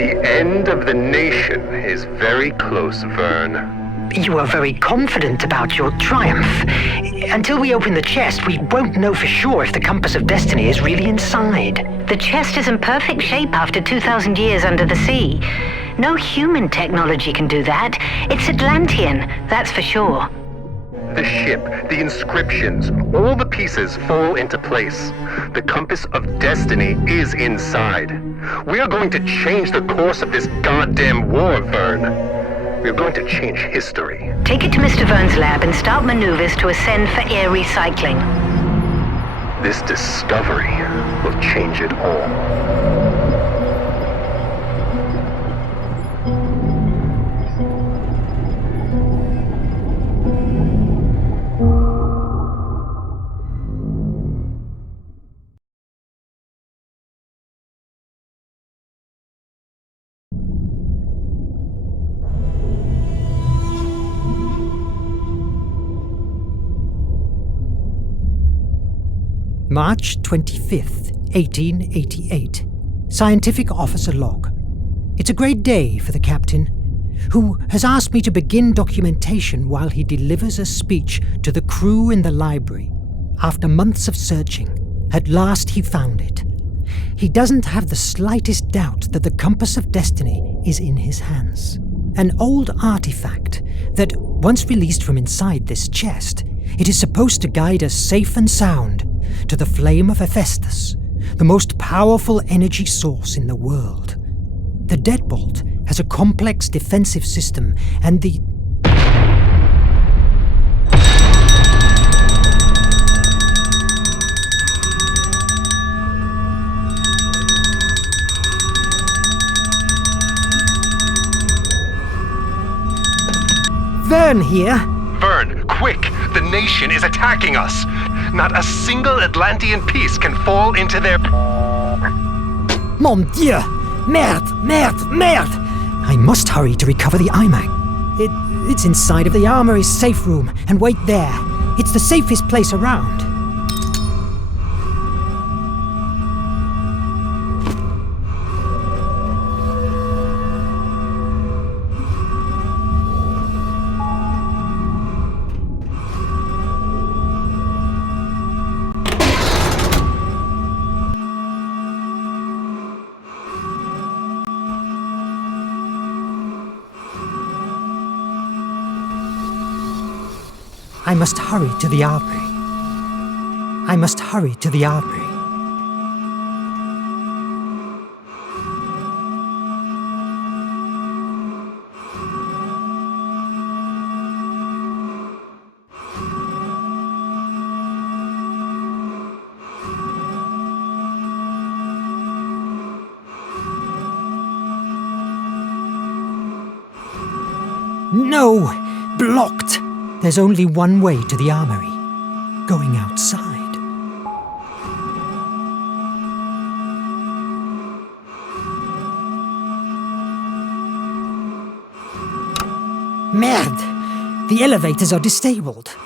The end of the nation is very close, Verne. You are very confident about your triumph. Until we open the chest, we won't know for sure if the Compass of Destiny is really inside. The chest is in perfect shape after 2,000 years under the sea. No human technology can do that. It's Atlantean, that's for sure. The ship, the inscriptions, all the pieces fall into place. The Compass of Destiny is inside. We are going to change the course of this goddamn war, Verne. We're going to change history. Take it to Mr. Verne's lab and start maneuvers to ascend for air recycling. This discovery will change it all. March 25th, 1888. Scientific Officer Log. It's a great day for the captain, who has asked me to begin documentation while he delivers a speech to the crew in the library. After months of searching, at last he found it. He doesn't have the slightest doubt that the Compass of Destiny is in his hands. An old artifact that, once released from inside this chest, it is supposed to guide us safe and sound to the flame of Hephaestus, the most powerful energy source in the world. The deadbolt has a complex defensive system, and the... Verne here. Verne, quick! The nation is attacking us! Not a single Atlantean piece can fall into their... Mon Dieu! Merde! Merde! Merde! I must hurry to recover the iMac. It's inside of the armory's safe room, and wait there. It's the safest place around. I must hurry to the armory. I must hurry to the armory. No! Blocked! There's only one way to the armory. Going outside. Merde! The elevators are disabled.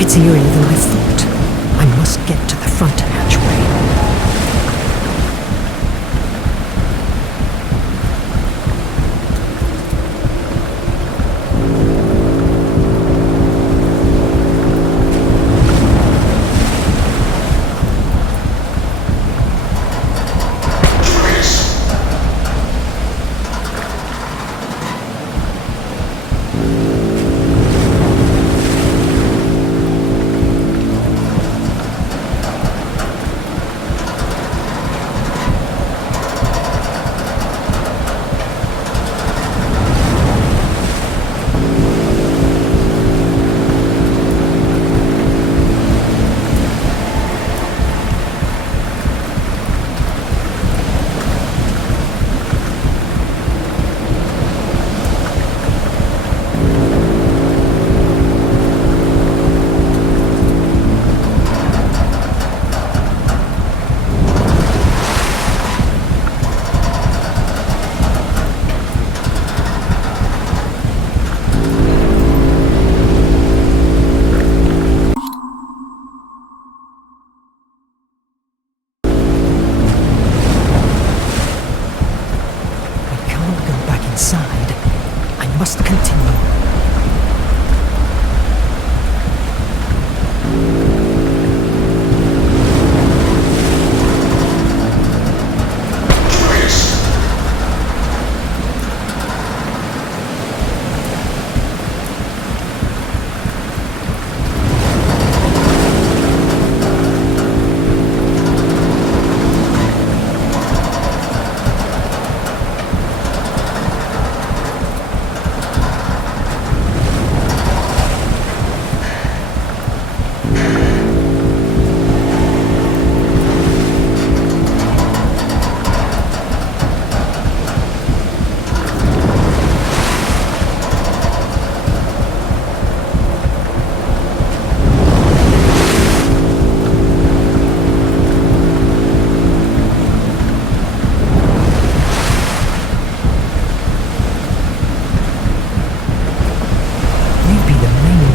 It's eerier than I thought. I must get to the front hatchway.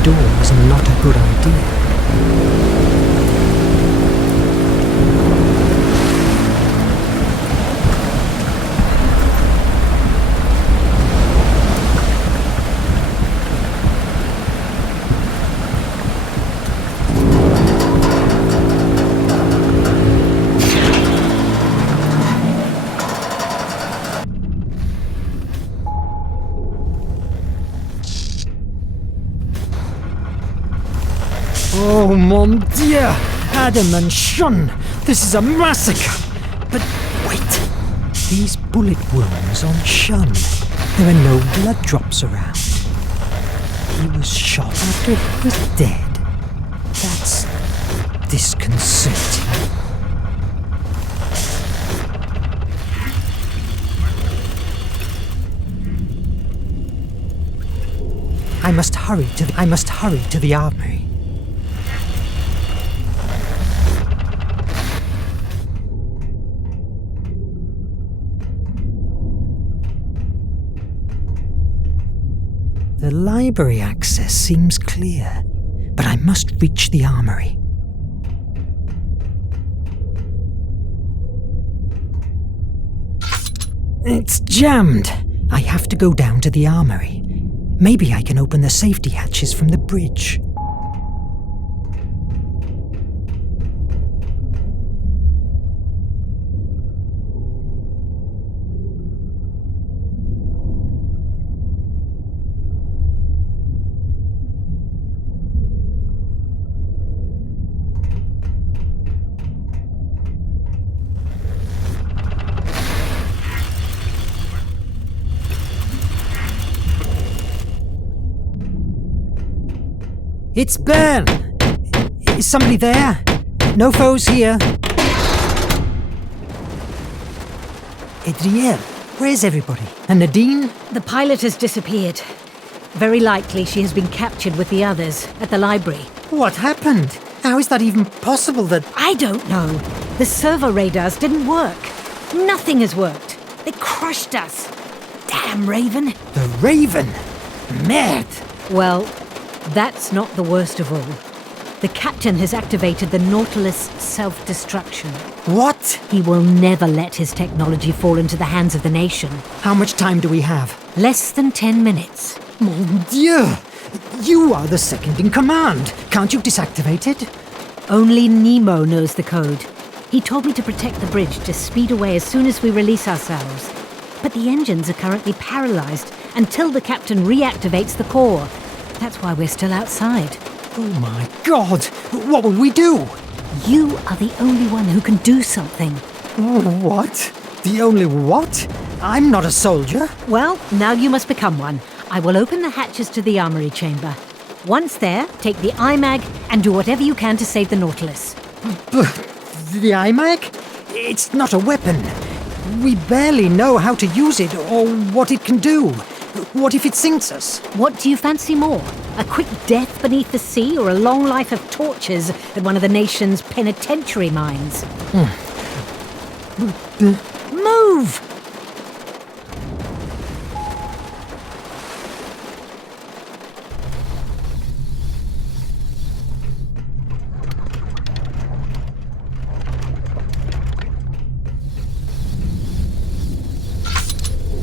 door was not a good idea. Oh mon Dieu! Adam and Sean! This is a massacre! But wait! These bullet wounds on Sean. There are no blood drops around. He was shot after he was dead. That's disconcerting. I must hurry to the armory. The library access seems clear, but I must reach the armory. It's jammed. I have to go down to the armory. Maybe I can open the safety hatches from the bridge. It's Verne! Is somebody there? No foes here. Adriel, where's everybody? And Nadine? The pilot has disappeared. Very likely she has been captured with the others at the library. What happened? How is that even possible that... I don't know. The servo radars didn't work. Nothing has worked. They crushed us. Damn Raven. The Raven? Merde! Well, that's not the worst of all. The captain has activated the Nautilus self-destruction. What? He will never let his technology fall into the hands of the nation. How much time do we have? Less than 10 minutes. Mon Dieu! You are the second in command. Can't you disactivate it? Only Nemo knows the code. He told me to protect the bridge to speed away as soon as we release ourselves. But the engines are currently paralyzed until the captain reactivates the core. That's why we're still outside. Oh my God! What will we do? You are the only one who can do something. What? The only what? I'm not a soldier. Well, now you must become one. I will open the hatches to the armory chamber. Once there, take the IMAG and do whatever you can to save the Nautilus. But the IMAG? It's not a weapon. We barely know how to use it or what it can do. What if it sinks us? What do you fancy more? A quick death beneath the sea or a long life of tortures at one of the nation's penitentiary mines? Move!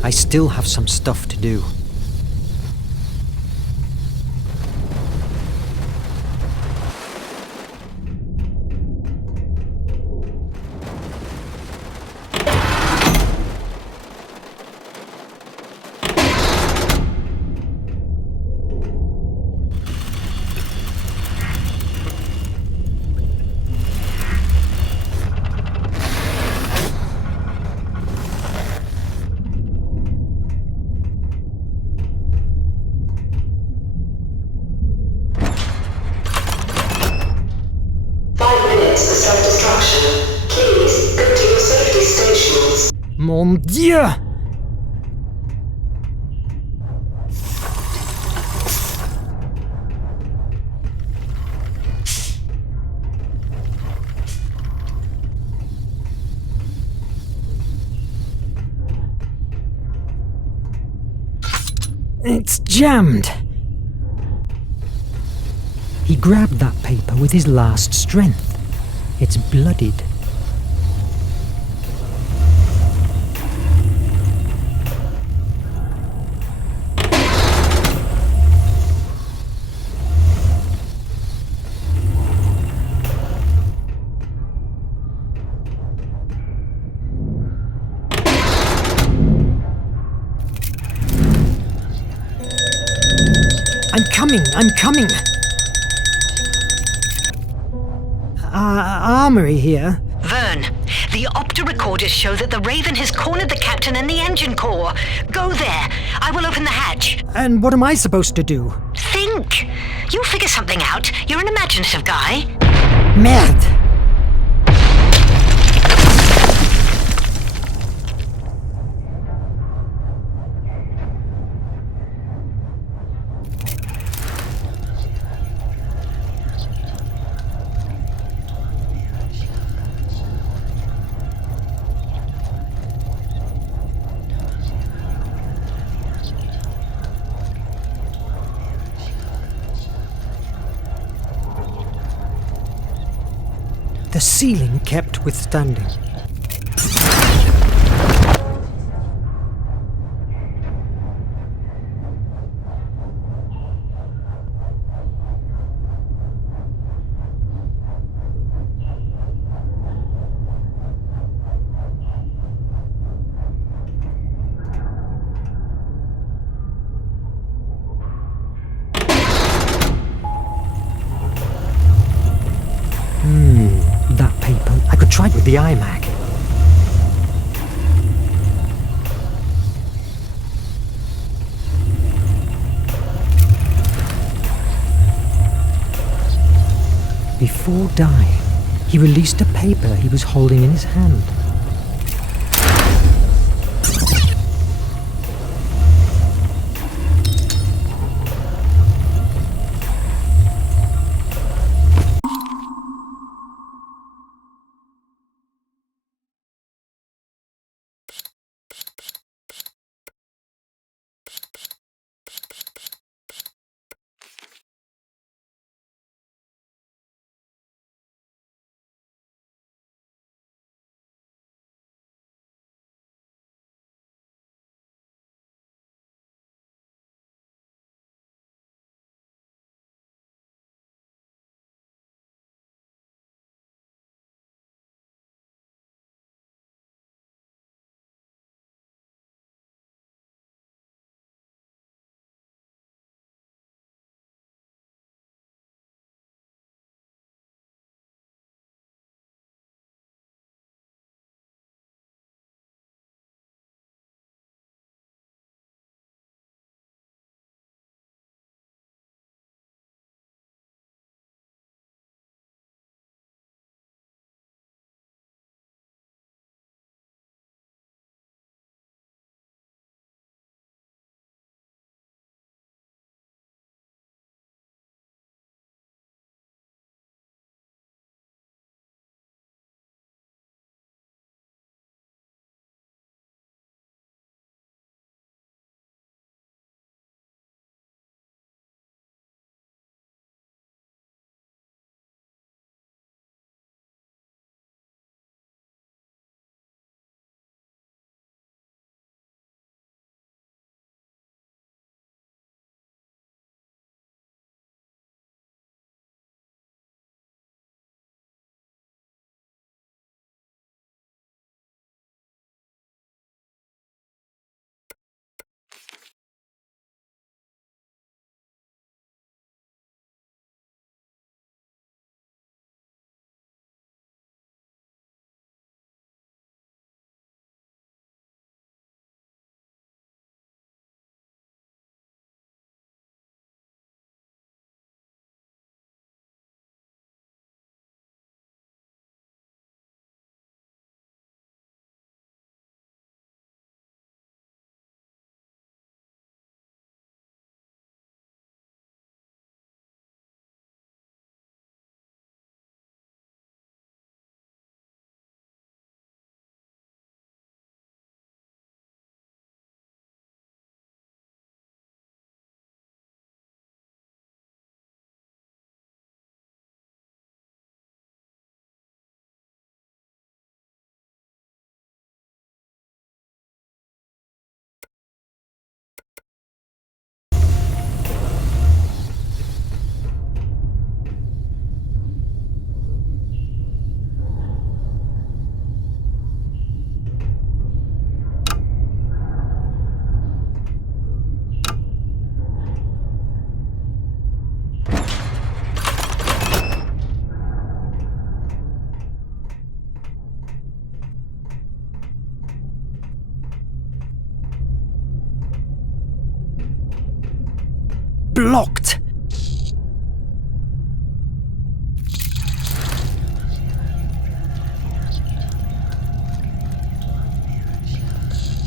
I still have some stuff to do. Self-destruction. Please go to your safety stations. Mon Dieu! It's jammed. He grabbed that paper with his last strength. It's bloodied. I'm coming! Armory here. Verne, the opto recorders show that the Raven has cornered the captain and the engine core. Go there. I will open the hatch. And what am I supposed to do? Think. You'll figure something out. You're an imaginative guy. Merde! The ceiling kept withstanding. That paper. I could try it with the iMac. Before dying, he released a paper he was holding in his hand.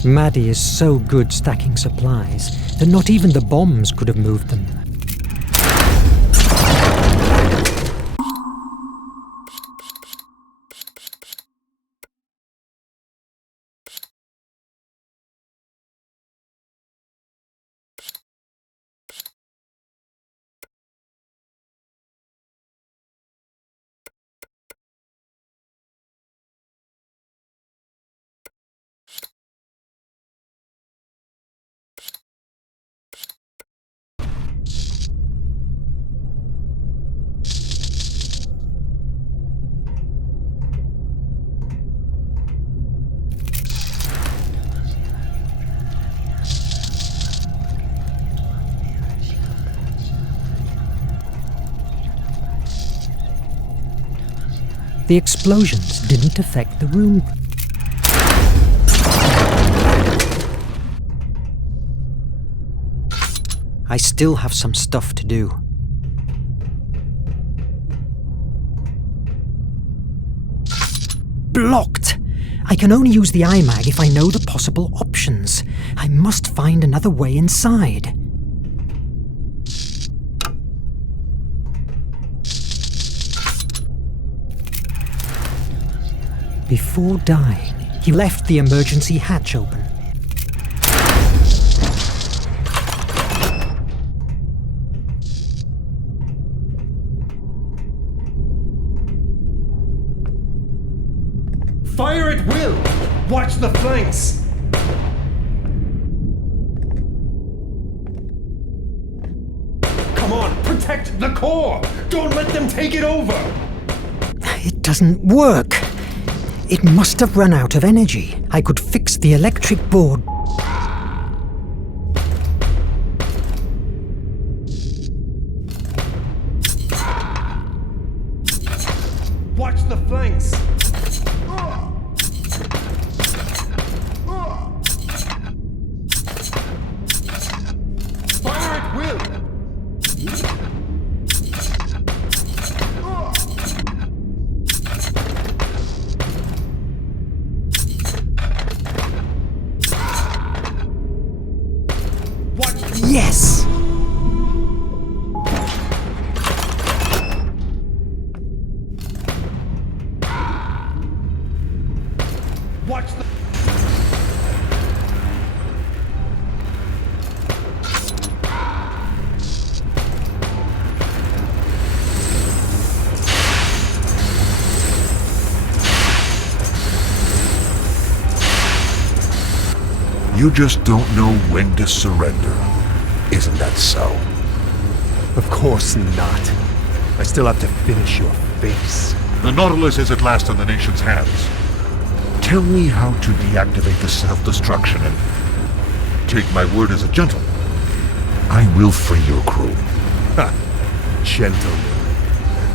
Maddie is so good stacking supplies that not even the bombs could have moved them. The explosions didn't affect the room. I still have some stuff to do. Blocked! I can only use the iMag if I know the possible options. I must find another way inside. Before dying, he left the emergency hatch open. Fire at will! Watch the flanks! Come on, protect the core! Don't let them take it over! It doesn't work. It must have run out of energy. I could fix the electric board. Watch the flanks! Fire at will! Yes! Watch the... You just don't know when to surrender. Isn't that so? Of course not. I still have to finish your face. The Nautilus is at last in the nation's hands. Tell me how to deactivate the self-destruction and take my word as a gentleman. I will free your crew. Ha! Gentlemen.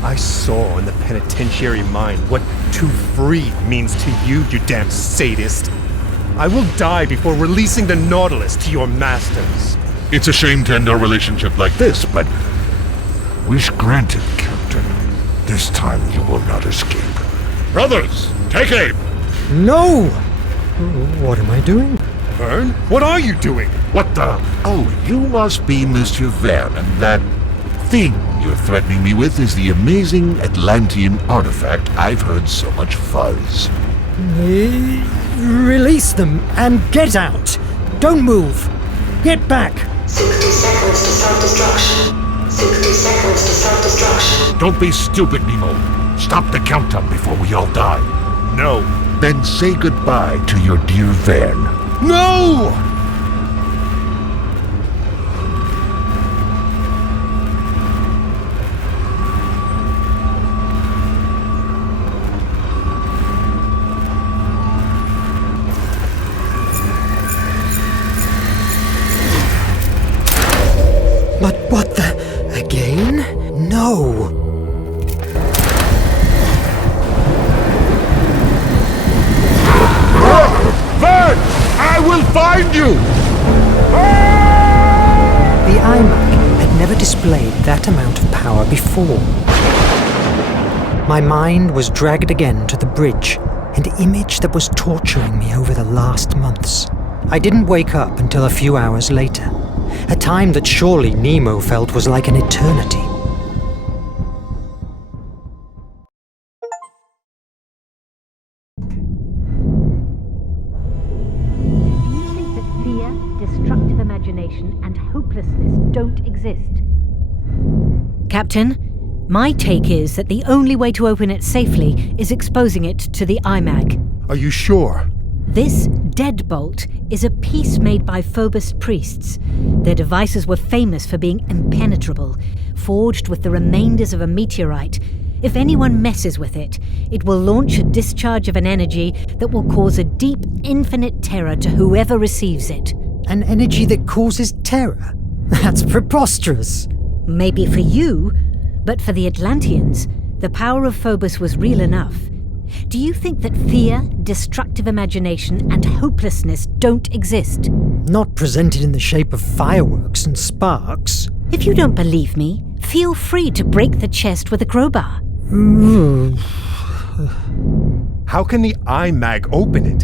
I saw in the penitentiary mine what to free means to you, you damn sadist. I will die before releasing the Nautilus to your masters. It's a shame to end our relationship like this, but wish granted, Captain. This time you will not escape. Brothers, take aim! No! What am I doing? Verne, what are you doing? What the? Oh, you must be Mr. Verne, and that thing you're threatening me with is the amazing Atlantean artifact I've heard so much fuzz. Release them and get out! Don't move! Get back! 60 seconds to self-destruction. 60 seconds to self-destruction. Don't be stupid, Nemo. Stop the countdown before we all die. No. Then say goodbye to your dear Verne. No! But what the... again? No! Verne! I will find you! The iMac had never displayed that amount of power before. My mind was dragged again to the bridge, an image that was torturing me over the last months. I didn't wake up until a few hours later, a time that surely Nemo felt was like an eternity. Do you think that fear, destructive imagination, and hopelessness don't exist? Captain, my take is that the only way to open it safely is exposing it to the IMAG. Are you sure? This deadbolt is a piece made by Phobos priests. Their devices were famous for being impenetrable, forged with the remainders of a meteorite. If anyone messes with it, it will launch a discharge of an energy that will cause a deep, infinite terror to whoever receives it. An energy that causes terror? That's preposterous. Maybe for you, but for the Atlanteans, the power of Phobos was real enough. Do you think that fear, destructive imagination, and hopelessness don't exist? Not presented in the shape of fireworks and sparks. If you don't believe me, feel free to break the chest with a crowbar. How can the IMAG open it?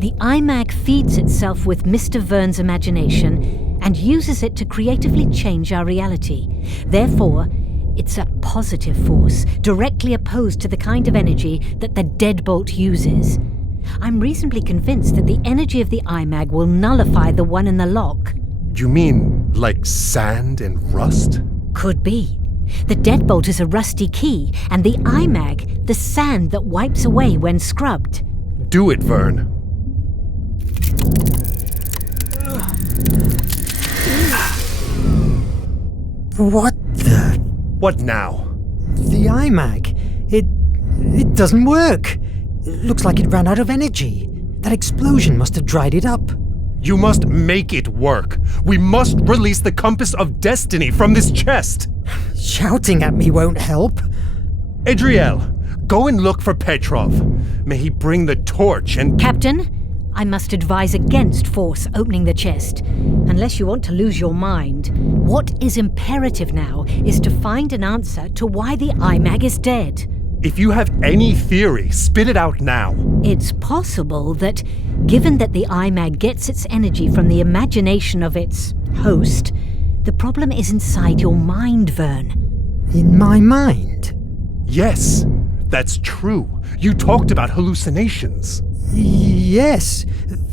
The IMAG feeds itself with Mr. Verne's imagination and uses it to creatively change our reality. Therefore, it's a positive force, directly opposed to the kind of energy that the deadbolt uses. I'm reasonably convinced that the energy of the IMAG will nullify the one in the lock. You mean like sand and rust? Could be. The deadbolt is a rusty key, and the IMAG, the sand that wipes away when scrubbed. Do it, Verne. What the... What now? The IMAG. It doesn't work. It looks like it ran out of energy. That explosion must have dried it up. You must make it work. We must release the compass of destiny from this chest. Shouting at me won't help. Adriel, go and look for Petrov. May he bring the torch and... Captain, I must advise against force opening the chest. Unless you want to lose your mind. What is imperative now is to find an answer to why the IMAG is dead. If you have any theory, spit it out now. It's possible that, given that the IMAG gets its energy from the imagination of its host, the problem is inside your mind, Verne. In my mind? Yes, that's true. You talked about hallucinations. Yes.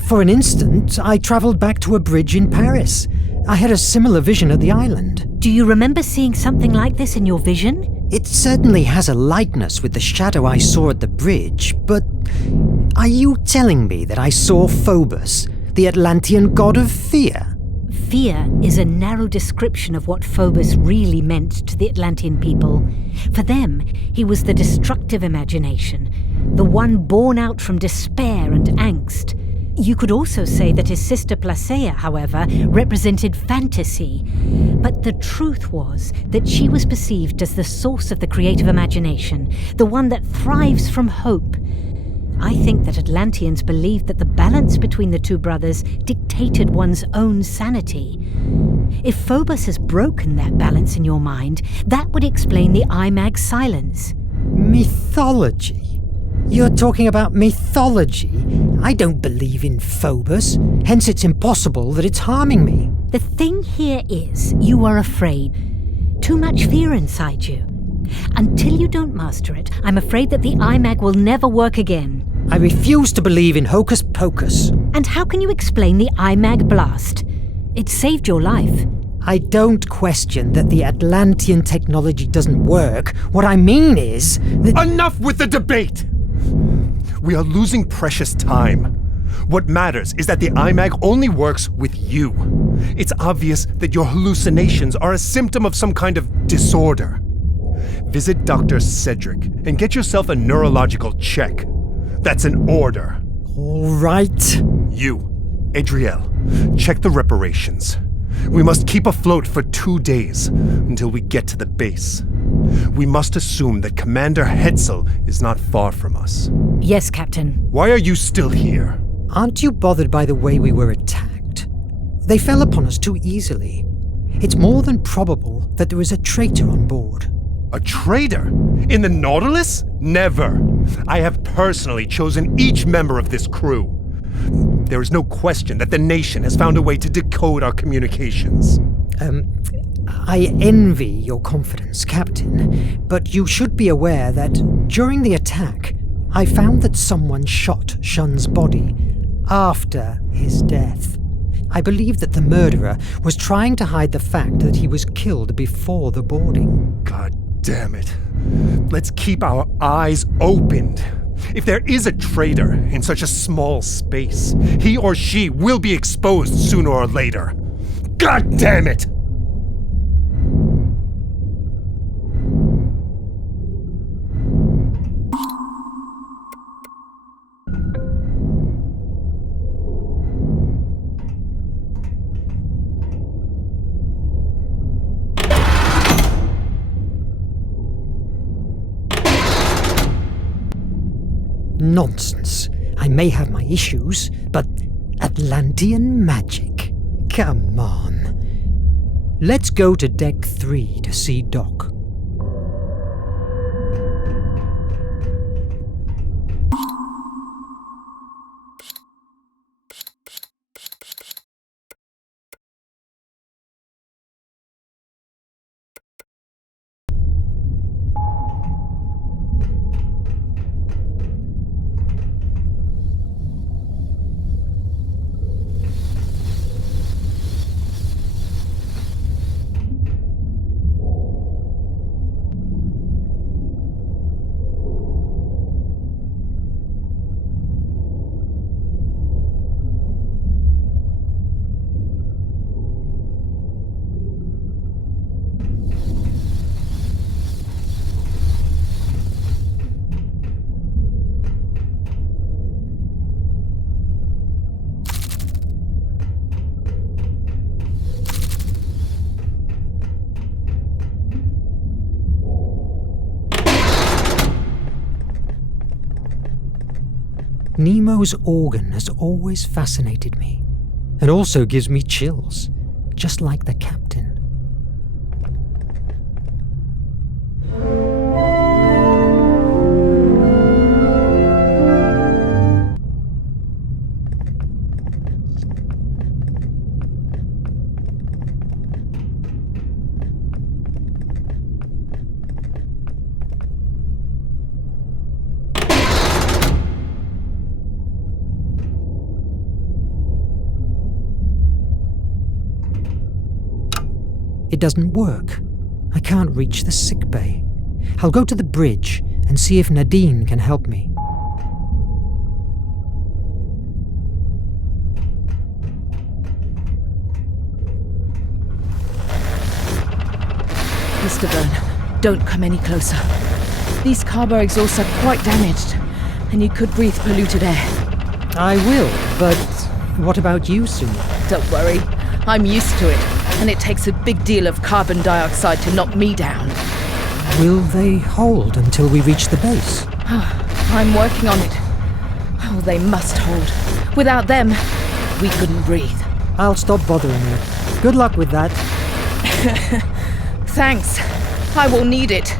For an instant, I travelled back to a bridge in Paris. I had a similar vision at the island. Do you remember seeing something like this in your vision? It certainly has a likeness with the shadow I saw at the bridge, but are you telling me that I saw Phobos, the Atlantean god of fear? Fear is a narrow description of what Phobos really meant to the Atlantean people. For them, he was the destructive imagination, the one born out from despair and angst. You could also say that his sister Placea, however, represented fantasy. But the truth was that she was perceived as the source of the creative imagination, the one that thrives from hope. I think that Atlanteans believed that the balance between the two brothers dictated one's own sanity. If Phobos has broken that balance in your mind, that would explain the IMAG's silence. Mythology? You're talking about mythology? I don't believe in Phobos, hence it's impossible that it's harming me. The thing here is, you are afraid. Too much fear inside you. Until you don't master it, I'm afraid that the IMAG will never work again. I refuse to believe in hocus pocus. And how can you explain the IMAG blast? It saved your life. I don't question that the Atlantean technology doesn't work. What I mean is that... Enough with the debate! We are losing precious time. What matters is that the IMAG only works with you. It's obvious that your hallucinations are a symptom of some kind of disorder. Visit Dr. Cedric and get yourself a neurological check. That's an order. All right. You, Adriel, check the reparations. We must keep afloat for 2 days until we get to the base. We must assume that Commander Hetzel is not far from us. Yes, Captain. Why are you still here? Aren't you bothered by the way we were attacked? They fell upon us too easily. It's more than probable that there is a traitor on board. A traitor? In the Nautilus? Never. I have personally chosen each member of this crew. There is no question that the nation has found a way to decode our communications. I envy your confidence, Captain, but you should be aware that during the attack, I found that someone shot Shun's body after his death. I believe that the murderer was trying to hide the fact that he was killed before the boarding. God damn it. Let's keep our eyes opened. If there is a traitor in such a small space, he or she will be exposed sooner or later. God damn it! Nonsense. I may have my issues, but Atlantean magic? Come on. Let's go to Deck 3 to see Doc. Nemo's organ has always fascinated me, and also gives me chills, just like the captain. It doesn't work. I can't reach the sick bay. I'll go to the bridge and see if Nadine can help me. Mr. Verne, don't come any closer. These carbo exhausts are quite damaged, and you could breathe polluted air. I will, but what about you, Sue? Don't worry, I'm used to it, and it takes a big deal of carbon dioxide to knock me down. Will they hold until we reach the base? I'm working on it. Oh, they must hold. Without them, we couldn't breathe. I'll stop bothering you. Good luck with that. Thanks. I will need it.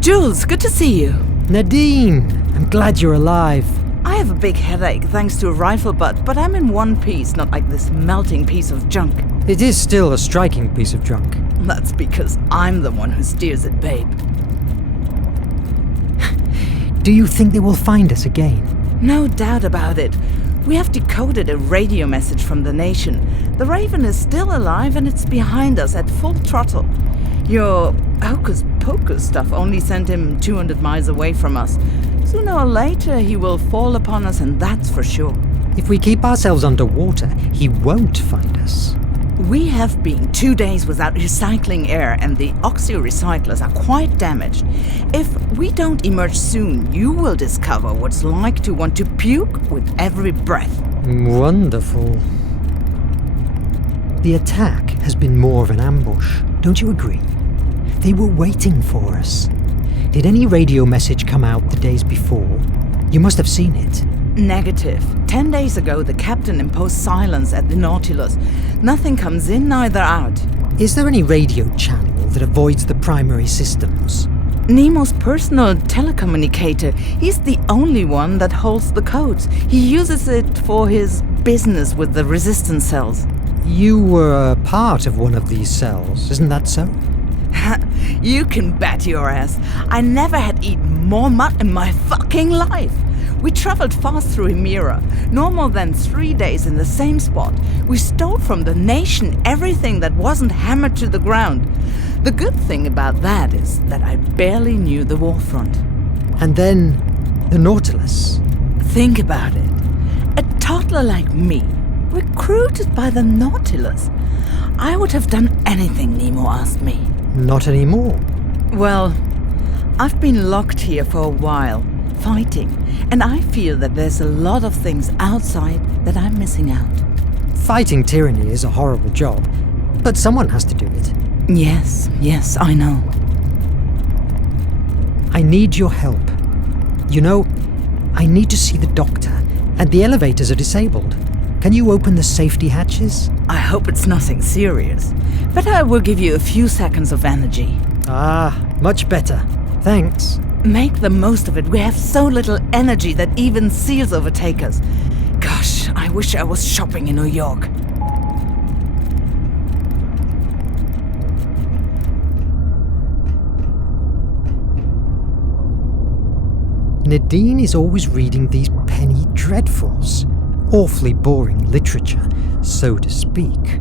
Jules, good to see you. Nadine, I'm glad you're alive. I have a big headache thanks to a rifle butt, but I'm in one piece, not like this melting piece of junk. It is still a striking piece of junk. That's because I'm the one who steers it, babe. Do you think they will find us again? No doubt about it. We have decoded a radio message from the nation. The Raven is still alive and it's behind us at full throttle. Your hocus-pocus stuff only sent him 200 miles away from us. Sooner or later, he will fall upon us, and that's for sure. If we keep ourselves underwater, he won't find us. We have been 2 days without recycling air, and the oxy-recyclers are quite damaged. If we don't emerge soon, you will discover what it's like to want to puke with every breath. Wonderful. The attack has been more of an ambush, don't you agree? They were waiting for us. Did any radio message come out the days before? You must have seen it. Negative. 10 days ago, the captain imposed silence at the Nautilus. Nothing comes in, neither out. Is there any radio channel that avoids the primary systems? Nemo's personal telecommunicator. He's the only one that holds the codes. He uses it for his business with the resistance cells. You were a part of one of these cells, isn't that so? You can bet your ass. I never had eaten more mud in my fucking life. We traveled fast through Emira, no more than 3 days in the same spot. We stole from the nation everything that wasn't hammered to the ground. The good thing about that is that I barely knew the warfront. And then, the Nautilus. Think about it. A toddler like me, recruited by the Nautilus. I would have done anything Nemo asked me. Not anymore. Well, I've been locked here for a while, fighting, and I feel that there's a lot of things outside that I'm missing out. Fighting tyranny is a horrible job, but someone has to do it. Yes, I know. I need your help. You know, I need to see the doctor, and the elevators are disabled. Can you open the safety hatches? I hope it's nothing serious, but I will give you a few seconds of energy. Ah, much better. Thanks. Make the most of it. We have so little energy that even seals overtake us. Gosh, I wish I was shopping in New York. Nadine is always reading these penny dreadfuls. Awfully boring literature, so to speak.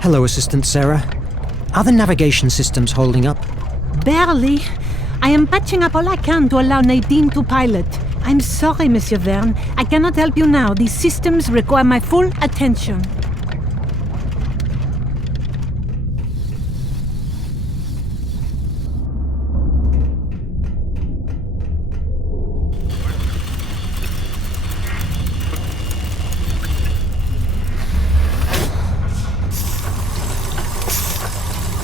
Hello, Assistant Sarah. Are the navigation systems holding up? Barely. I am patching up all I can to allow Nadine to pilot. I'm sorry, Monsieur Verne. I cannot help you now. These systems require my full attention.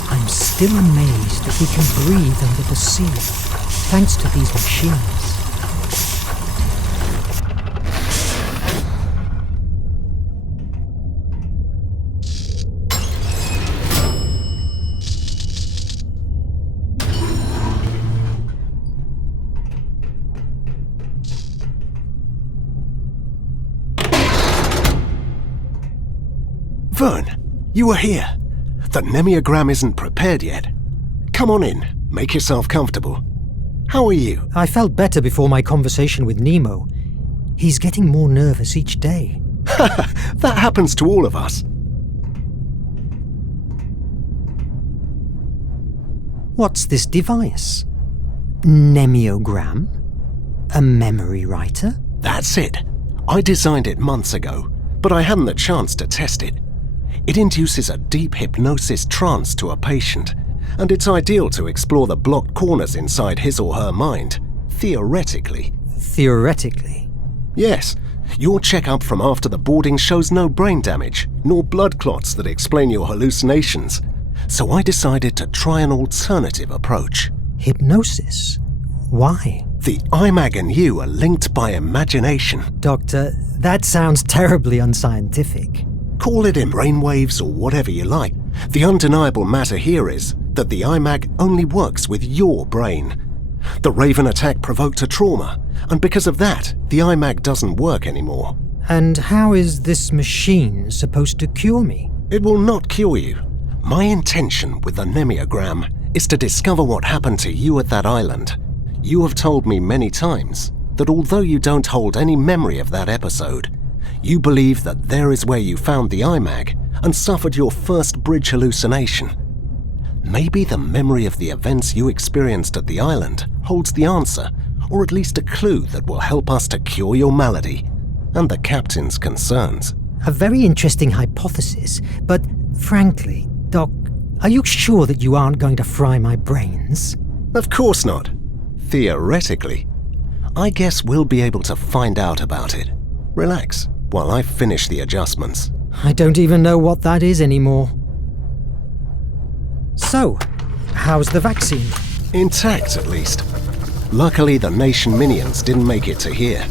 I'm still amazed that we can breathe under the sea, thanks to these machines. Verne, you are here. The Nemiagram isn't prepared yet. Come on in. Make yourself comfortable. How are you? I felt better before my conversation with Nemo. He's getting more nervous each day. That happens to all of us. What's this device? Nemiogram? A memory writer? That's it. I designed it months ago, but I hadn't the chance to test it. It induces a deep hypnosis trance to a patient, and it's ideal to explore the blocked corners inside his or her mind, theoretically. Theoretically? Yes. Your checkup from after the boarding shows no brain damage, nor blood clots that explain your hallucinations. So I decided to try an alternative approach. Hypnosis? Why? The IMAG and you are linked by imagination. Doctor, that sounds terribly unscientific. Call it in brainwaves or whatever you like. The undeniable matter here is that the IMAG only works with your brain. The Raven attack provoked a trauma, and because of that, the IMAG doesn't work anymore. And how is this machine supposed to cure me? It will not cure you. My intention with the Nemiogram is to discover what happened to you at that island. You have told me many times that although you don't hold any memory of that episode, you believe that there is where you found the IMAG and suffered your first bridge hallucination. Maybe the memory of the events you experienced at the island holds the answer, or at least a clue that will help us to cure your malady and the captain's concerns. A very interesting hypothesis, but frankly, Doc, are you sure that you aren't going to fry my brains? Of course not. Theoretically. I guess we'll be able to find out about it. Relax while I finish the adjustments. I don't even know what that is anymore. So, how's the vaccine? Intact, at least. Luckily, the Nation minions didn't make it to here.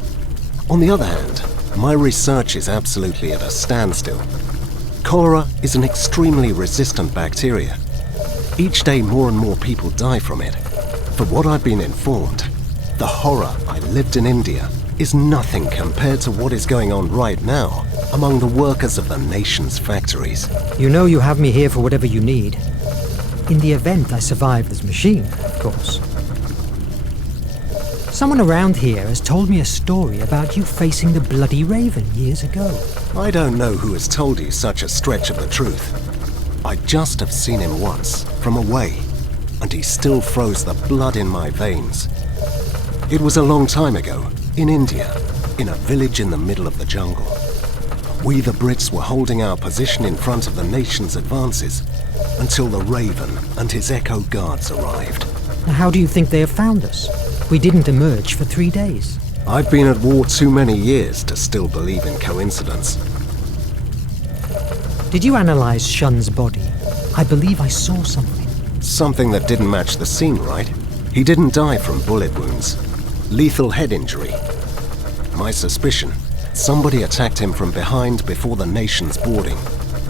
On the other hand, my research is absolutely at a standstill. Cholera is an extremely resistant bacteria. Each day more and more people die from it. For what I've been informed, the horror I lived in India is nothing compared to what is going on right now among the workers of the Nation's factories. You know you have me here for whatever you need. In the event I survive this machine, of course. Someone around here has told me a story about you facing the Bloody Raven years ago. I don't know who has told you such a stretch of the truth. I just have seen him once, from away, and he still froze the blood in my veins. It was a long time ago, in India, in a village in the middle of the jungle. We the Brits were holding our position in front of the Nation's advances until the Raven and his Echo guards arrived. How do you think they have found us? We didn't emerge for 3 days. I've been at war too many years to still believe in coincidence. Did you analyze Shun's body? I believe I saw something. Something that didn't match the scene, right? He didn't die from bullet wounds. Lethal head injury. My suspicion, somebody attacked him from behind before the Nation's boarding,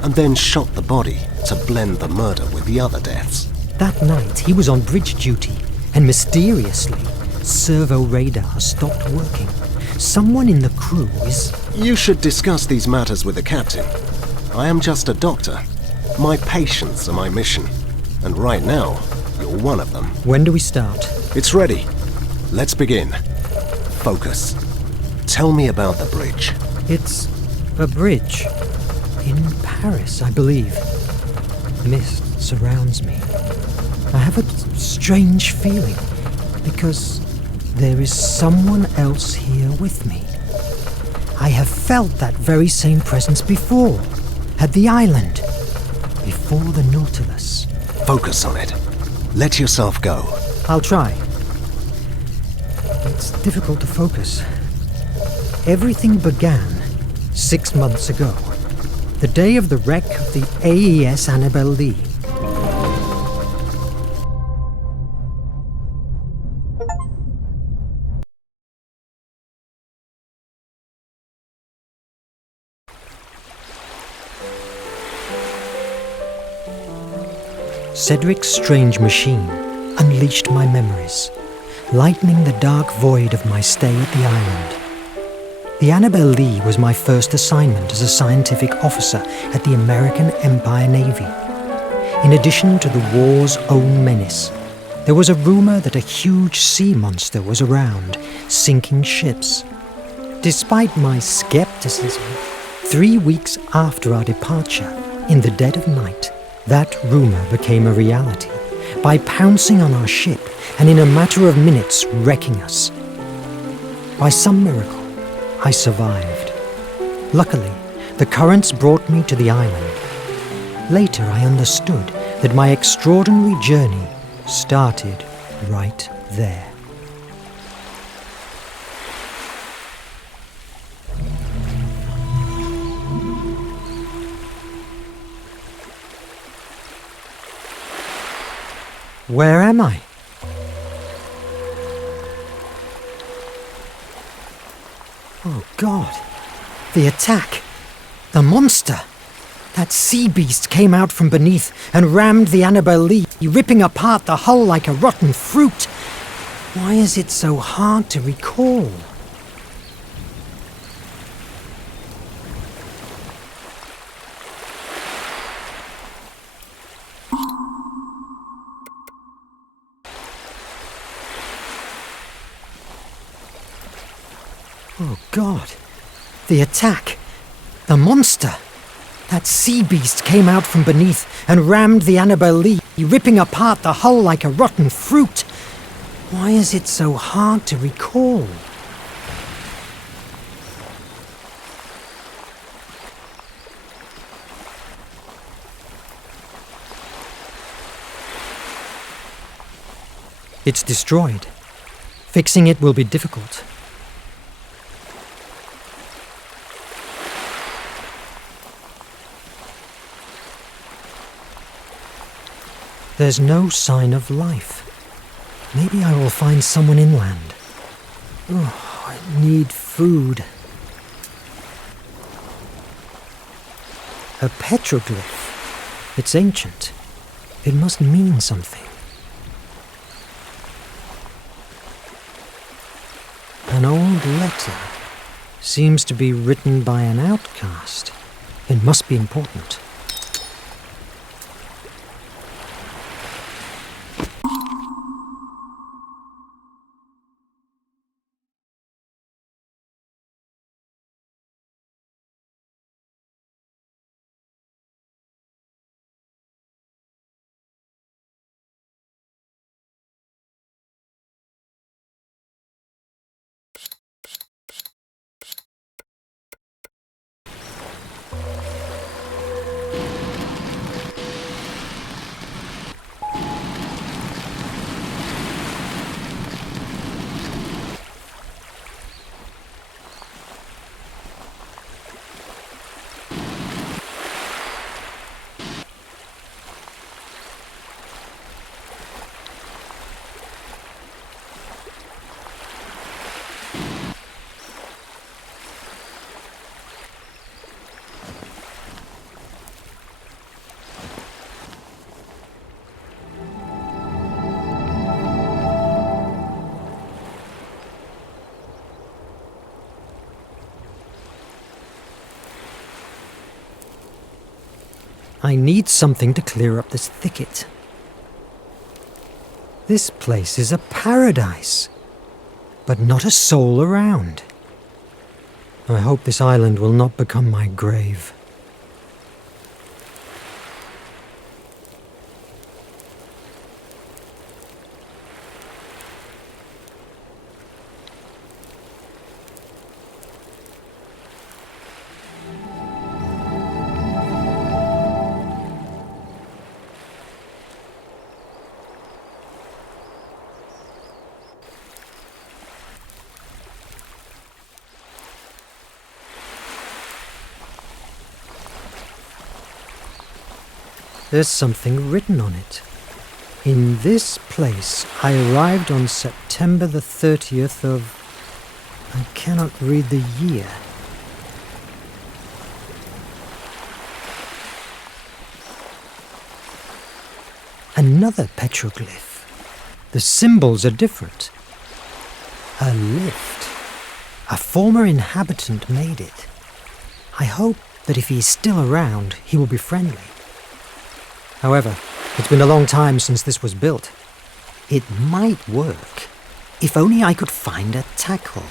and then shot the body to blend the murder with the other deaths. That night, he was on bridge duty, and mysteriously, servo radar stopped working. Someone in the crew is... You should discuss these matters with the captain. I am just a doctor. My patients are my mission. And right now, you're one of them. When do we start? It's ready. Let's begin. Focus. Tell me about the bridge. It's a bridge. In Paris, I believe. Mist surrounds me. I have a strange feeling, because there is someone else here with me. I have felt that very same presence before, at the island, before the Nautilus. Focus on it. Let yourself go. I'll try. It's difficult to focus. Everything began 6 months ago, the day of the wreck of the AES Annabelle Lee. Cedric's strange machine unleashed my memories, lightening the dark void of my stay at the island. The Annabelle Lee was my first assignment as a scientific officer at the American Empire Navy. In addition to the war's own menace, there was a rumor that a huge sea monster was around, sinking ships. Despite my skepticism, 3 weeks after our departure, in the dead of night, that rumor became a reality by pouncing on our ship and in a matter of minutes wrecking us. By some miracle, I survived. Luckily, the currents brought me to the island. Later, I understood that my extraordinary journey started right there. Where am I? Oh God, the attack, the monster. That sea beast came out from beneath and rammed the Annabelle Lee, ripping apart the hull like a rotten fruit. Why is it so hard to recall? Oh God, the attack, the monster. That sea beast came out from beneath and rammed the Annabelle Lee, ripping apart the hull like a rotten fruit. Why is it so hard to recall? It's destroyed. Fixing it will be difficult. There's no sign of life. Maybe I will find someone inland. Oh, I need food. A petroglyph. It's ancient. It must mean something. An old letter. Seems to be written by an outcast. It must be important. I need something to clear up this thicket. This place is a paradise, but not a soul around. I hope this island will not become my grave. There's something written on it. In this place, I arrived on September the 30th of... I cannot read the year. Another petroglyph. The symbols are different. A lift. A former inhabitant made it. I hope that if he is still around, he will be friendly. However, it's been a long time since this was built. It might work, if only I could find a tackle.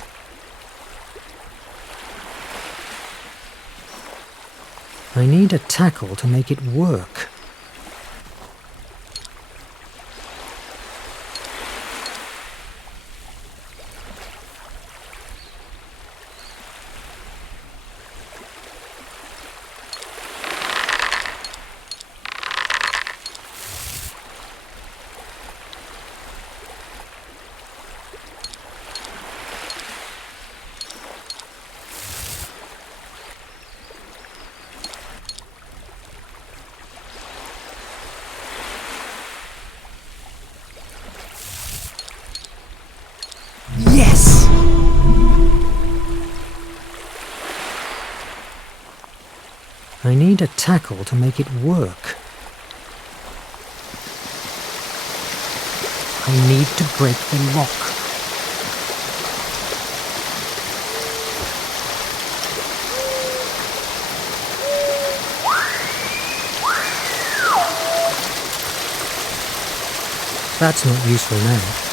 I need a tackle to make it work. Yes! I need a tackle to make it work. I need to break the lock. That's not useful now.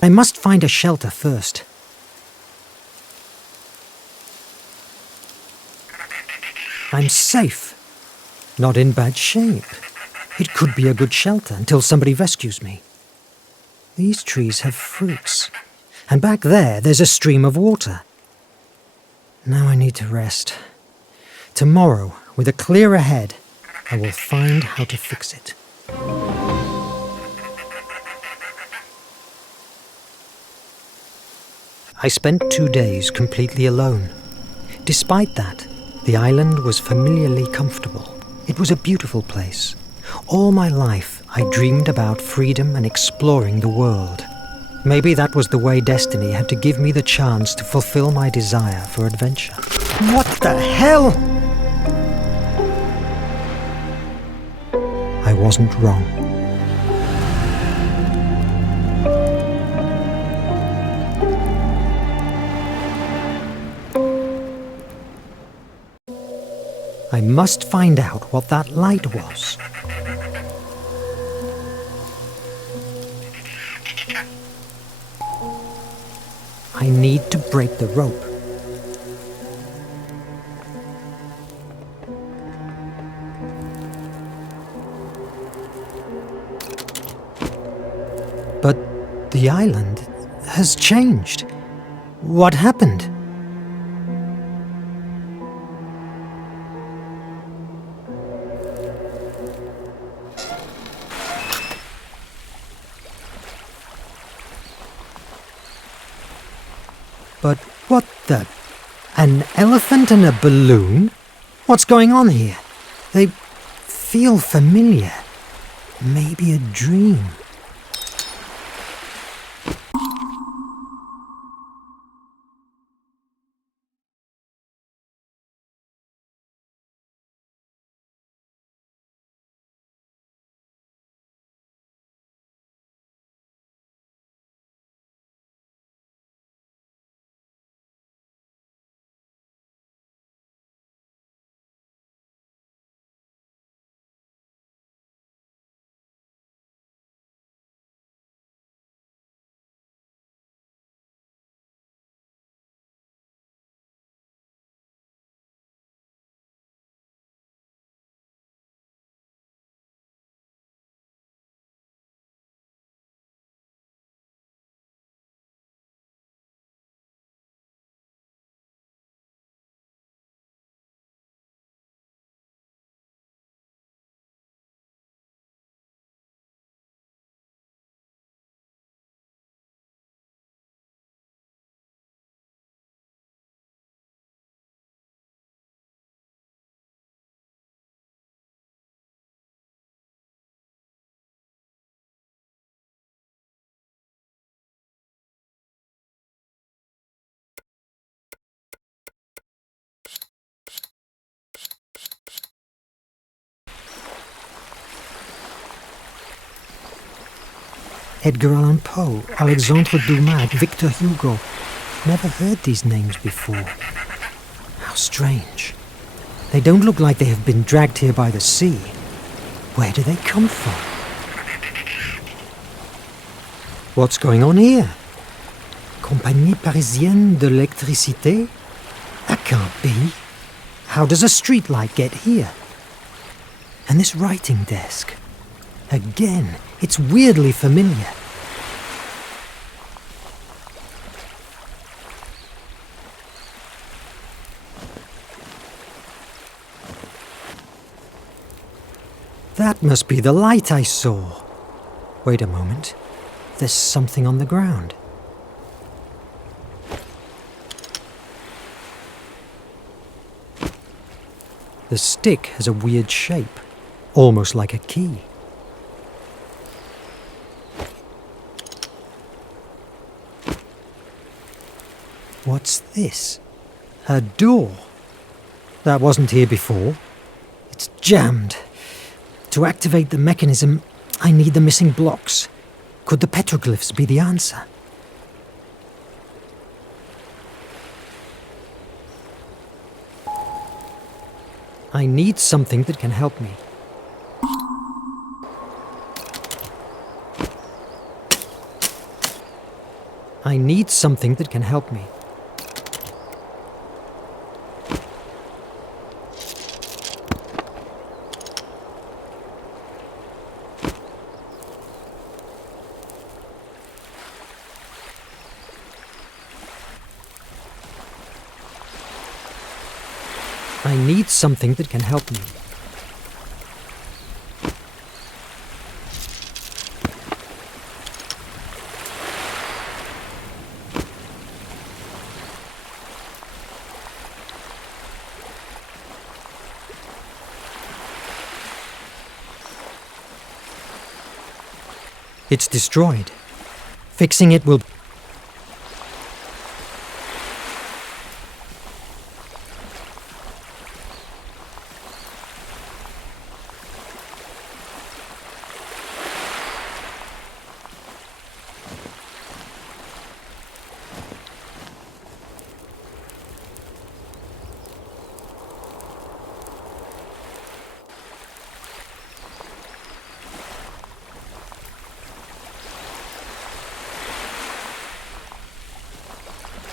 I must find a shelter first. I'm safe. Not in bad shape. It could be a good shelter until somebody rescues me. These trees have fruits. And back there's a stream of water. Now I need to rest. Tomorrow, with a clearer head, I will find how to fix it. I spent 2 days completely alone. Despite that, the island was familiarly comfortable. It was a beautiful place. All my life, I dreamed about freedom and exploring the world. Maybe that was the way destiny had to give me the chance to fulfill my desire for adventure. What the hell? I wasn't wrong. I must find out what that light was. I need to break the rope. But the island has changed. What happened? But what the... An elephant and a balloon? What's going on here? They feel familiar. Maybe a dream. Edgar Allan Poe, Alexandre Dumas, Victor Hugo. Never heard these names before. How strange. They don't look like they have been dragged here by the sea. Where do they come from? What's going on here? Compagnie Parisienne de l'Électricité? That can't be. How does a street light get here? And this writing desk? Again, it's weirdly familiar. That must be the light I saw. Wait a moment. There's something on the ground. The stick has a weird shape, almost like a key. What's this? A door. That wasn't here before. It's jammed. To activate the mechanism, I need the missing blocks. Could the petroglyphs be the answer? I need something that can help me. I need something that can help me. I need something that can help me. It's destroyed. Fixing it will...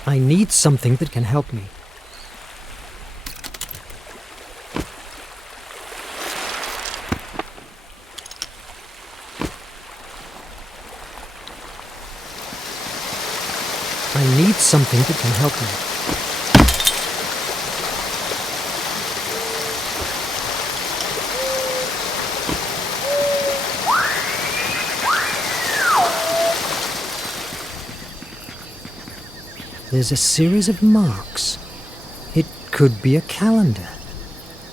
I need something that can help me. I need something that can help me. There's a series of marks. It could be a calendar.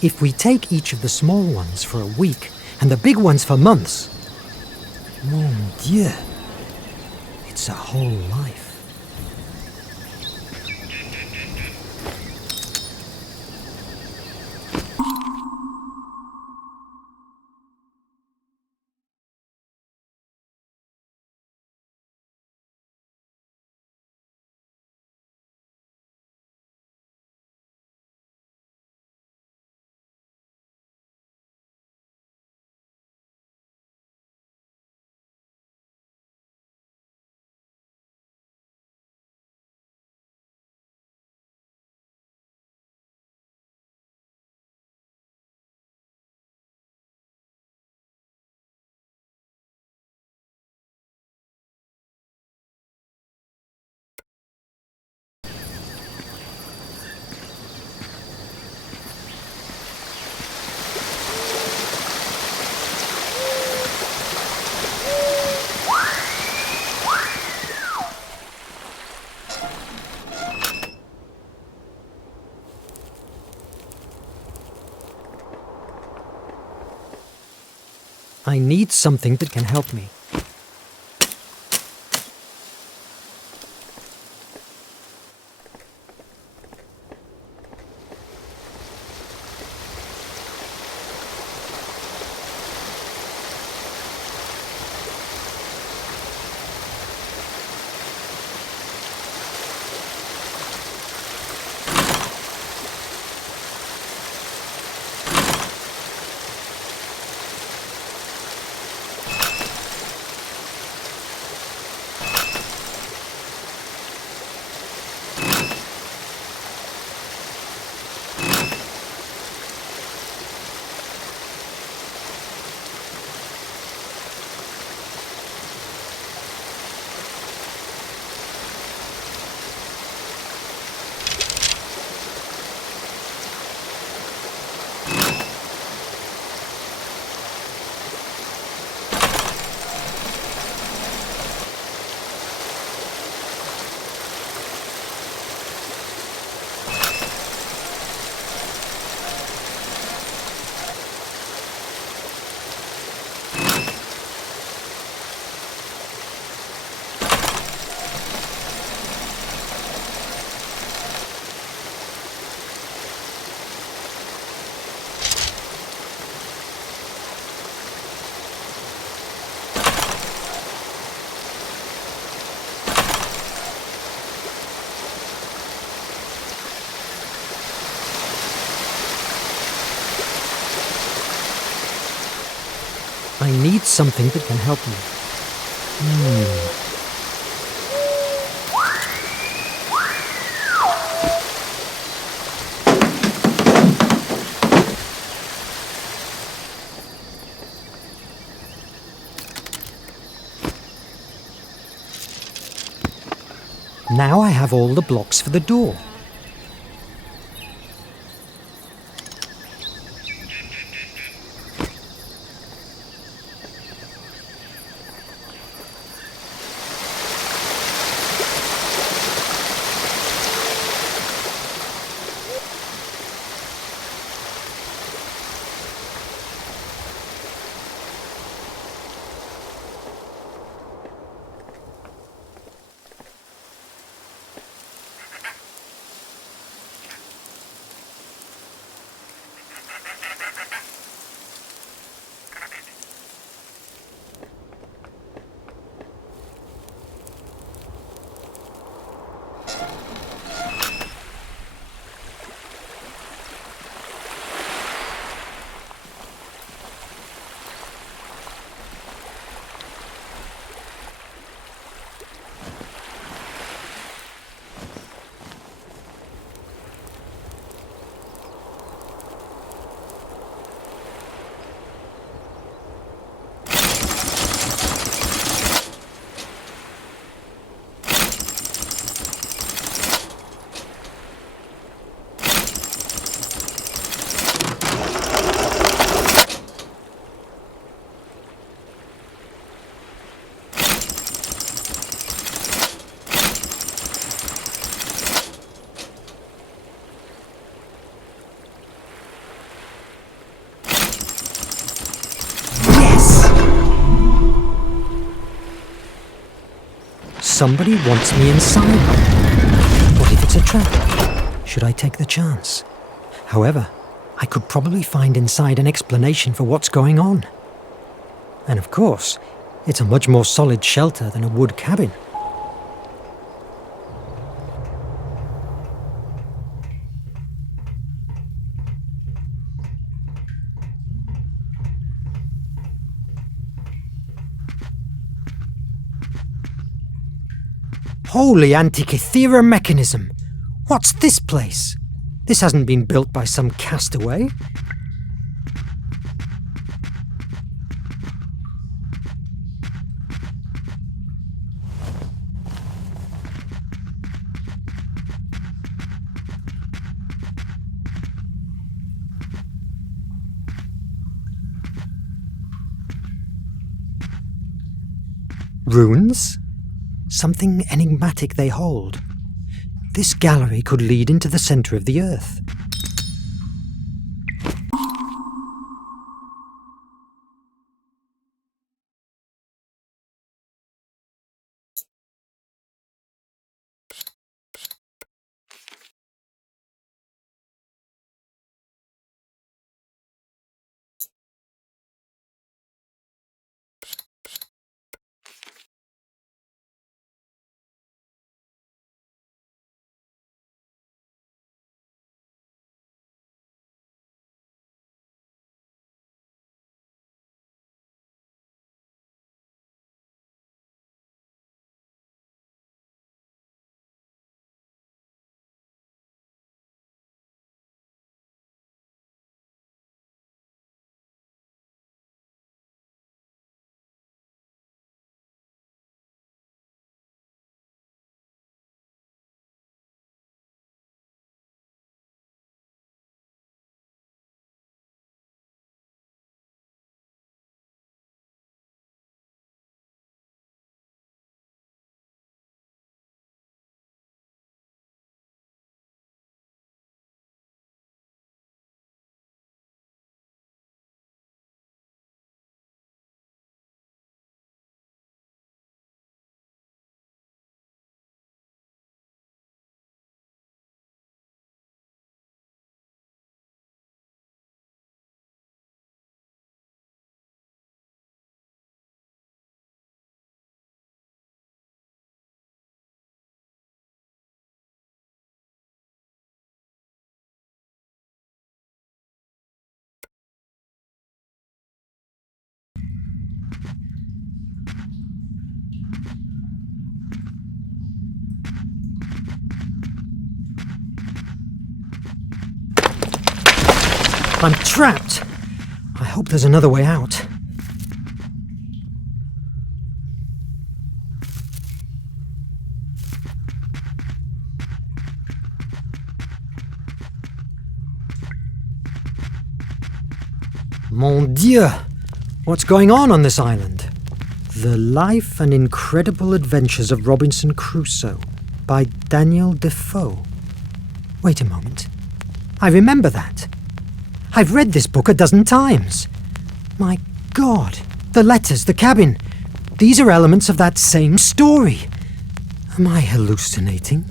If we take each of the small ones for a week and the big ones for months, mon Dieu, it's a whole life. I need something that can help me. I need something that can help me. Now I have all the blocks for the door. Somebody wants me inside. What if it's a trap? Should I take the chance? However, I could probably find inside an explanation for what's going on. And of course, it's a much more solid shelter than a wood cabin. Holy Antikythera mechanism! What's this place? This hasn't been built by some castaway. Runes? Something enigmatic they hold. This gallery could lead into the center of the Earth. I'm trapped! I hope there's another way out. Mon Dieu! What's going on this island? The Life and Incredible Adventures of Robinson Crusoe by Daniel Defoe. Wait a moment. I remember that. I've read this book a dozen times. My God, the letters, the cabin. These are elements of that same story. Am I hallucinating?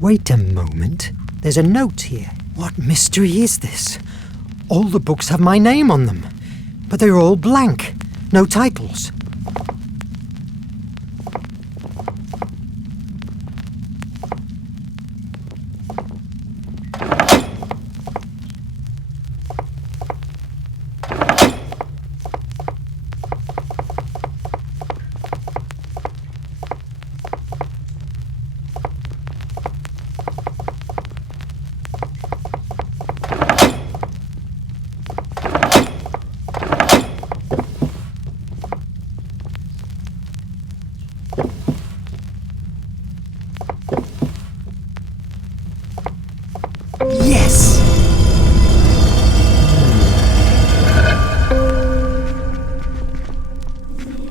Wait a moment. There's a note here. What mystery is this? All the books have my name on them, but they're all blank. No titles. Yes!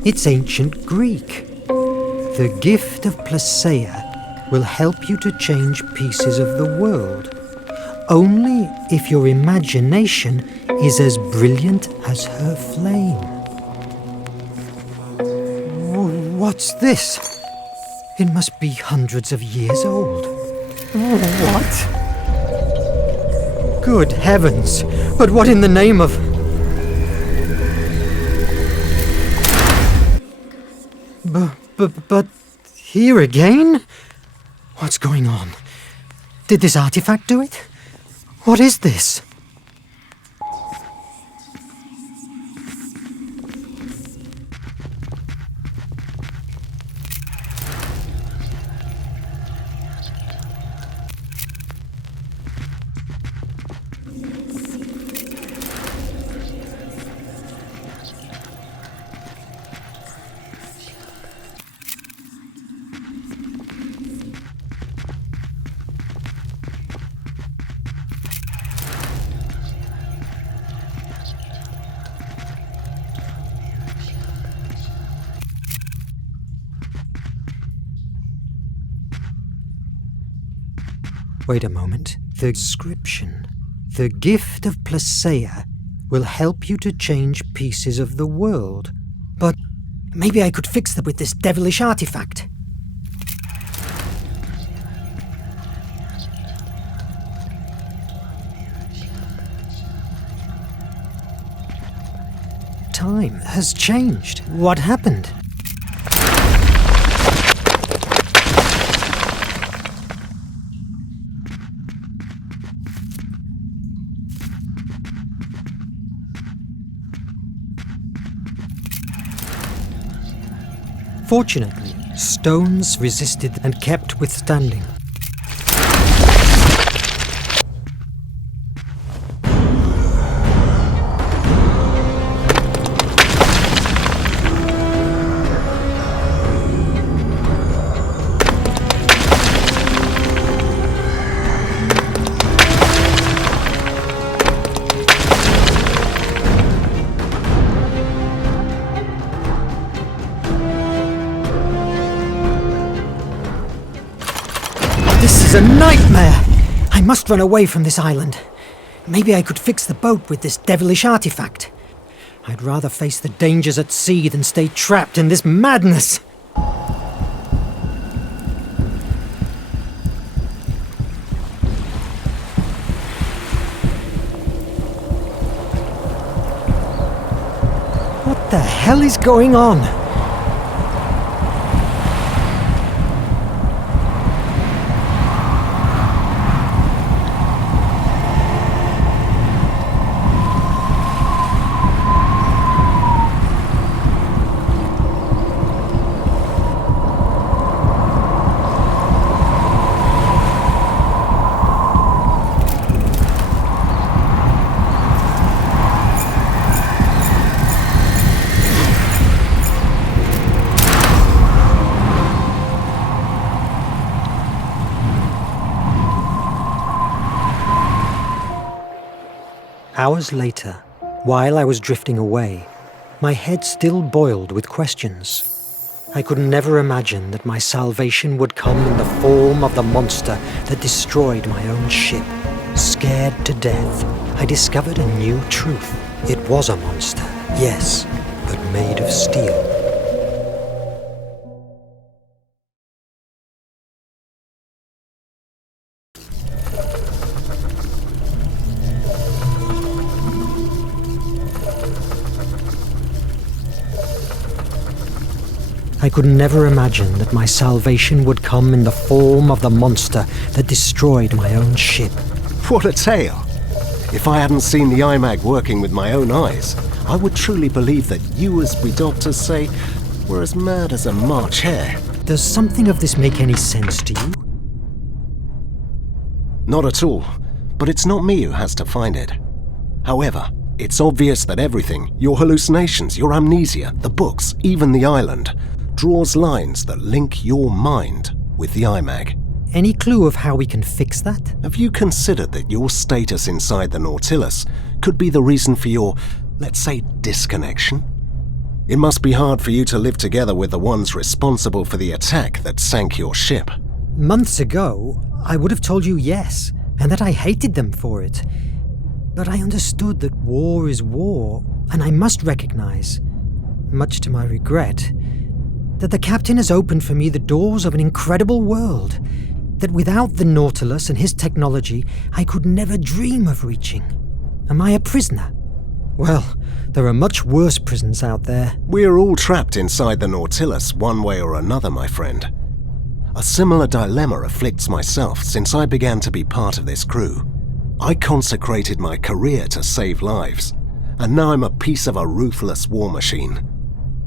It's ancient Greek. The gift of Placeia will help you to change pieces of the world. Only if your imagination is as brilliant as her flame. What's this? It must be hundreds of years old. What? Good heavens! But what in the name of... But here again? What's going on? Did this artifact do it? What is this? Wait a moment. The inscription. The gift of Placeia will help you to change pieces of the world. But maybe I could fix them with this devilish artifact. Time has changed. What happened? Fortunately, stones resisted and kept withstanding. This is a nightmare! I must run away from this island. Maybe I could fix the boat with this devilish artifact. I'd rather face the dangers at sea than stay trapped in this madness. What the hell is going on? Hours later, while I was drifting away, my head still boiled with questions. I could never imagine that my salvation would come in the form of the monster that destroyed my own ship. Scared to death, I discovered a new truth. It was a monster, yes, but made of steel. I could never imagine that my salvation would come in the form of the monster that destroyed my own ship. What a tale! If I hadn't seen the IMAG working with my own eyes, I would truly believe that you, as we doctors say, were as mad as a March hare. Does something of this make any sense to you? Not at all, but it's not me who has to find it. However, it's obvious that everything, your hallucinations, your amnesia, the books, even the island, draws lines that link your mind with the IMAG. Any clue of how we can fix that? Have you considered that your status inside the Nautilus could be the reason for your, let's say, disconnection? It must be hard for you to live together with the ones responsible for the attack that sank your ship. Months ago, I would have told you yes, and that I hated them for it. But I understood that war is war, and I must recognize, much to my regret, that the captain has opened for me the doors of an incredible world that without the Nautilus and his technology, I could never dream of reaching. Am I a prisoner? Well, there are much worse prisons out there. We're all trapped inside the Nautilus one way or another, my friend. A similar dilemma afflicts myself since I began to be part of this crew. I consecrated my career to save lives, and now I'm a piece of a ruthless war machine.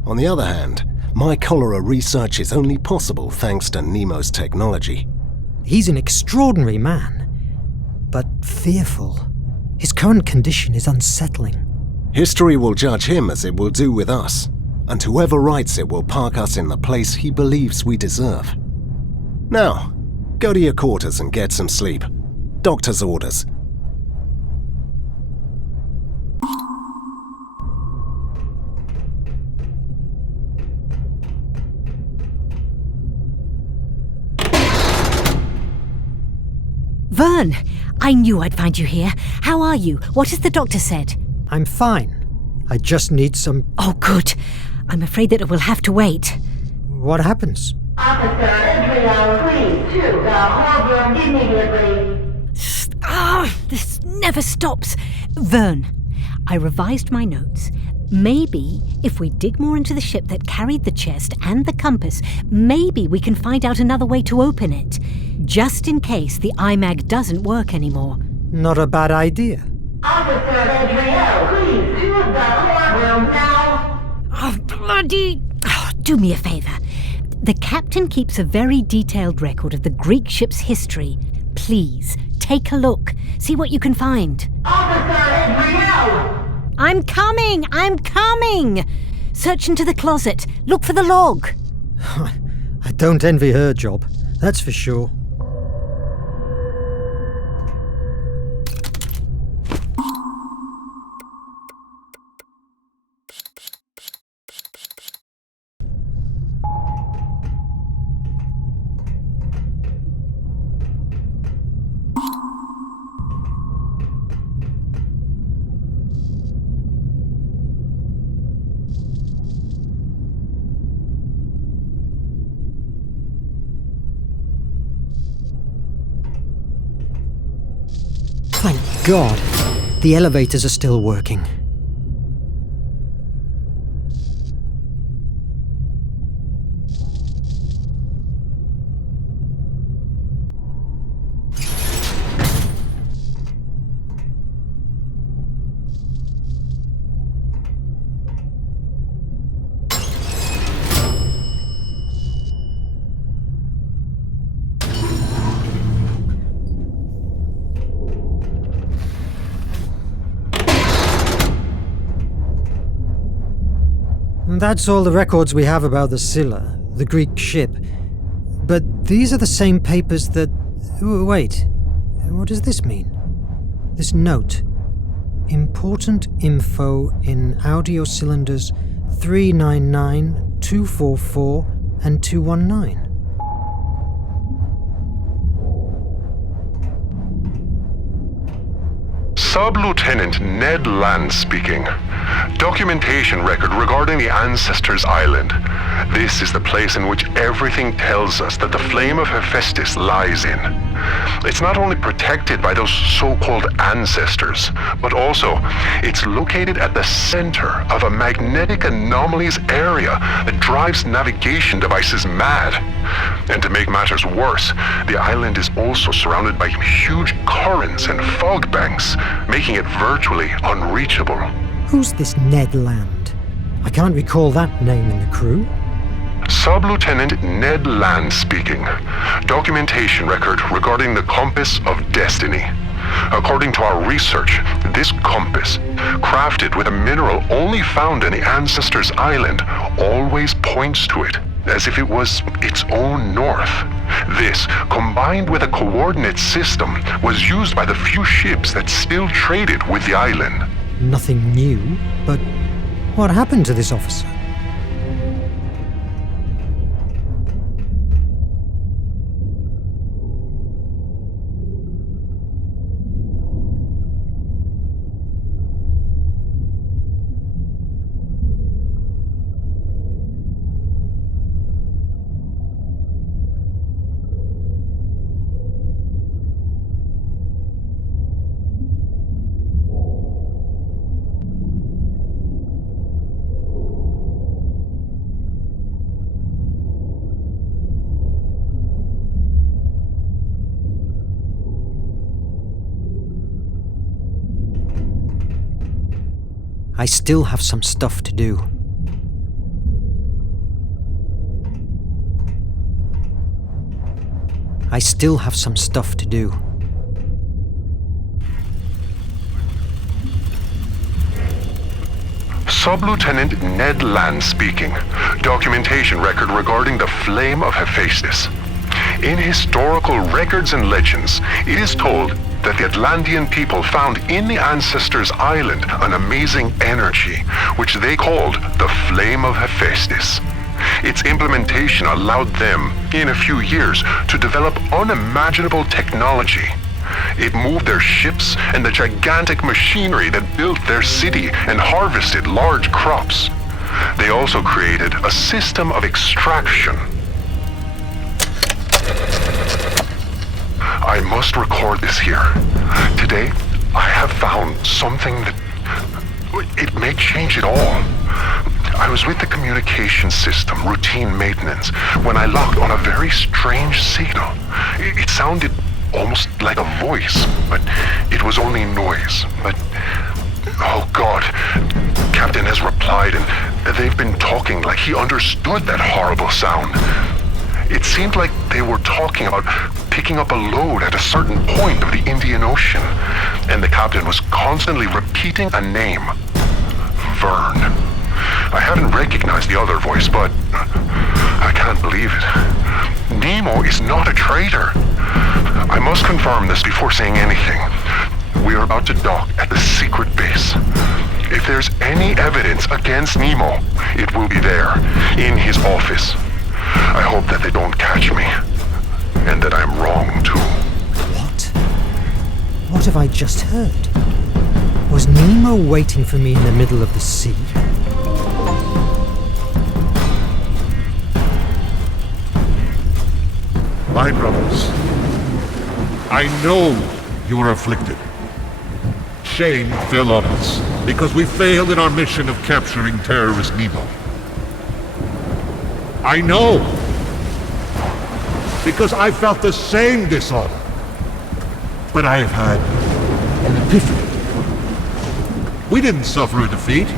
On the other hand, my cholera research is only possible thanks to Nemo's technology. He's an extraordinary man, but fearful. His current condition is unsettling. History will judge him as it will do with us, and whoever writes it will park us in the place he believes we deserve. Now, go to your quarters and get some sleep. Doctor's orders. Verne! I knew I'd find you here. How are you? What has the doctor said? I'm fine. I just need some... Oh, good. I'm afraid that it will have to wait. What happens? Officer Israel, please, to the whole room immediately. This never stops. Verne, I revised my notes. Maybe if we dig more into the ship that carried the chest and the compass, maybe we can find out another way to open it. Just in case the IMAG doesn't work anymore. Not a bad idea. Officer Israel, please, to the courtroom now. Oh, bloody... Oh, do me a favor. The captain keeps a very detailed record of the Greek ship's history. Please, take a look. See what you can find. Officer Israel! I'm coming! Search into the closet. Look for the log. I don't envy her job, that's for sure. Thank God, the elevators are still working. That's all the records we have about the Scylla, the Greek ship. But these are the same papers that... Wait, what does this mean? This note. Important info in audio cylinders 399, 244, and 219. Sub-Lieutenant Ned Land speaking. Documentation record regarding the Ancestors' Island. This is the place in which everything tells us that the flame of Hephaestus lies in. It's not only protected by those so-called ancestors, but also it's located at the center of a magnetic anomalies area that drives navigation devices mad. And to make matters worse, the island is also surrounded by huge currents and fog banks, making it virtually unreachable. Who's this Ned Land? I can't recall that name in the crew. Sub-Lieutenant Ned Land speaking. Documentation record regarding the Compass of Destiny. According to our research, this compass, crafted with a mineral only found in the Ancestors' Island, always points to it, as if it was its own north. This, combined with a coordinate system, was used by the few ships that still traded with the island. Nothing new, but what happened to this officer? I still have some stuff to do. I still have some stuff to do. Sub-Lieutenant Ned Land speaking. Documentation record regarding the Flame of Hephaestus. In historical records and legends, it is told that the Atlantean people found in the Ancestors' Island an amazing energy, which they called the Flame of Hephaestus. Its implementation allowed them, in a few years, to develop unimaginable technology. It moved their ships and the gigantic machinery that built their city and harvested large crops. They also created a system of extraction. I must record this here. Today, I have found something that... it may change it all. I was with the communication system, routine maintenance, when I locked on a very strange signal. It sounded almost like a voice, but it was only noise. But, oh God, Captain has replied and they've been talking like he understood that horrible sound. It seemed like they were talking about picking up a load at a certain point of the Indian Ocean, and the captain was constantly repeating a name. Verne. I haven't recognized the other voice, but I can't believe it. Nemo is not a traitor. I must confirm this before saying anything. We are about to dock at the secret base. If there's any evidence against Nemo, it will be there, in his office. I hope that they don't catch me, and that I'm wrong too. What? What have I just heard? Was Nemo waiting for me in the middle of the sea? My brothers, I know you are afflicted. Shame fell on us because we failed in our mission of capturing terrorist Nemo. I know, because I felt the same dishonor. But I have had an epiphany. We didn't suffer a defeat.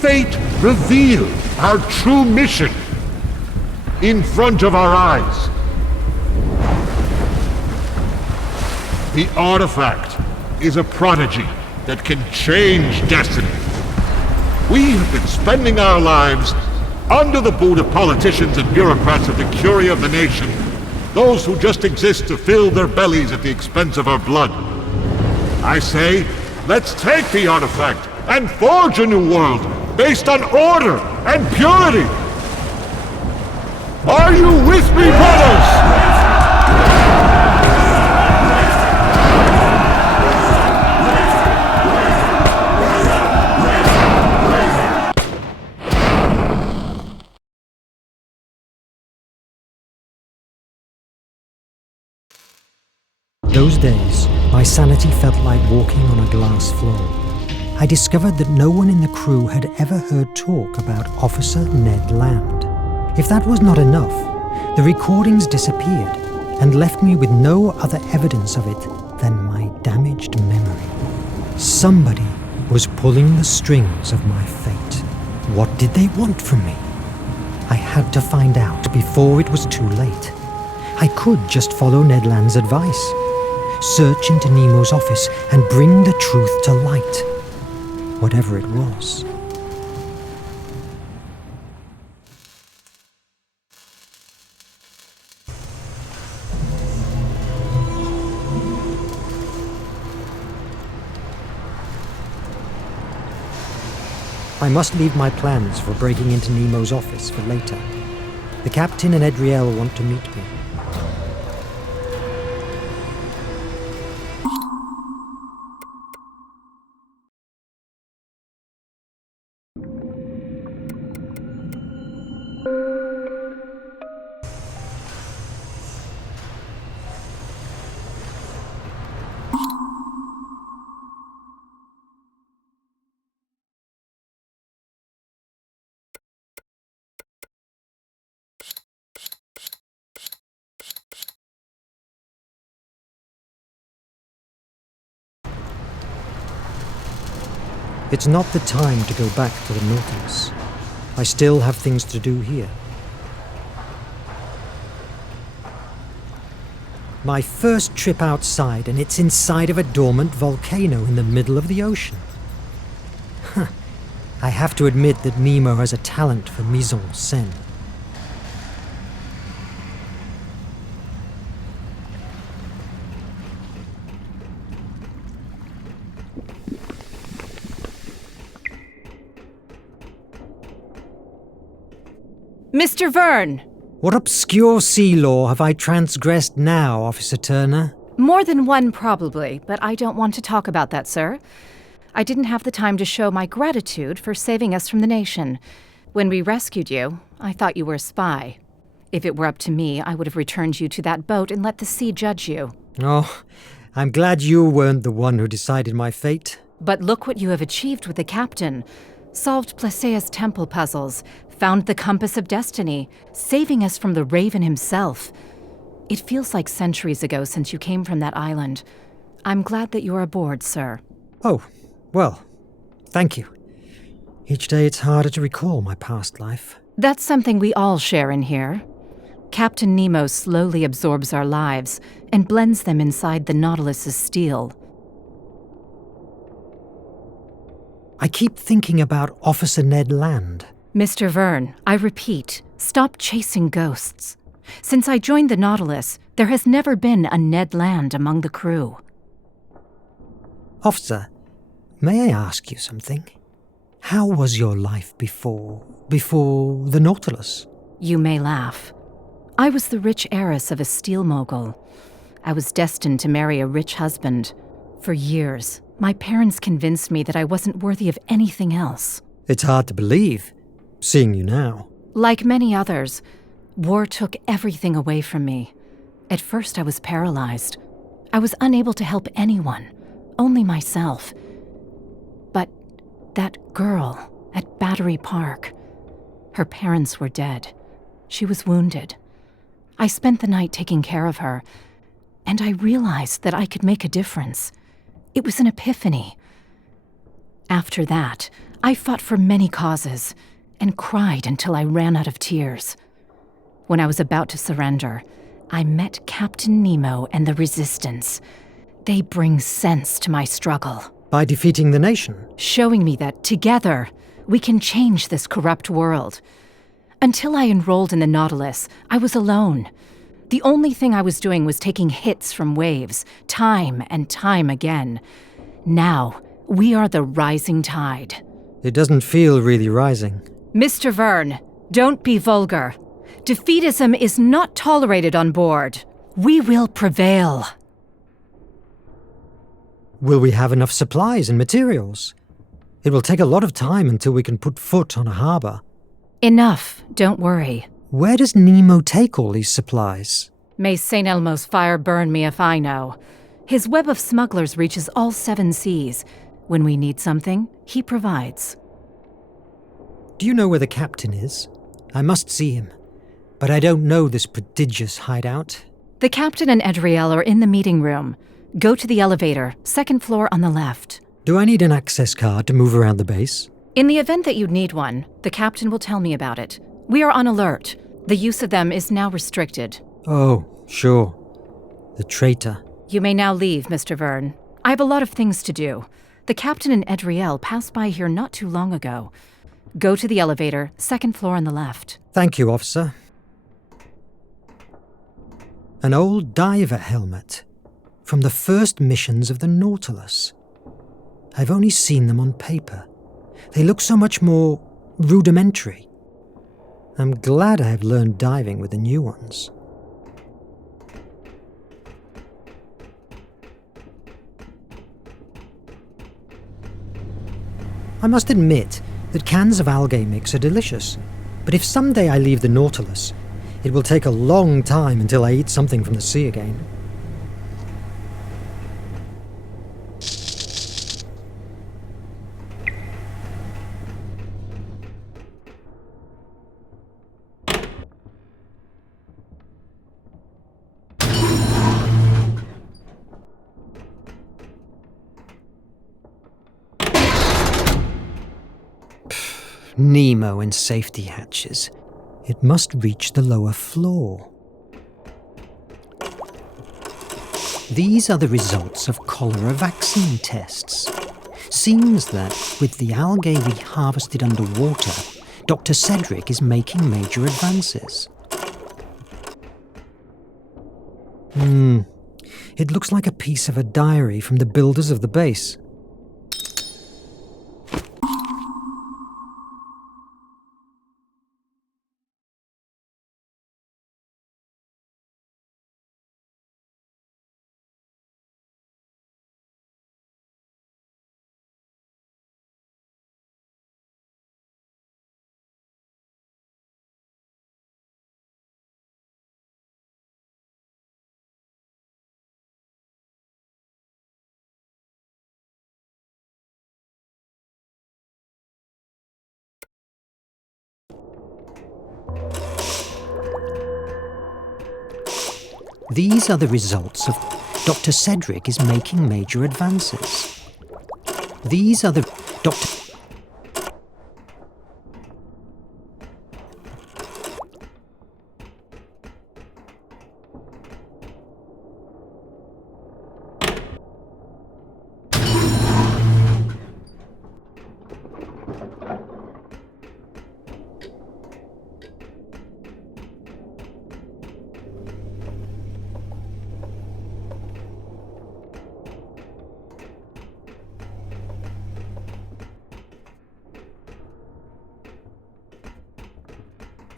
Fate revealed our true mission in front of our eyes. The artifact is a prodigy that can change destiny. We have been spending our lives under the boot of politicians and bureaucrats of the curia of the nation, those who just exist to fill their bellies at the expense of our blood. I say, let's take the artifact and forge a new world based on order and purity. Are you with me, brothers? Those days, my sanity felt like walking on a glass floor. I discovered that no one in the crew had ever heard talk about Officer Ned Land. If that was not enough, the recordings disappeared and left me with no other evidence of it than my damaged memory. Somebody was pulling the strings of my fate. What did they want from me? I had to find out before it was too late. I could just follow Ned Land's advice. Search into Nemo's office and bring the truth to light, whatever it was. I must leave my plans for breaking into Nemo's office for later. The captain and Edriel want to meet me. It's not the time to go back to the Nautilus. I still have things to do here. My first trip outside, and it's inside of a dormant volcano in the middle of the ocean. I have to admit that Nemo has a talent for mise en scène. Mr. Verne! What obscure sea law have I transgressed now, Officer Turner? More than one, probably, but I don't want to talk about that, sir. I didn't have the time to show my gratitude for saving us from the nation. When we rescued you, I thought you were a spy. If it were up to me, I would have returned you to that boat and let the sea judge you. Oh, I'm glad you weren't the one who decided my fate. But look what you have achieved with the captain. Solved Placea's temple puzzles, found the compass of destiny, saving us from the Raven himself. It feels like centuries ago since you came from that island. I'm glad that you're aboard, sir. Oh, well, thank you. Each day it's harder to recall my past life. That's something we all share in here. Captain Nemo slowly absorbs our lives and blends them inside the Nautilus's steel. I keep thinking about Officer Ned Land. Mr. Verne, I repeat, stop chasing ghosts. Since I joined the Nautilus, there has never been a Ned Land among the crew. Officer, may I ask you something? How was your life before the Nautilus? You may laugh. I was the rich heiress of a steel mogul. I was destined to marry a rich husband. For years, my parents convinced me that I wasn't worthy of anything else. It's hard to believe, seeing you now. Like many others, war took everything away from me. At first, I was paralyzed. I was unable to help anyone, only myself. But that girl at Battery Park, her parents were dead. She was wounded. I spent the night taking care of her, and I realized that I could make a difference. It was an epiphany. After that, I fought for many causes and cried until I ran out of tears. When I was about to surrender, I met Captain Nemo and the Resistance. They bring sense to my struggle. By defeating the nation? Showing me that, together, we can change this corrupt world. Until I enrolled in the Nautilus, I was alone. The only thing I was doing was taking hits from waves, time and time again. Now, we are the rising tide. It doesn't feel really rising. Mr. Verne, don't be vulgar. Defeatism is not tolerated on board. We will prevail. Will we have enough supplies and materials? It will take a lot of time until we can put foot on a harbor. Enough, don't worry. Where does Nemo take all these supplies? May St. Elmo's fire burn me if I know. His web of smugglers reaches all 7 seas. When we need something, he provides. Do you know where the captain is? I must see him, but I don't know this prodigious hideout. The captain and Edriel are in the meeting room. Go to the elevator, 2nd floor on the left. Do I need an access card to move around the base? In the event that you'd need one, the captain will tell me about it. We are on alert. The use of them is now restricted. Oh, sure. The traitor. You may now leave, Mr. Verne. I have a lot of things to do. The captain and Edriel passed by here not too long ago. Go to the elevator, 2nd floor on the left. Thank you, officer. An old diver helmet from the first missions of the Nautilus. I've only seen them on paper. They look so much more rudimentary. I'm glad I have learned diving with the new ones. I must admit that cans of algae mix are delicious, but if someday I leave the Nautilus, it will take a long time until I eat something from the sea again. Nemo and safety hatches. It must reach the lower floor. These are the results of cholera vaccine tests. Seems that with the algae we harvested underwater, Dr. Cedric is making major advances. It looks like a piece of a diary from the builders of the base. These are the results of Dr. Cedric is making major advances. These are the... Dr.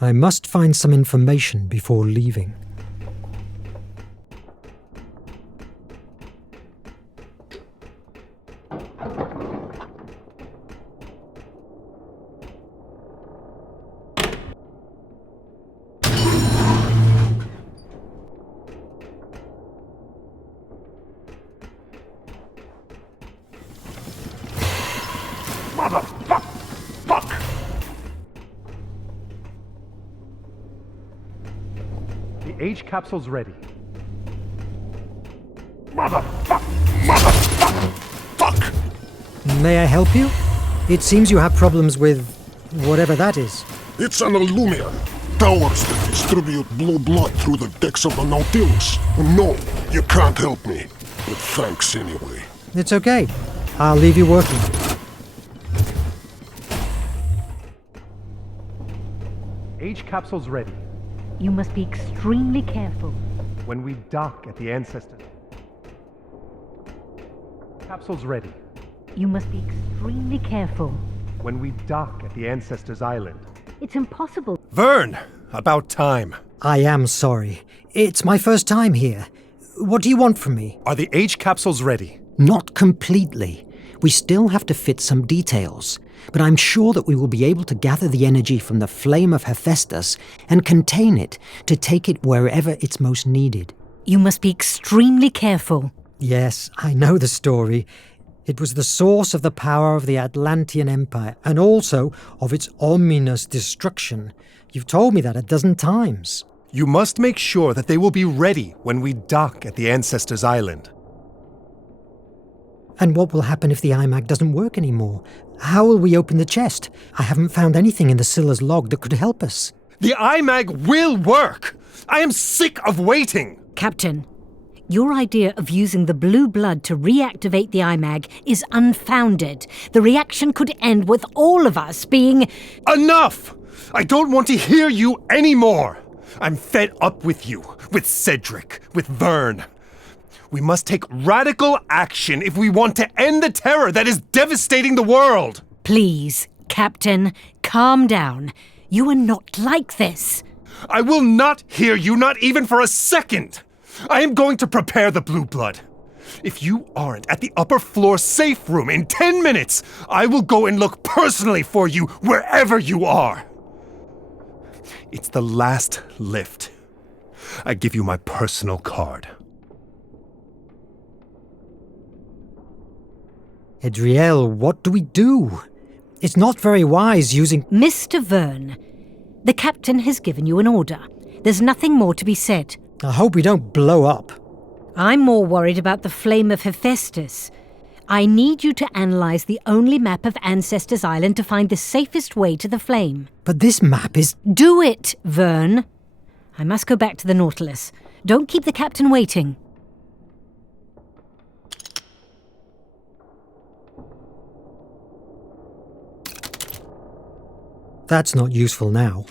I must find some information before leaving. The H capsule's ready. Fuck! May I help you? It seems you have problems with whatever that is. It's an Illumia. Towers that distribute blue blood through the decks of the Nautilus. No, you can't help me. But thanks anyway. It's okay. I'll leave you working. H capsule's ready. You must be extremely careful. When we dock at the Ancestor. Capsule's ready. You must be extremely careful. When we dock at the Ancestor's Island. It's impossible. Verne! About time. I am sorry. It's my first time here. What do you want from me? Are the H capsules ready? Not completely. We still have to fit some details. But I'm sure that we will be able to gather the energy from the flame of Hephaestus and contain it to take it wherever it's most needed. You must be extremely careful. Yes, I know the story. It was the source of the power of the Atlantean Empire, and also of its ominous destruction. You've told me that a dozen times. You must make sure that they will be ready when we dock at the Ancestor's Island. And what will happen if the IMAG doesn't work anymore? How will we open the chest? I haven't found anything in the Scylla's log that could help us. The IMAG will work! I am sick of waiting! Captain, your idea of using the blue blood to reactivate the IMAG is unfounded. The reaction could end with all of us being... Enough! I don't want to hear you anymore! I'm fed up with you, with Cedric, with Verne. We must take radical action if we want to end the terror that is devastating the world! Please, Captain, calm down. You are not like this. I will not hear you, not even for a second! I am going to prepare the blue blood. If you aren't at the upper floor safe room in 10 minutes, I will go and look personally for you wherever you are. It's the last lift. I give you my personal card. Adriel, what do we do? It's not very wise using... Mr. Verne, the captain has given you an order. There's nothing more to be said. I hope we don't blow up. I'm more worried about the flame of Hephaestus. I need you to analyze the only map of Ancestor's Island to find the safest way to the flame. But this map is... Do it, Verne. I must go back to the Nautilus. Don't keep the captain waiting. That's not useful now.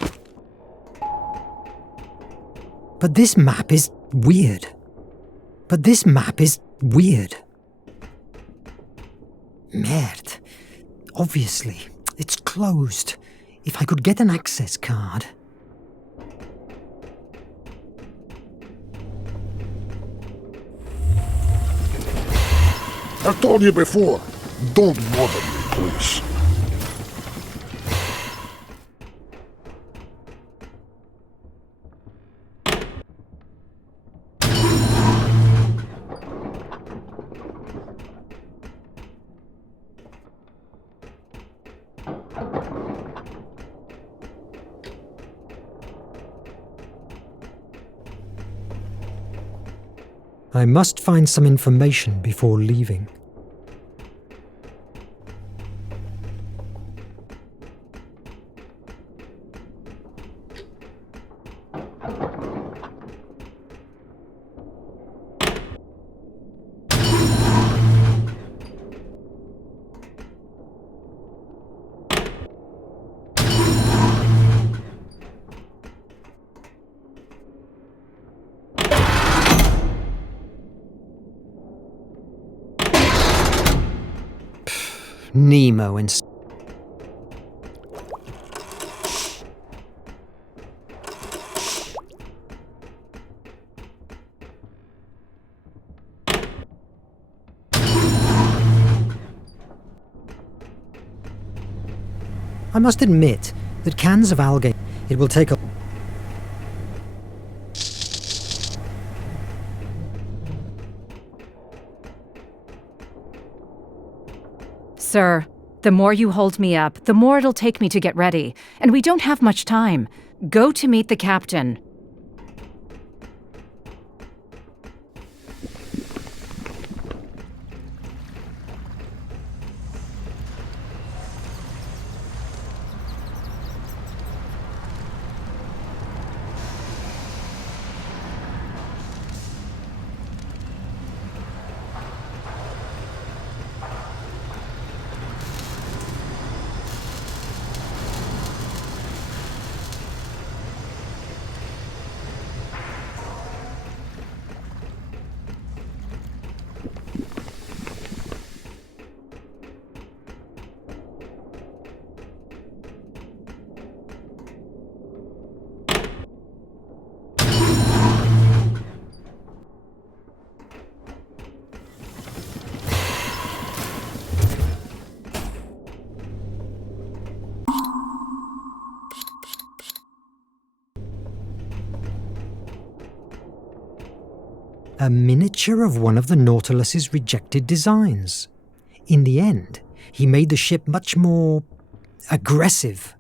But this map is weird. But this map is weird. Merde. Obviously, it's closed. If I could get an access card... I've told you before, don't bother me, please. I must find some information before leaving. Nemo and... I must admit that cans of algae, it will take a... Sir, the more you hold me up, the more it'll take me to get ready, and we don't have much time. Go to meet the captain. A miniature of one of the Nautilus's rejected designs. In the end, he made the ship much more aggressive.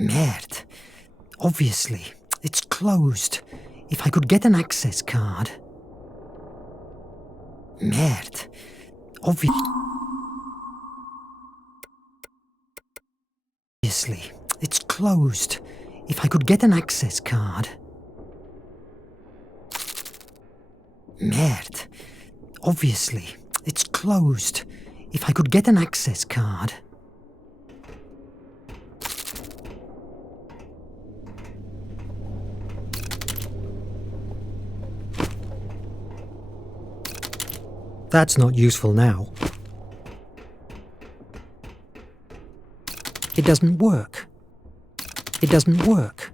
Merde. Obviously, it's closed. If I could get an access card. Merde. Obviously, it's closed. If I could get an access card. Merde. Obviously, it's closed. If I could get an access card. That's not useful now. It doesn't work. It doesn't work.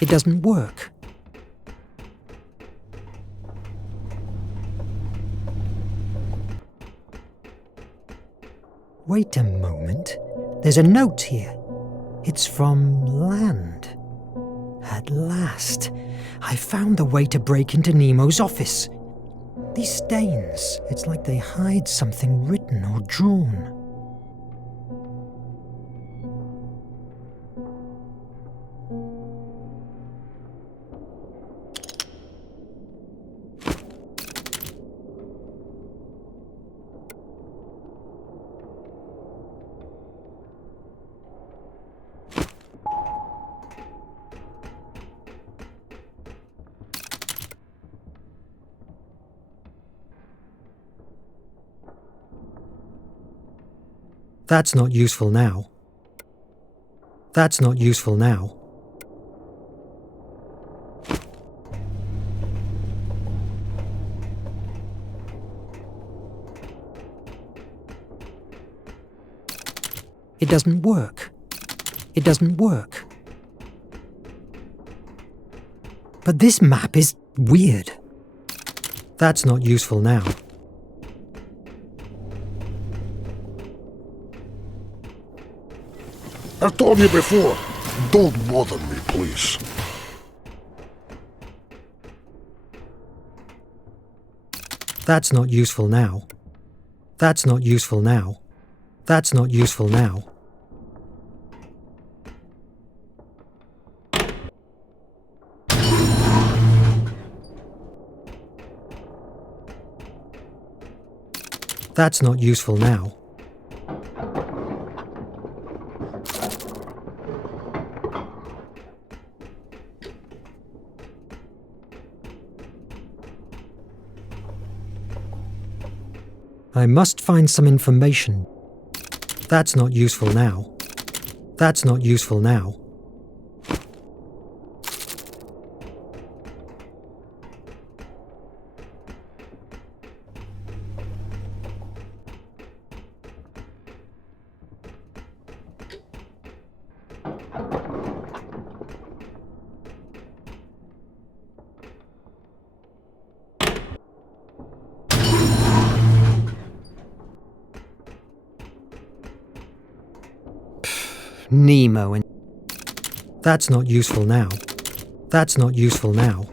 It doesn't work. Wait a moment. There's a note here. It's from land. At last, I found the way to break into Nemo's office. These stains, it's like they hide something written or drawn. That's not useful now. That's not useful now. It doesn't work. It doesn't work. But this map is weird. That's not useful now. I've told you before, don't bother me, please. That's not useful now. That's not useful now. That's not useful now. That's not useful now. I must find some information. That's not useful now. That's not useful now. Nemo and... That's not useful now. That's not useful now.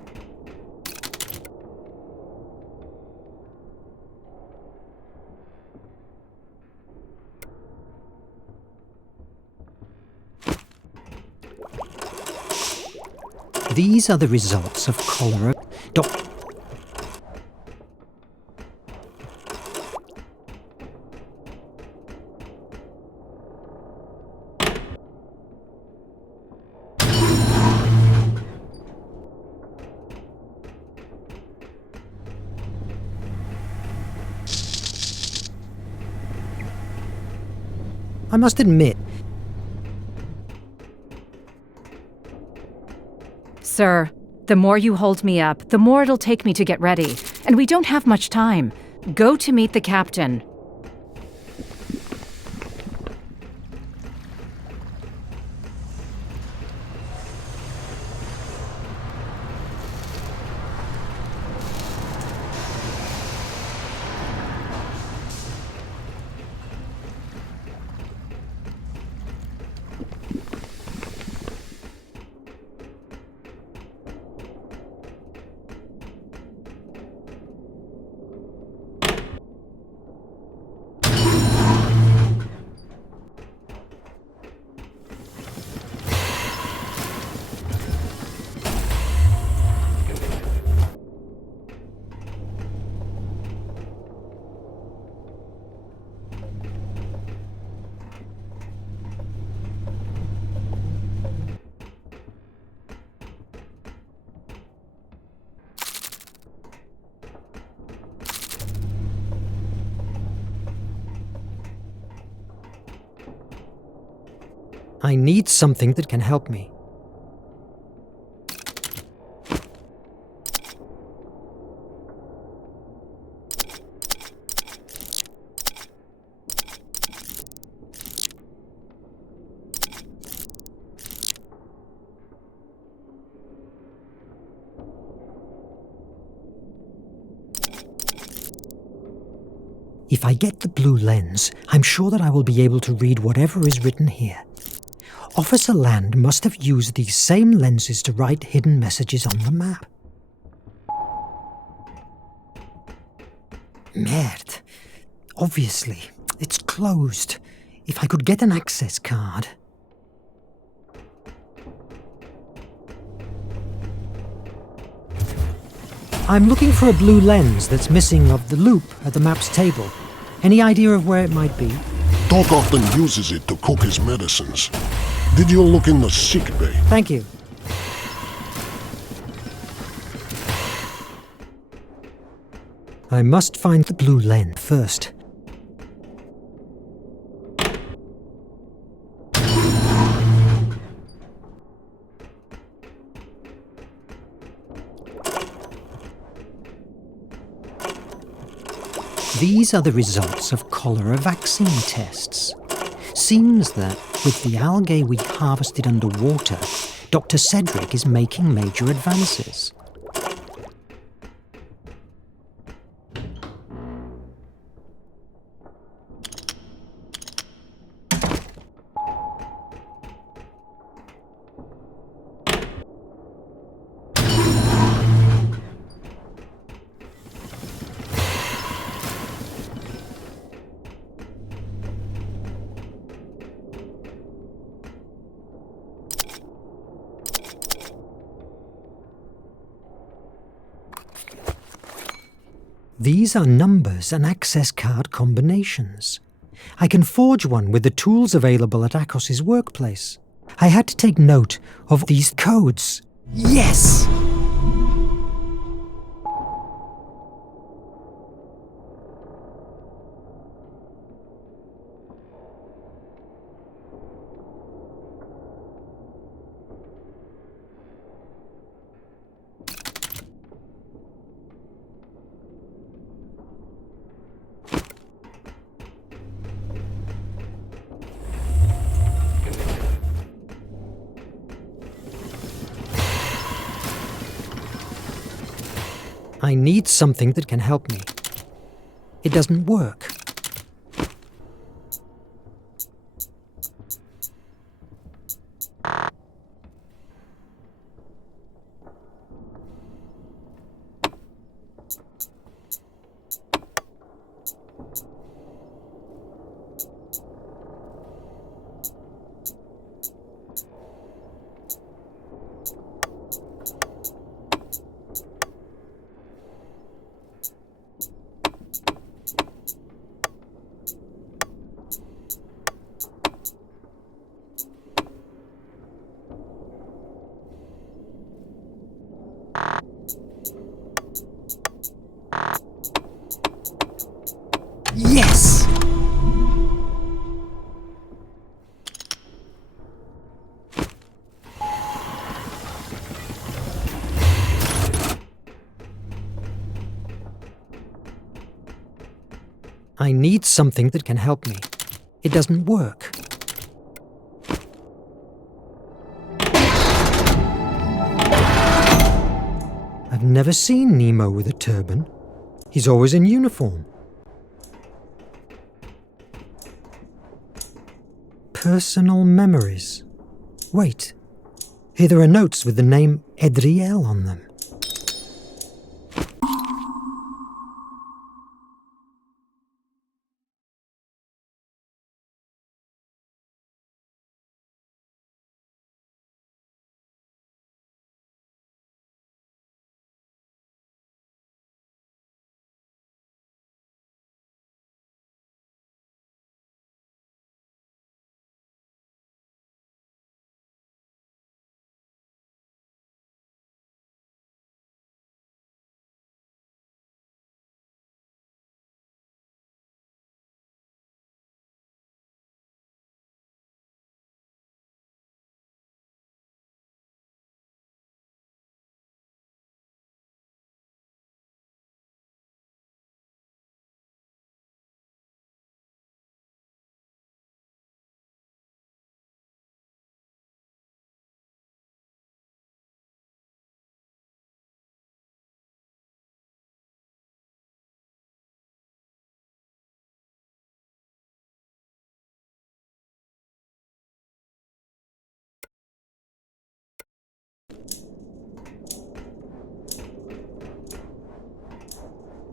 These are the results of cholera. I must admit... Sir, the more you hold me up, the more it'll take me to get ready. And we don't have much time. Go to meet the captain. I need something that can help me. If I get the blue lens, I'm sure that I will be able to read whatever is written here. Officer Land must have used these same lenses to write hidden messages on the map. Merde. Obviously, it's closed. If I could get an access card... I'm looking for a blue lens that's missing of the loop at the map's table. Any idea of where it might be? Doc often uses it to cook his medicines. Did you look in the sick bay? Thank you. I must find the blue lens first. These are the results of cholera vaccine tests. Seems that with the algae we harvested underwater, Dr. Cedric is making major advances. These are numbers and access card combinations. I can forge one with the tools available at Akos's workplace. I had to take note of these codes. Yes! I need something that can help me. It doesn't work. Yes! I need something that can help me. It doesn't work. I've never seen Nemo with a turban. He's always in uniform. Personal memories. Wait. Here there are notes with the name Edriel on them.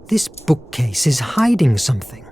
This bookcase is hiding something.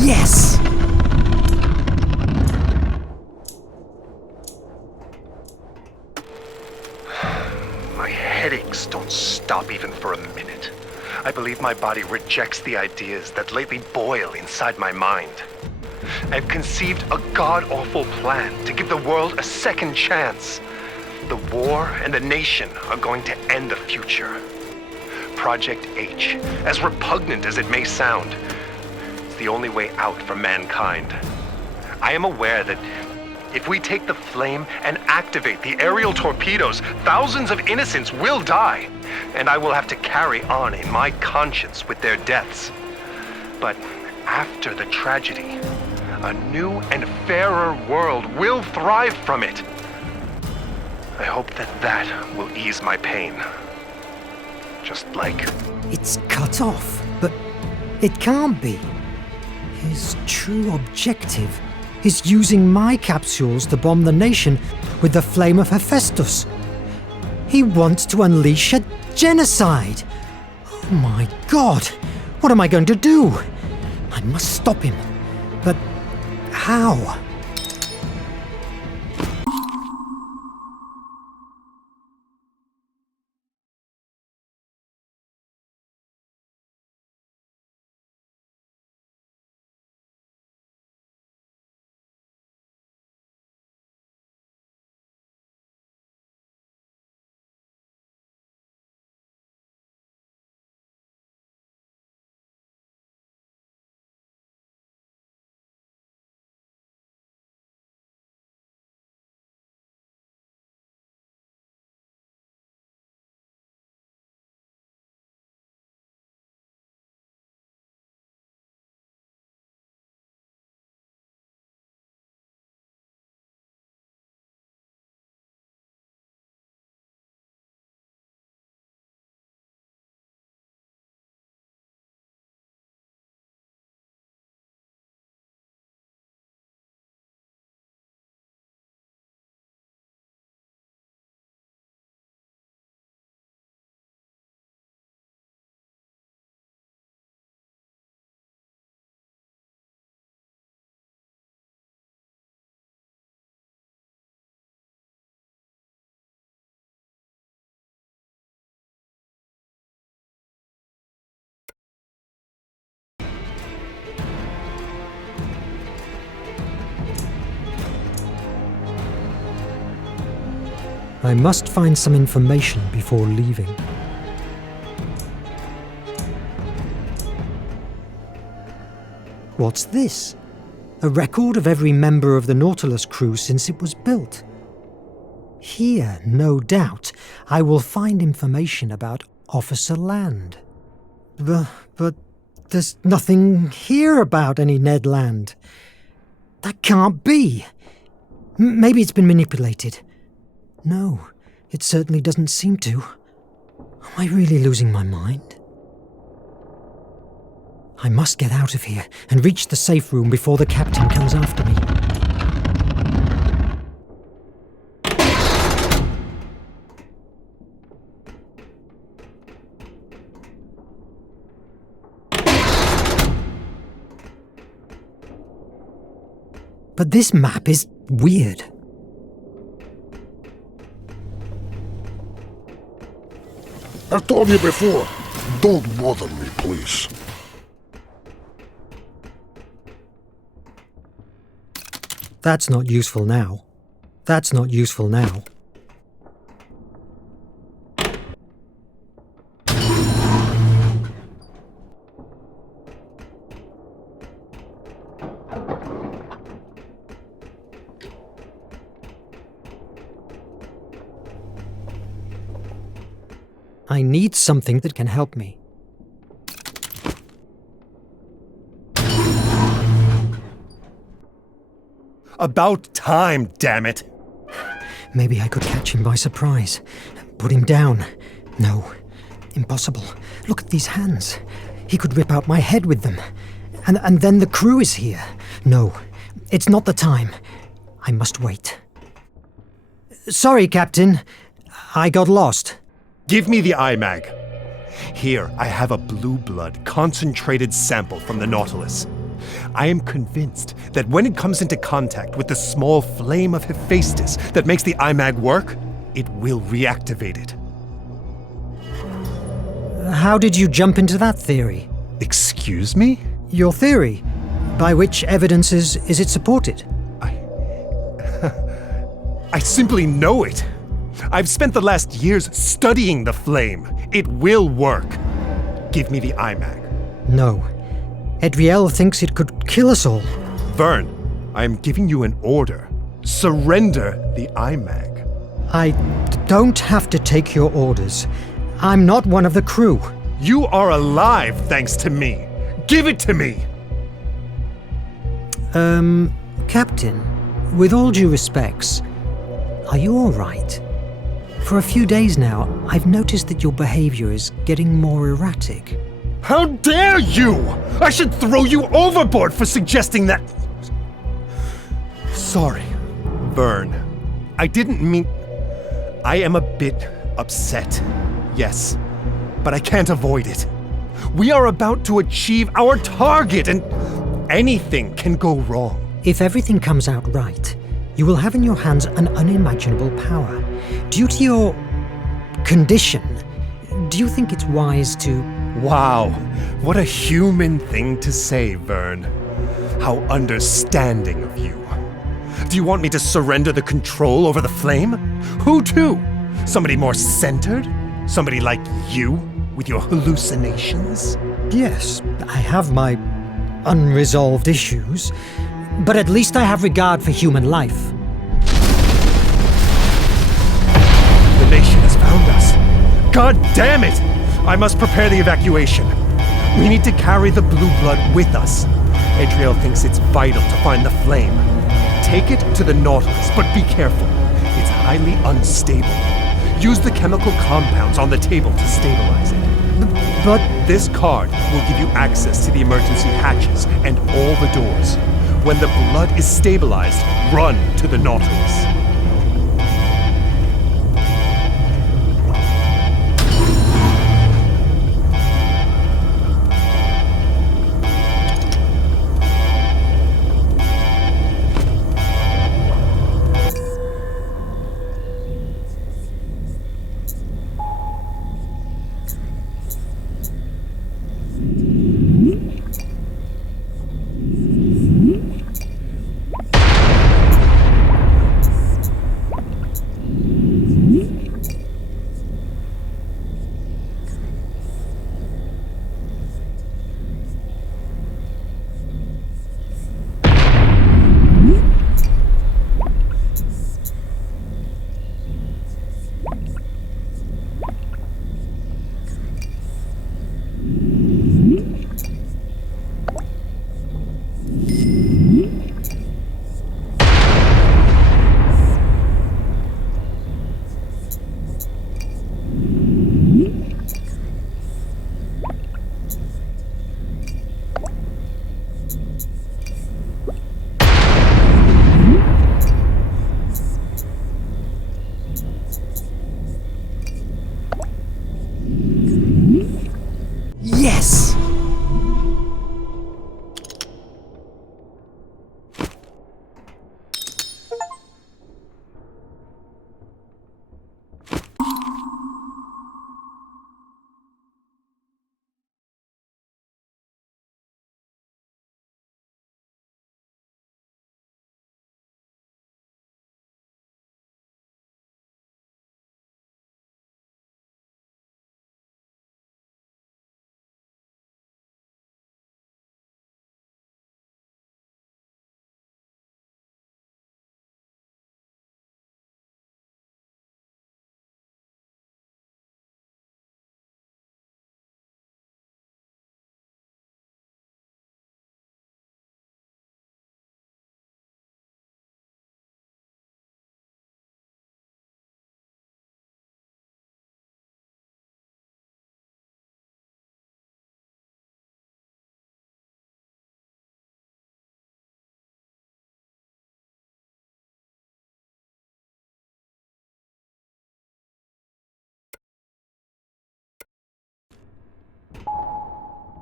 Yes! My headaches don't stop even for a minute. I believe my body rejects the ideas that lately boil inside my mind. I've conceived a god-awful plan to give the world a second chance. The war and the nation are going to end the future. Project H, as repugnant as it may sound, is the only way out for mankind. I am aware that if we take the flame and activate the aerial torpedoes, thousands of innocents will die, and I will have to carry on in my conscience with their deaths. But after the tragedy, a new and fairer world will thrive from it. I hope that will ease my pain. Just like... It's cut off, but it can't be. His true objective is using my capsules to bomb the nation with the flame of Hephaestus. He wants to unleash a genocide. Oh my God! What am I going to do? I must stop him. But how? I must find some information before leaving. What's this? A record of every member of the Nautilus crew since it was built. Here, no doubt, I will find information about Officer Land. But there's nothing here about any Ned Land. That can't be. Maybe it's been manipulated. No, it certainly doesn't seem to. Am I really losing my mind? I must get out of here and reach the safe room before the captain comes after me. But this map is weird. I've told you before, don't bother me, please. That's not useful now. That's not useful now. I need something that can help me. About time, damn it! Maybe I could catch him by surprise. Put him down. No. Impossible. Look at these hands. He could rip out my head with them. And then the crew is here. No. It's not the time. I must wait. Sorry, Captain. I got lost. Give me the IMAG. Here, I have a blue blood concentrated sample from the Nautilus. I am convinced that when it comes into contact with the small flame of Hephaestus that makes the IMAG work, it will reactivate it. How did you jump into that theory? Excuse me? Your theory. By which evidences is it supported? I simply know it. I've spent the last years studying the flame. It will work. Give me the IMAG. No. Edriel thinks it could kill us all. Verne, I am giving you an order. Surrender the IMAG. I don't have to take your orders. I'm not one of the crew. You are alive thanks to me. Give it to me! Captain, with all due respects, are you all right? For a few days now, I've noticed that your behavior is getting more erratic. How dare you! I should throw you overboard for suggesting that... Sorry, Verne. I didn't mean... I am a bit upset, yes, but I can't avoid it. We are about to achieve our target and anything can go wrong. If everything comes out right, you will have in your hands an unimaginable power. Due to your condition, do you think it's wise to... Wow, what a human thing to say, Verne. How understanding of you. Do you want me to surrender the control over the flame? Who to? Somebody more centered? Somebody like you, with your hallucinations? Yes, I have my unresolved issues, but at least I have regard for human life. The nation has found us. God damn it! I must prepare the evacuation. We need to carry the blue blood with us. Adriel thinks it's vital to find the flame. Take it to the Nautilus, but be careful. It's highly unstable. Use the chemical compounds on the table to stabilize it. But this card will give you access to the emergency hatches and all the doors. When the blood is stabilized, run to the Nautilus.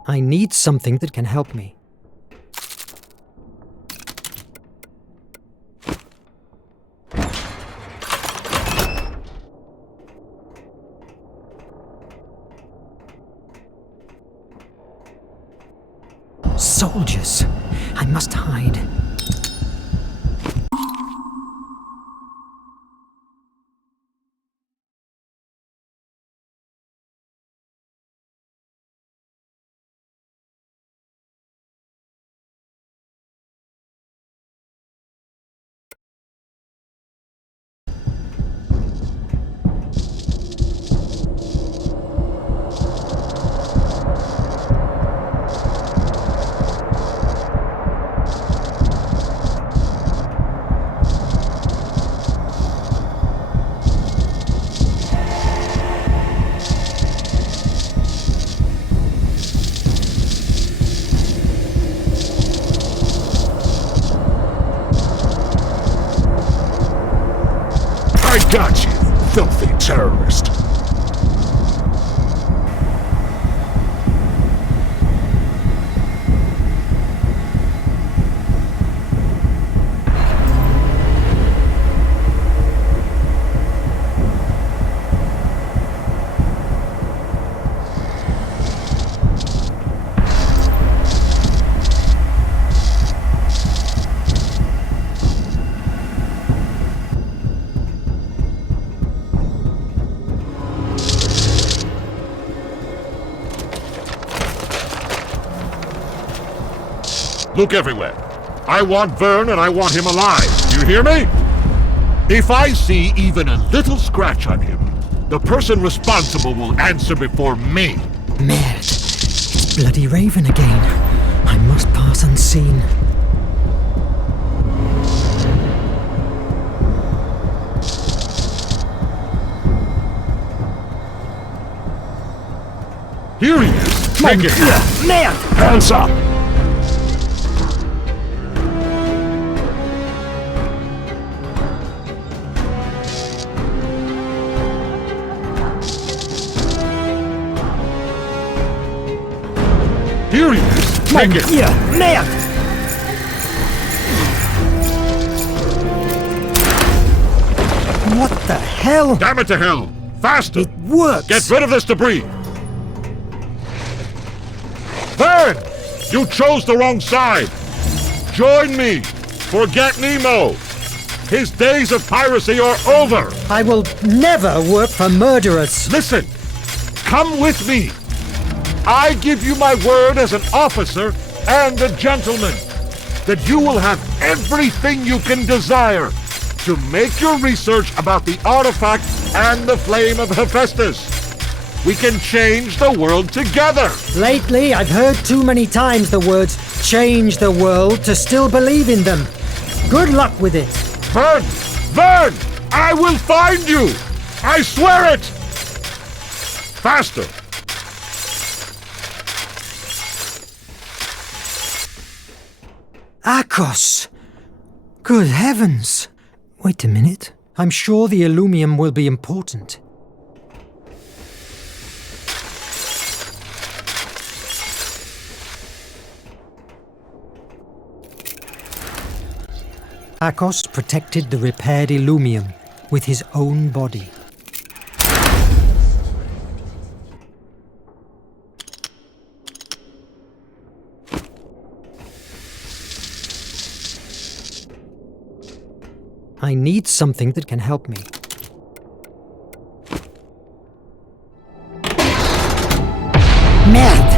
I need something that can help me. Soldiers! I must hide. I got you, filthy terrorist. Look everywhere. I want Verne and I want him alive. You hear me? If I see even a little scratch on him, the person responsible will answer before me. Merde. It's bloody Raven again. I must pass unseen. Here he is. Take it. Merde! Hands up. Here he is. Take it. Merde! What the hell? Damn it to hell. Faster. It works. Get rid of this debris. Verne! You chose the wrong side. Join me. Forget Nemo. His days of piracy are over. I will never work for murderers. Listen. Come with me. I give you my word as an officer and a gentleman that you will have everything you can desire to make your research about the artifact and the flame of Hephaestus. We can change the world together. Lately, I've heard too many times the words change the world to still believe in them. Good luck with it. Verne! Verne! I will find you! I swear it! Faster! Akos! Good heavens! Wait a minute. I'm sure the Illumium will be important. Akos protected the repaired Illumium with his own body. I need something that can help me. Merde!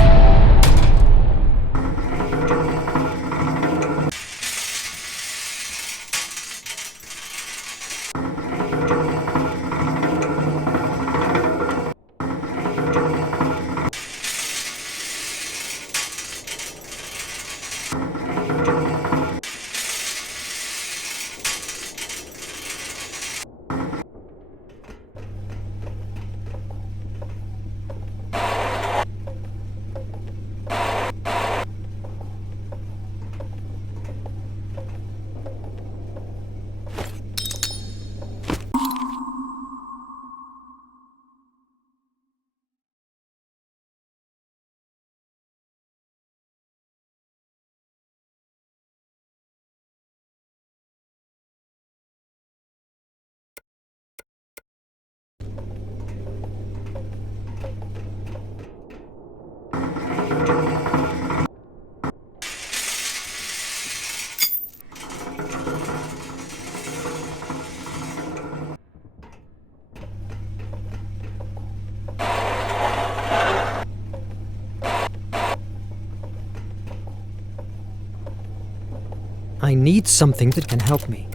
I need something that can help me.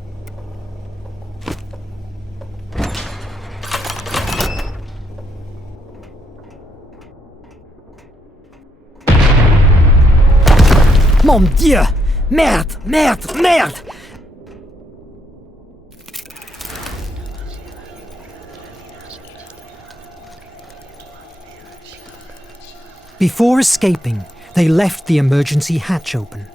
Mon Dieu! Merde! Merde! Merde! Before escaping, they left the emergency hatch open.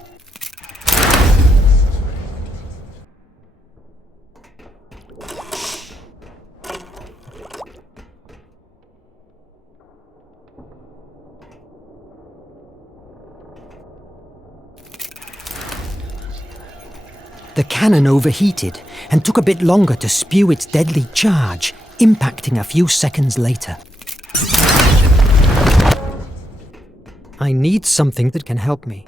The cannon overheated and took a bit longer to spew its deadly charge, impacting a few seconds later. I need something that can help me.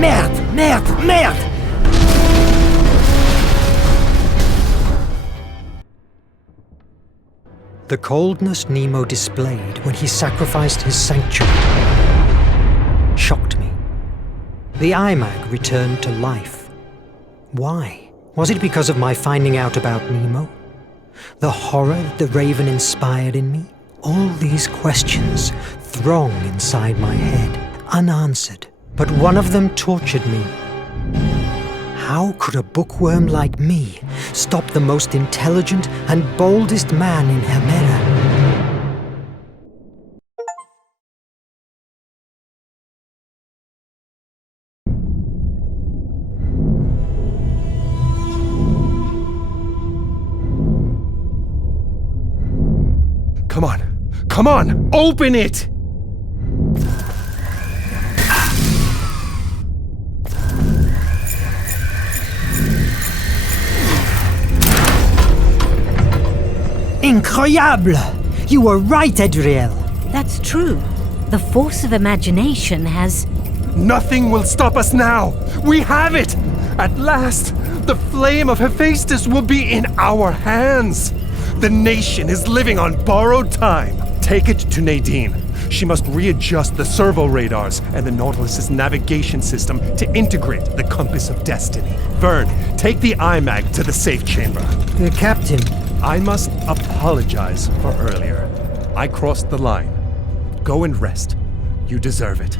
Merde! Merde! Merde! The coldness Nemo displayed when he sacrificed his sanctuary shocked me. The IMAG returned to life. Why? Was it because of my finding out about Nemo? The horror that the Raven inspired in me? All these questions throng inside my head, unanswered, but one of them tortured me. How could a bookworm like me stop the most intelligent and boldest man in Hemera? Come on! Come on! Open it! Incroyable! You were right, Adriel. That's true. The force of imagination has... Nothing will stop us now! We have it! At last, the flame of Hephaestus will be in our hands! The nation is living on borrowed time! Take it to Nadine. She must readjust the servo radars and the Nautilus's navigation system to integrate the compass of destiny. Verne, take the IMAG to the safe chamber. Captain. I must apologize for earlier. I crossed the line. Go and rest. You deserve it.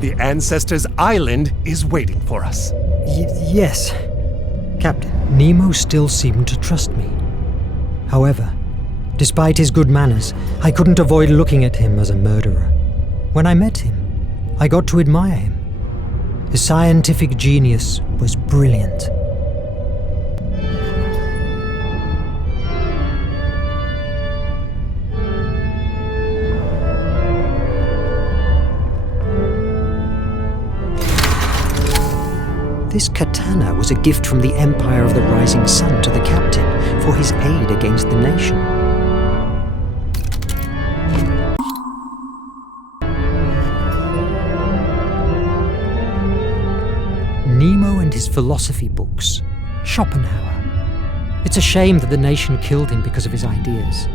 The Ancestors' Island is waiting for us. Yes, Captain. Nemo still seemed to trust me. However, despite his good manners, I couldn't avoid looking at him as a murderer. When I met him, I got to admire him. His scientific genius was brilliant. This katana was a gift from the Empire of the Rising Sun to the captain for his aid against the nation. Nemo and his philosophy books. Schopenhauer. It's a shame that the nation killed him because of his ideas.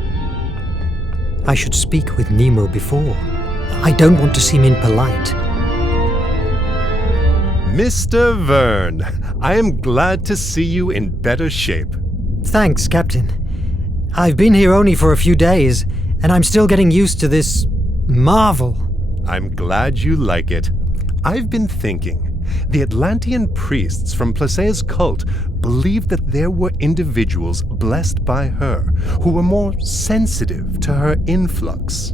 I should speak with Nemo before. I don't want to seem impolite. Mr. Verne, I am glad to see you in better shape. Thanks, Captain. I've been here only for a few days, and I'm still getting used to this marvel. I'm glad you like it. I've been thinking. The Atlantean priests from Placea's cult believed that there were individuals blessed by her who were more sensitive to her influx.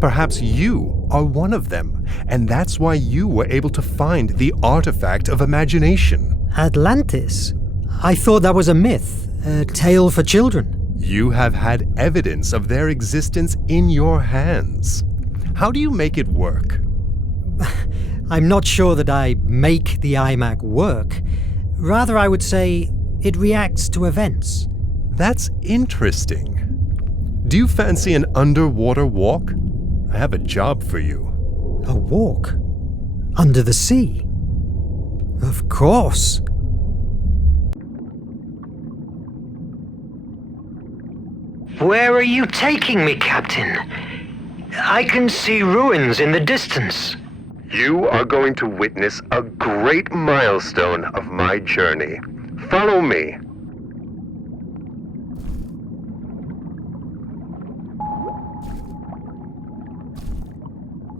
Perhaps you are one of them, and that's why you were able to find the artifact of imagination. Atlantis? I thought that was a myth, a tale for children. You have had evidence of their existence in your hands. How do you make it work? I'm not sure that I make the IMAG work. Rather, I would say it reacts to events. That's interesting. Do you fancy an underwater walk? I have a job for you. A walk? Under the sea? Of course. Where are you taking me, Captain? I can see ruins in the distance. You are going to witness a great milestone of my journey. Follow me.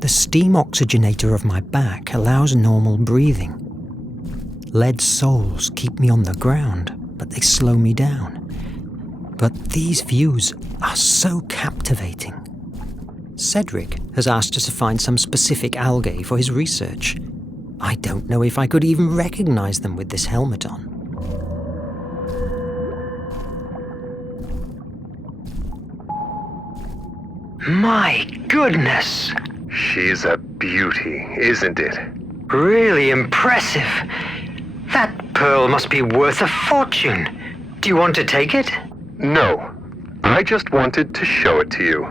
The steam oxygenator of my back allows normal breathing. Lead soles keep me on the ground, but they slow me down. But these views are so captivating. Cedric has asked us to find some specific algae for his research. I don't know if I could even recognize them with this helmet on. My goodness! She's a beauty, isn't it? Really impressive. That pearl must be worth a fortune. Do you want to take it? No. I just wanted to show it to you.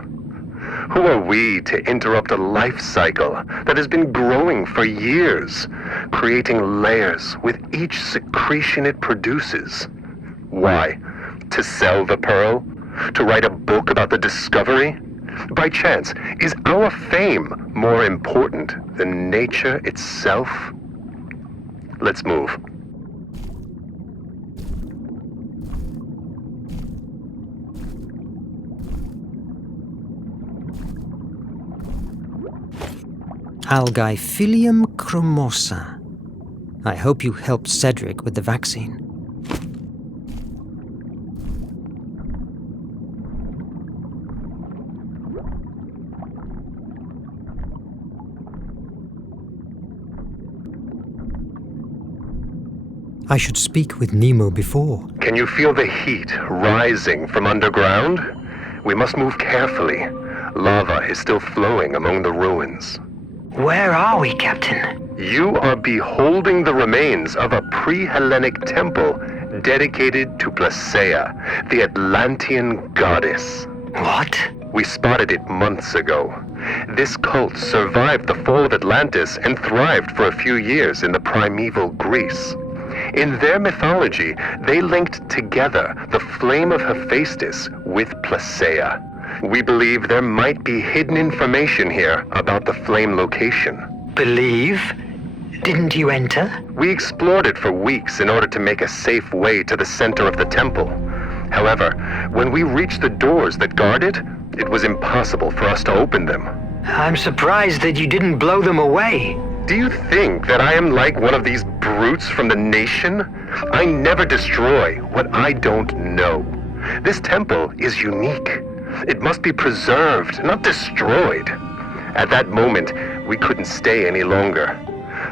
Who are we to interrupt a life cycle that has been growing for years, creating layers with each secretion it produces? Why? To sell the pearl? To write a book about the discovery? By chance, is our fame more important than nature itself? Let's move. Algae chromosa. I hope you helped Cedric with the vaccine. I should speak with Nemo before. Can you feel the heat rising from underground? We must move carefully. Lava is still flowing among the ruins. Where are we, Captain? You are beholding the remains of a pre-Hellenic temple dedicated to Placaea, the Atlantean goddess. What? We spotted it months ago. This cult survived the fall of Atlantis and thrived for a few years in the primeval Greece. In their mythology, they linked together the flame of Hephaestus with Placaea. We believe there might be hidden information here about the flame location. Believe? Didn't you enter? We explored it for weeks in order to make a safe way to the center of the temple. However, when we reached the doors that guard it, it was impossible for us to open them. I'm surprised that you didn't blow them away. Do you think that I am like one of these brutes from the nation? I never destroy what I don't know. This temple is unique. It must be preserved, not destroyed. At that moment, we couldn't stay any longer.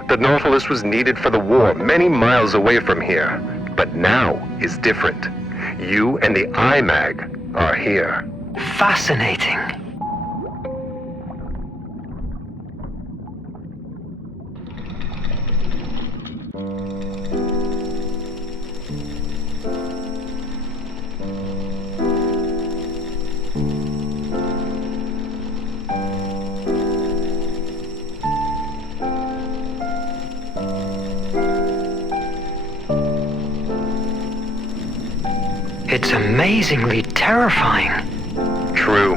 The Nautilus was needed for the war many miles away from here. But now is different. You and the IMAG are here. Fascinating. It's amazingly terrifying. True.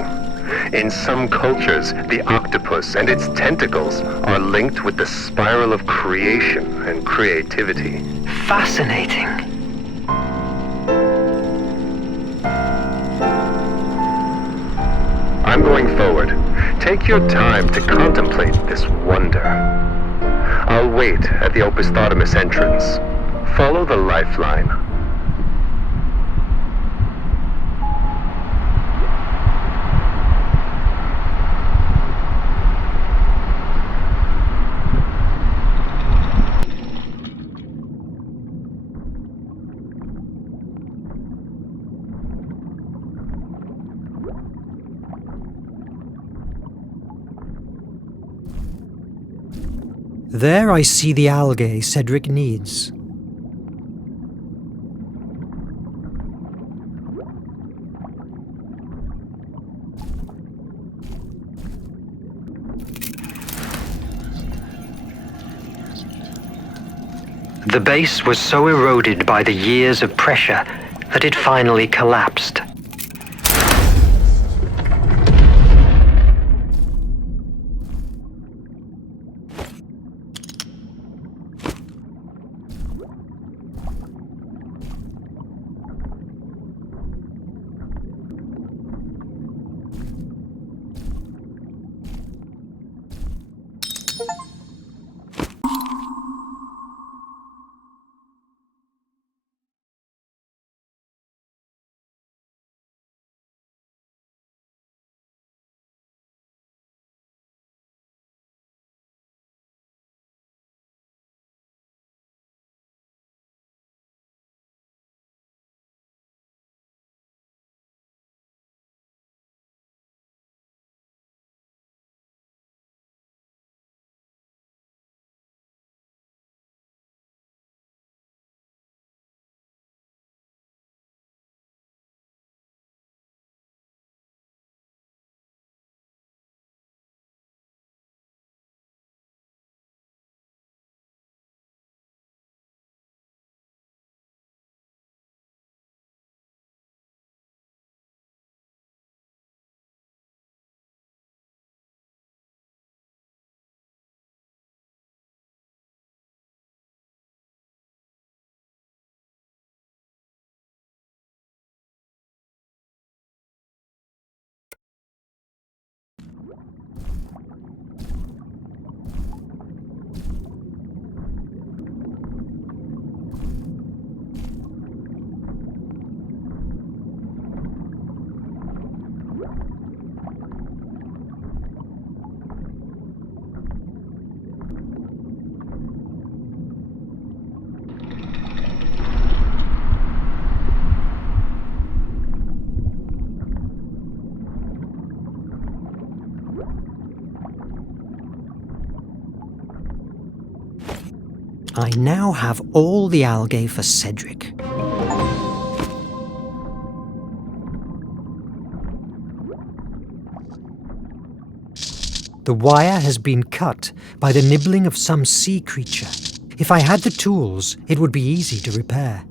In some cultures, the octopus and its tentacles are linked with the spiral of creation and creativity. Fascinating. I'm going forward. Take your time to contemplate this wonder. I'll wait at the Opisthotomus entrance. Follow the lifeline. There I see the algae Cedric needs. The base was so eroded by the years of pressure that it finally collapsed. I now have all the algae for Cedric. The wire has been cut by the nibbling of some sea creature. If I had the tools, it would be easy to repair.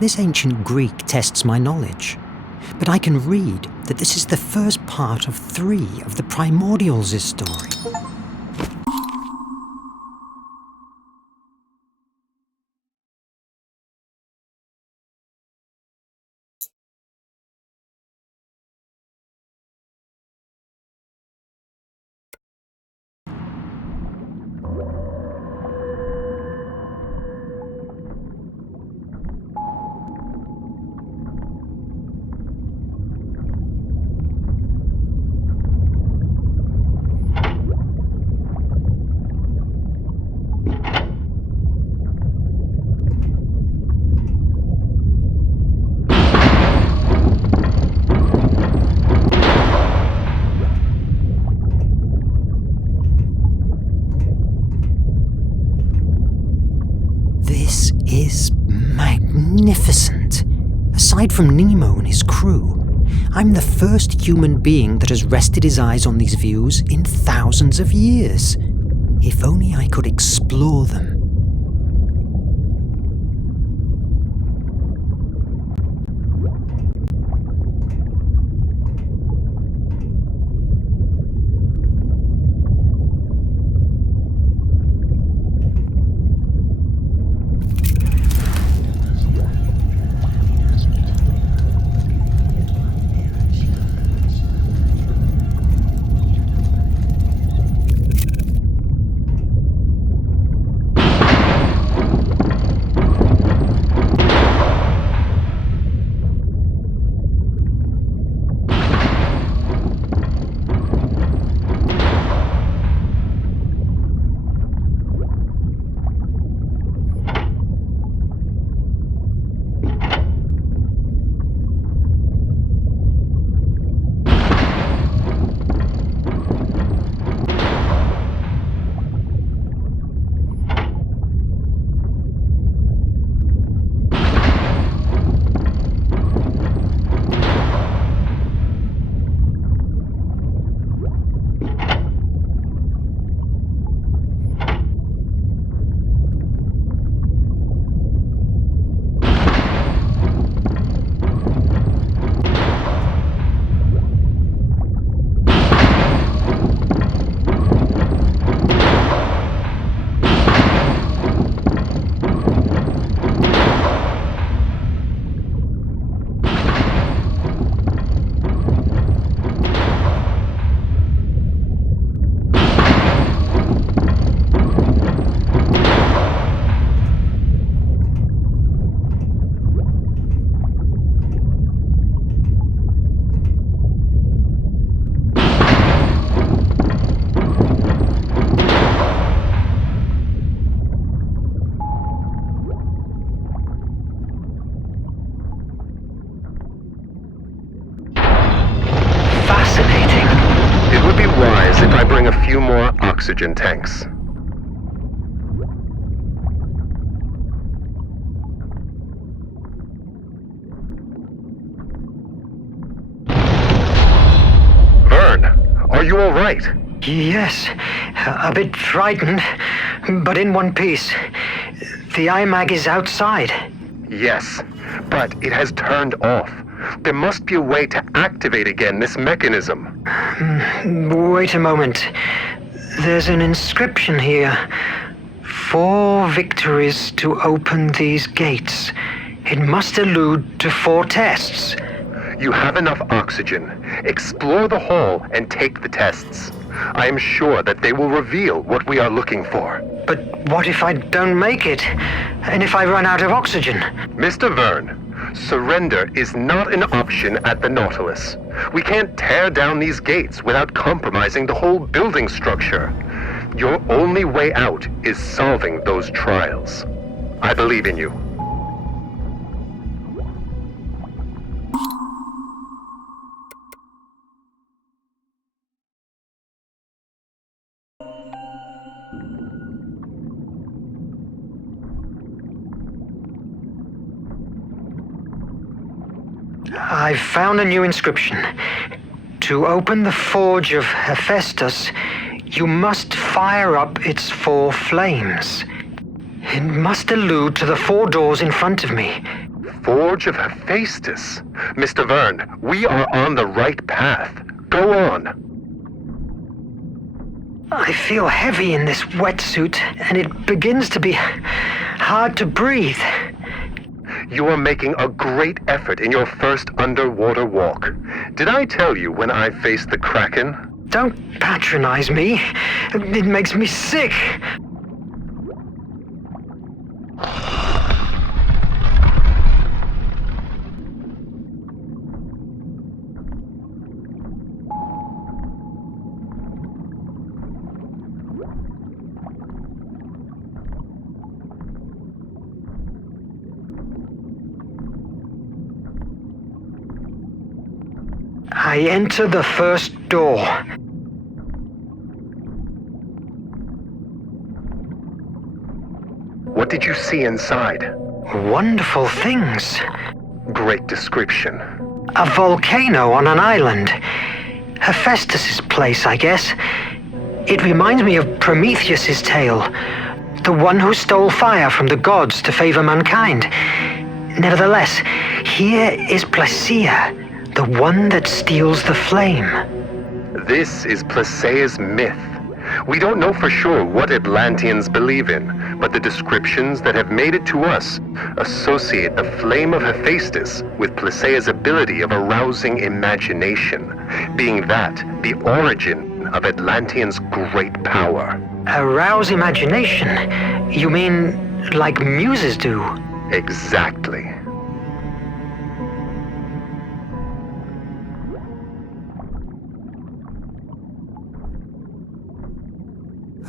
This ancient Greek tests my knowledge, but I can read that this is the first part of 3 of the Primordials' story. This is magnificent. Aside from Nemo and his crew, I'm the first human being that has rested his eyes on these views in thousands of years. If only I could explore them. If I bring a few more oxygen tanks. Verne, are you all right? Yes, a bit frightened, but in one piece. The IMAG is outside. Yes, but it has turned off. There must be a way to activate again this mechanism. Wait a moment. There's an inscription here. 4 victories to open these gates. It must allude to 4 tests. You have enough oxygen. Explore the hall and take the tests. I am sure that they will reveal what we are looking for. But what if I don't make it? And if I run out of oxygen? Mr. Verne, surrender is not an option at the Nautilus. We can't tear down these gates without compromising the whole building structure. Your only way out is solving those trials. I believe in you. I've found a new inscription. To open the forge of Hephaestus, you must fire up its 4 flames. It must allude to the 4 doors in front of me. Forge of Hephaestus. Mr. Verne, we are on the right path. Go on. I feel heavy in this wetsuit, and it begins to be hard to breathe. You are making a great effort in your first underwater walk. Did I tell you when I faced the Kraken? Don't patronize me. It makes me sick. I enter the first door. What did you see inside? Wonderful things. Great description. A volcano on an island. Hephaestus's place, I guess. It reminds me of Prometheus's tale. The one who stole fire from the gods to favor mankind. Nevertheless, here is Placia, the one that steals the flame. This is Placea's myth. We don't know for sure what Atlanteans believe in, but the descriptions that have made it to us associate the flame of Hephaestus with Placea's ability of arousing imagination, being that the origin of Atlanteans' great power. Arouse imagination? You mean like muses do? Exactly.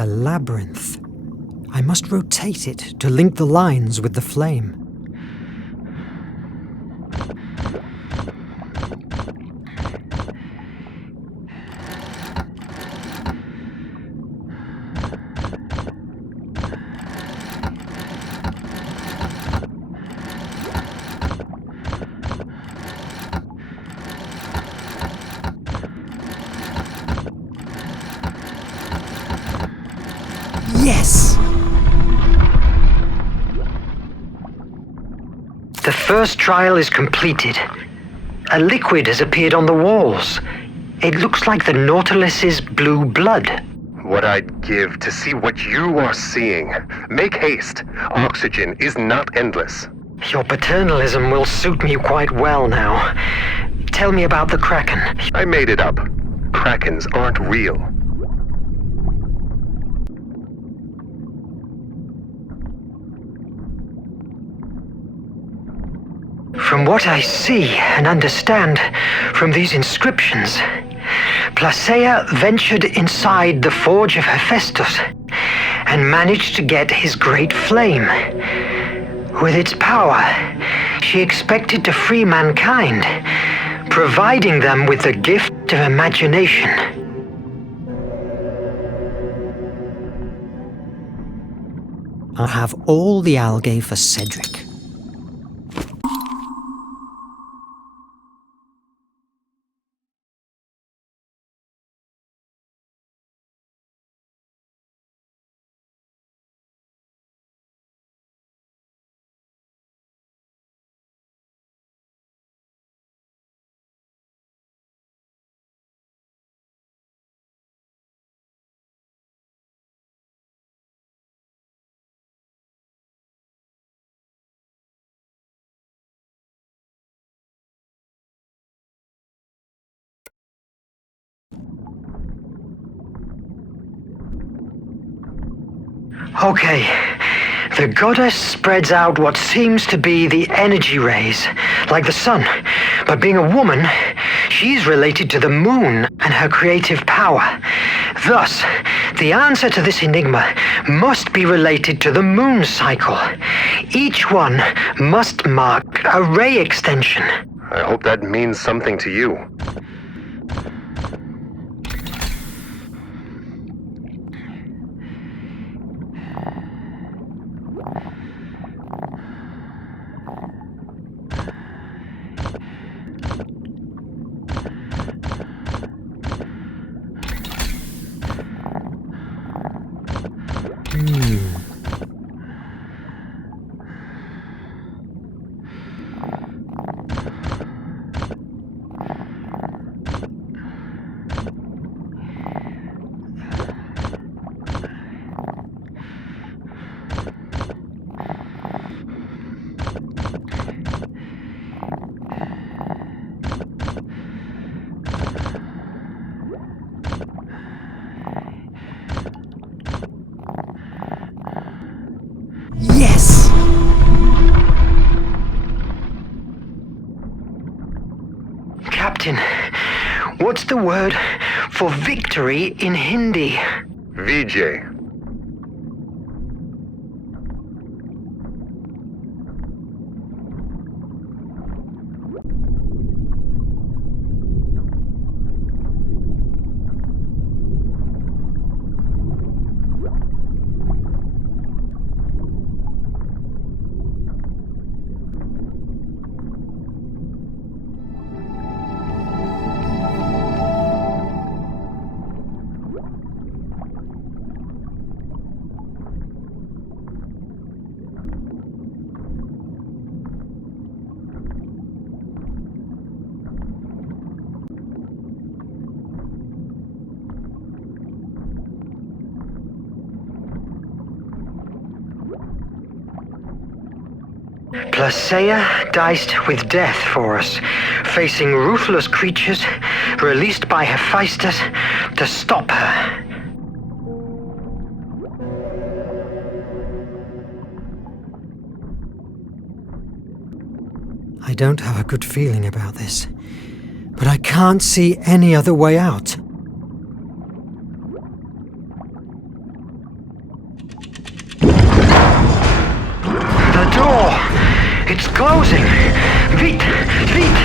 A labyrinth. I must rotate it to link the lines with the flame. Yes! The first trial is completed. A liquid has appeared on the walls. It looks like the Nautilus's blue blood. What I'd give to see what you are seeing. Make haste. Oxygen is not endless. Your paternalism will suit me quite well now. Tell me about the Kraken. I made it up. Krakens aren't real. From what I see and understand from these inscriptions, Placea ventured inside the forge of Hephaestus and managed to get his great flame. With its power, she expected to free mankind, providing them with the gift of imagination. I'll have all the algae for Cedric. Okay. The goddess spreads out what seems to be the energy rays, like the sun. But being a woman, she's related to the moon and her creative power. Thus, the answer to this enigma must be related to the moon cycle. Each one must mark a ray extension. I hope that means something to you. Yes! Captain, what's the word for victory in Hindi? Vijay. Placeia diced with death for us, facing ruthless creatures released by Hephaestus to stop her. I don't have a good feeling about this, but I can't see any other way out. The door! It's closing! Vite! Vite!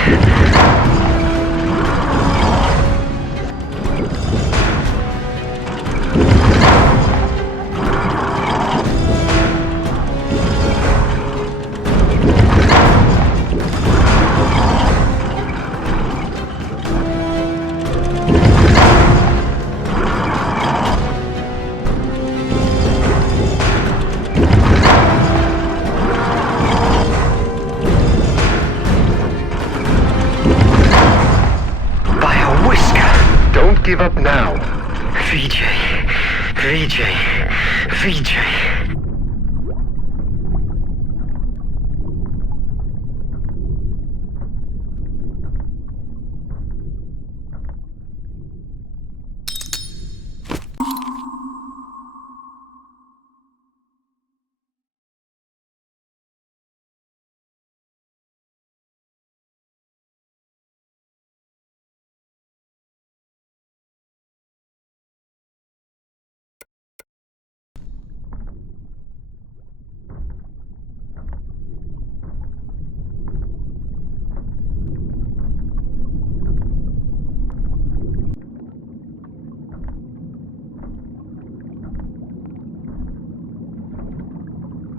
Give up now. Vijay. Vijay. Vijay.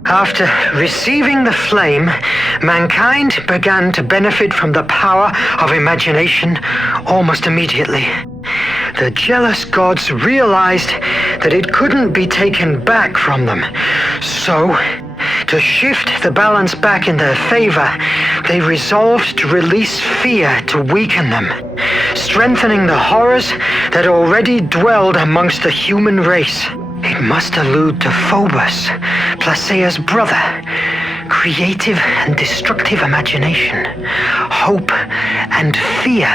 After receiving the flame, mankind began to benefit from the power of imagination almost immediately. The jealous gods realized that it couldn't be taken back from them. So, to shift the balance back in their favor, they resolved to release fear to weaken them, strengthening the horrors that already dwelled amongst the human race. It must allude to Phobos, Placeia's brother. Creative and destructive imagination, hope and fear.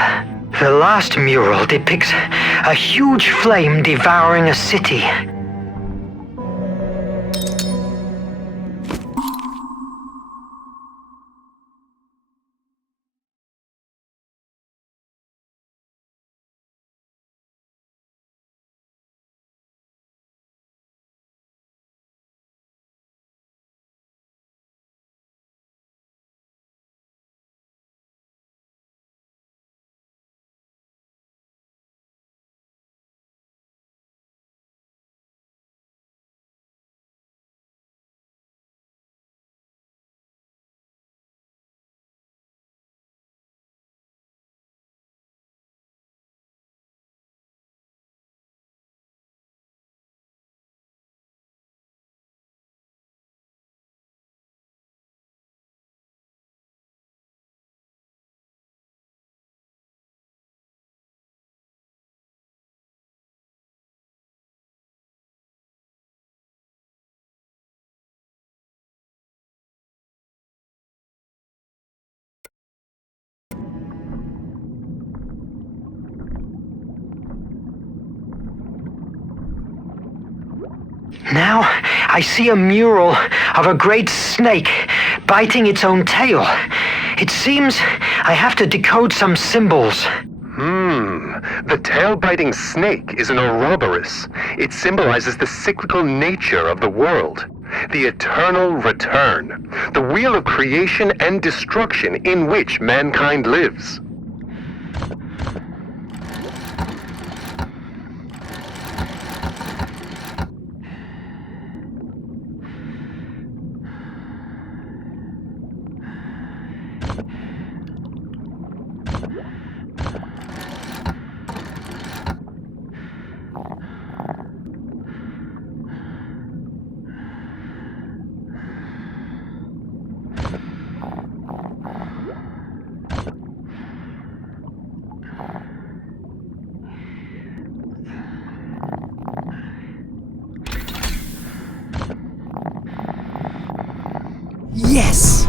The last mural depicts a huge flame devouring a city. Now I see a mural of a great snake biting its own tail. It seems I have to decode some symbols. The tail-biting snake is an Ouroboros. It symbolizes the cyclical nature of the world, the eternal return, the wheel of creation and destruction in which mankind lives. Yes!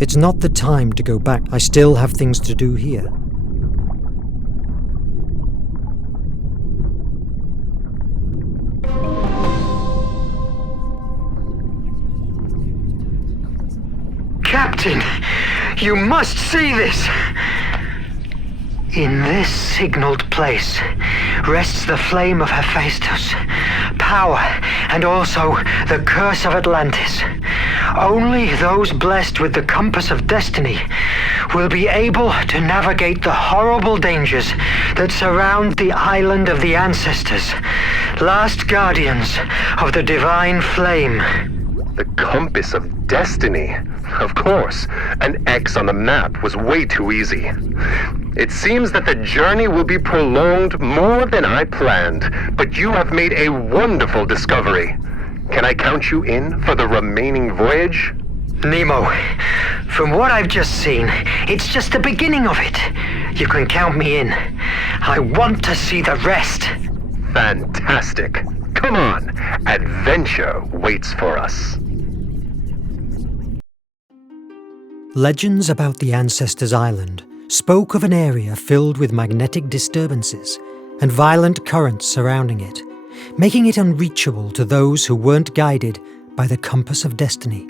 It's not the time to go back. I still have things to do here. Captain, you must see this! In this signaled place rests the flame of Hephaestus, power, and also the curse of Atlantis. Only those blessed with the compass of destiny will be able to navigate the horrible dangers that surround the island of the ancestors, last guardians of the divine flame. The compass of destiny? Of course, an X on the map was way too easy. It seems that the journey will be prolonged more than I planned, but you have made a wonderful discovery. Can I count you in for the remaining voyage? Nemo, from what I've just seen, it's just the beginning of it. You can count me in. I want to see the rest. Fantastic. Come on, adventure waits for us. Legends about the Ancestors' Island spoke of an area filled with magnetic disturbances and violent currents surrounding it, making it unreachable to those who weren't guided by the compass of destiny.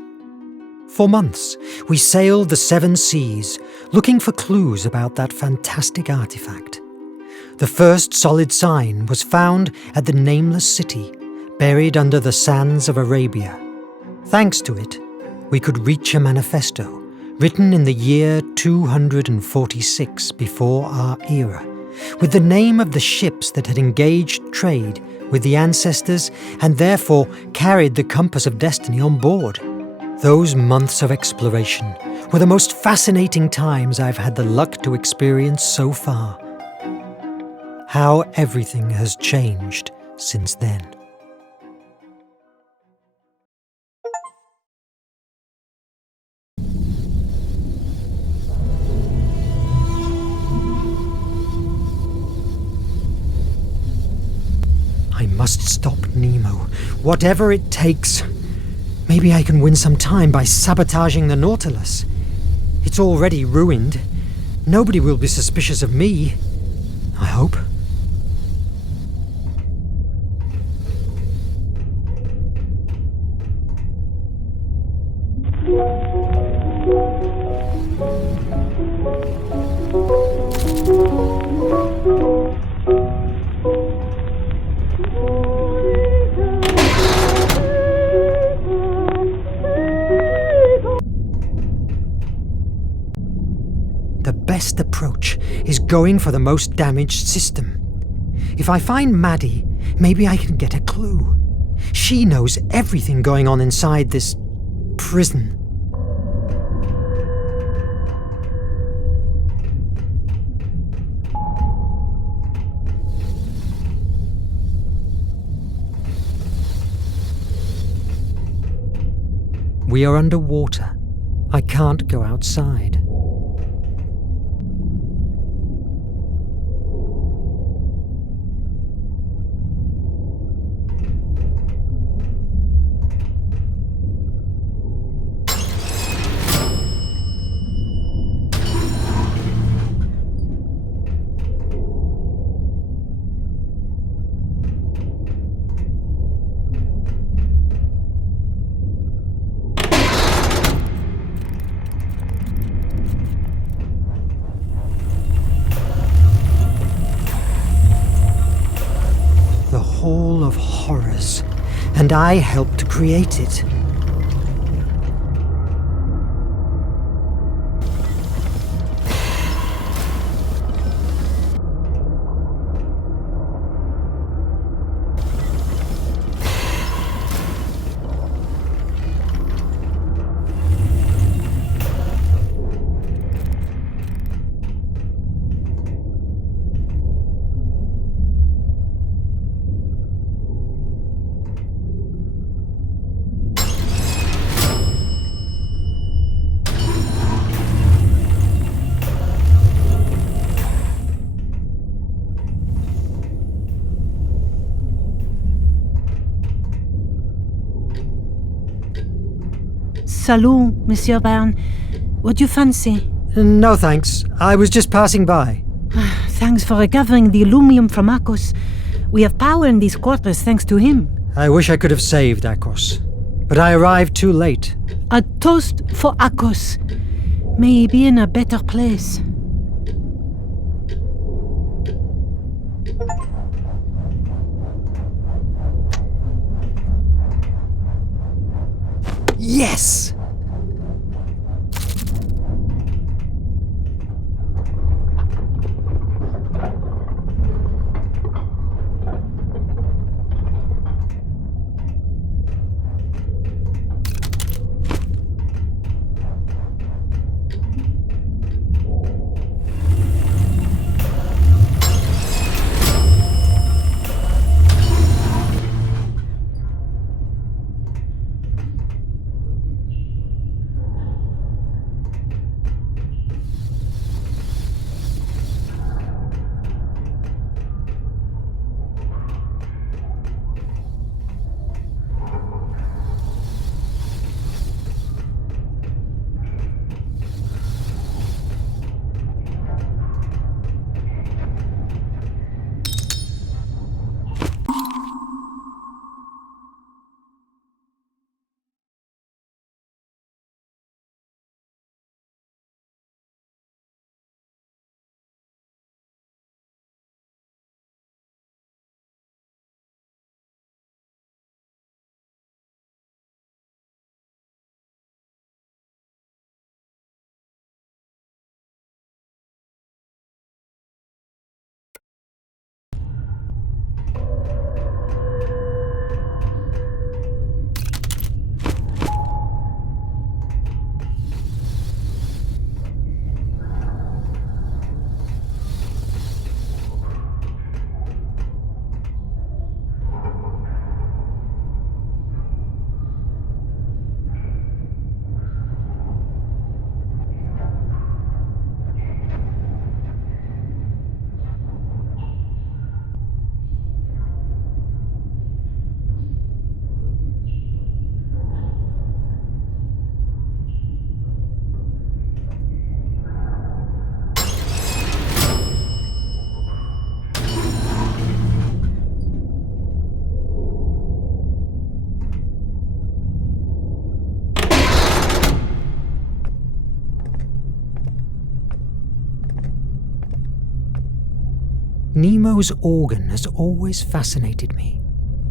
For months, we sailed the 7 seas, looking for clues about that fantastic artifact. The first solid sign was found at the nameless city, buried under the sands of Arabia. Thanks to it, we could reach a manifesto, written in the year 246 before our era, with the name of the ships that had engaged trade with the ancestors and therefore carried the compass of destiny on board. Those months of exploration were the most fascinating times I've had the luck to experience so far. How everything has changed since then. I must stop Nemo, whatever it takes. Maybe I can win some time by sabotaging the Nautilus. It's already ruined. Nobody will be suspicious of me. I hope. The best approach is going for the most damaged system. If I find Maddie, maybe I can get a clue. She knows everything going on inside this prison. We are underwater. I can't go outside. Hall of Horrors, and I helped to create it. Salut, Monsieur Verne. What do you fancy? No thanks. I was just passing by. Thanks for recovering the aluminum from Akos. We have power in these quarters thanks to him. I wish I could have saved Akos, but I arrived too late. A toast for Akos. May he be in a better place. Yes! Nemo's organ has always fascinated me,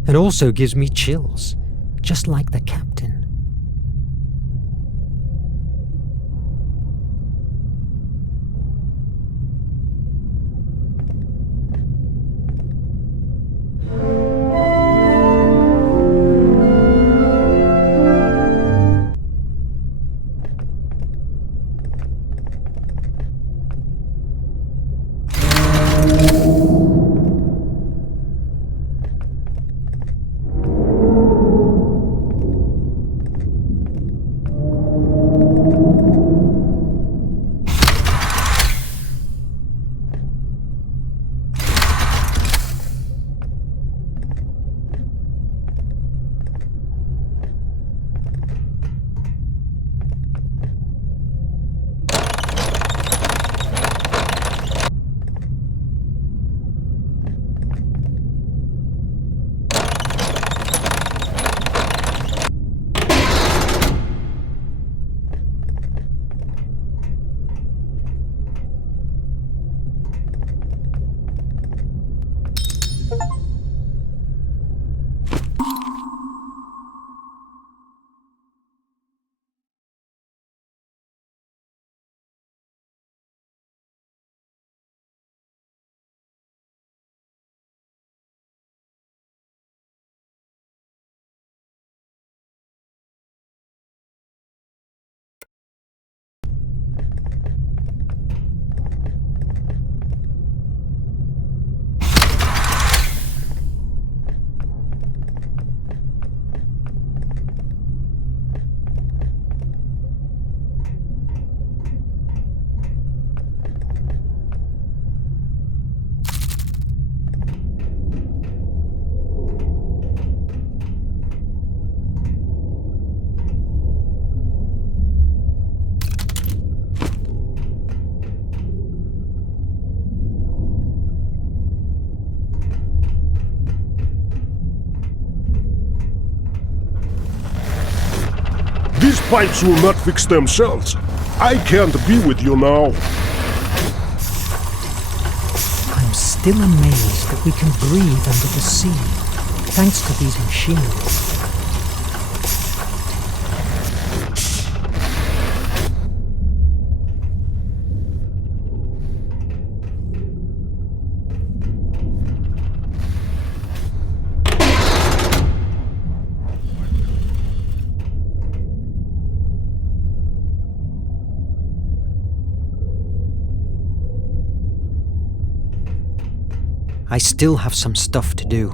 and also gives me chills, just like the captain. These pipes will not fix themselves. I can't be with you now. I'm still amazed that we can breathe under the sea, thanks to these machines. I still have some stuff to do.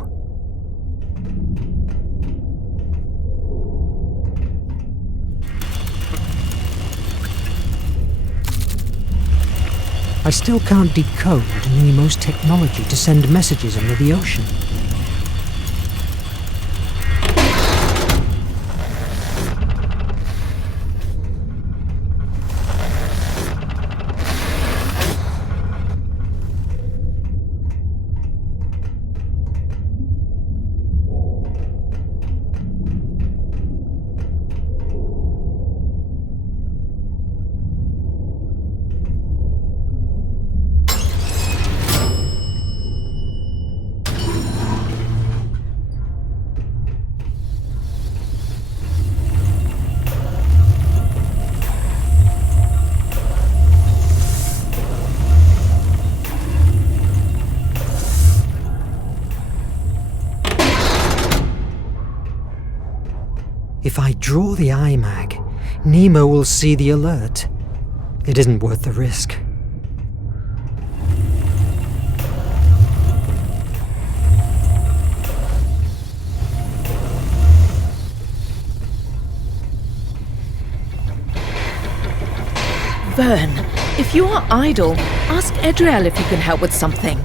I still can't decode Nemo's technology to send messages under the ocean. If I draw the IMAG, Nemo will see the alert. It isn't worth the risk. Verne, if you are idle, ask Edriel if you can help with something.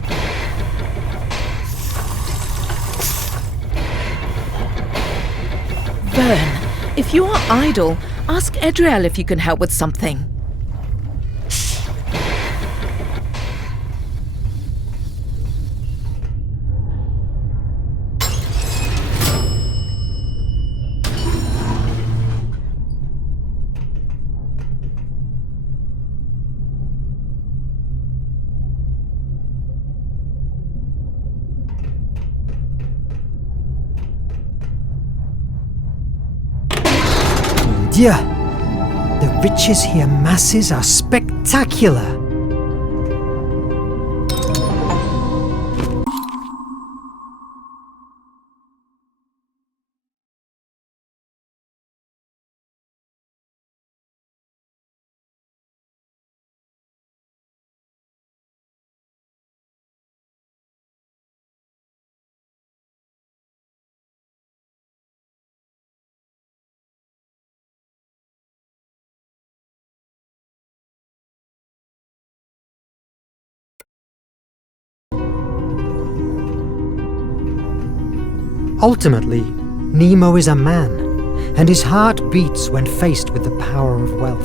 Verne, if you are idle, ask Edriel if you can help with something. Dieu! The riches he amasses are spectacular! Ultimately, Nemo is a man, and his heart beats when faced with the power of wealth.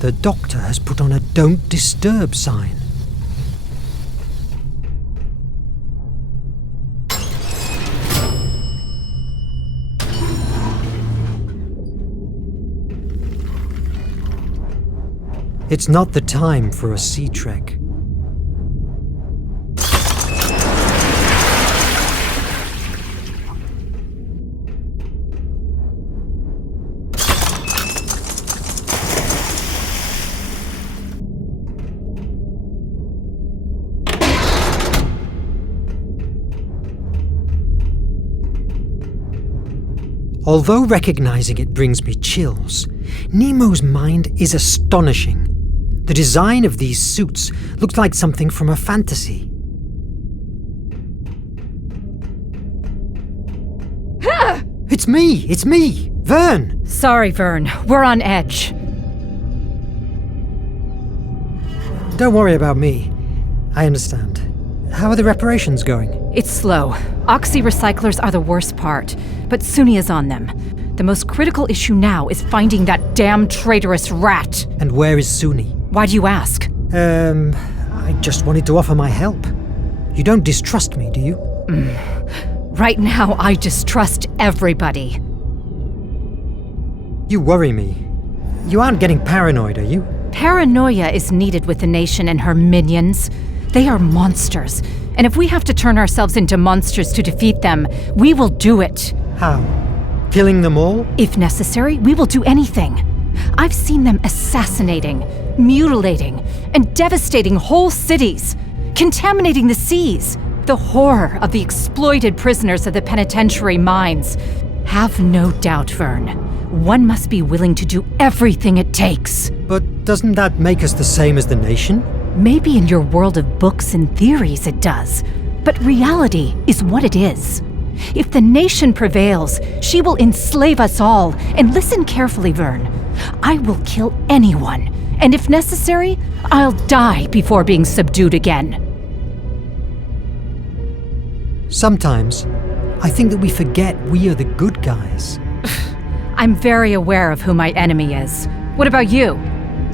The doctor has put on a "Don't Disturb" sign. It's not the time for a sea trek. Although recognizing it brings me chills, Nemo's mind is astonishing. The design of these suits looks like something from a fantasy. It's me! Verne! Sorry, Verne. We're on edge. Don't worry about me. I understand. How are the reparations going? It's slow. Oxy-recyclers are the worst part, but Suni is on them. The most critical issue now is finding that damn traitorous rat. And where is Suni? Why do you ask? I just wanted to offer my help. You don't distrust me, do you? Right now, I distrust everybody. You worry me. You aren't getting paranoid, are you? Paranoia is needed with the nation and her minions. They are monsters, and if we have to turn ourselves into monsters to defeat them, we will do it. How? Killing them all? If necessary, we will do anything. I've seen them assassinating, mutilating, and devastating whole cities, contaminating the seas. The horror of the exploited prisoners of the penitentiary mines. Have no doubt, Verne. One must be willing to do everything it takes. But doesn't that make us the same as the nation? Maybe in your world of books and theories it does, but reality is what it is. If the nation prevails, she will enslave us all. And listen carefully, Verne. I will kill anyone, and if necessary, I'll die before being subdued again. Sometimes, I think that we forget we are the good guys. I'm very aware of who my enemy is. What about you?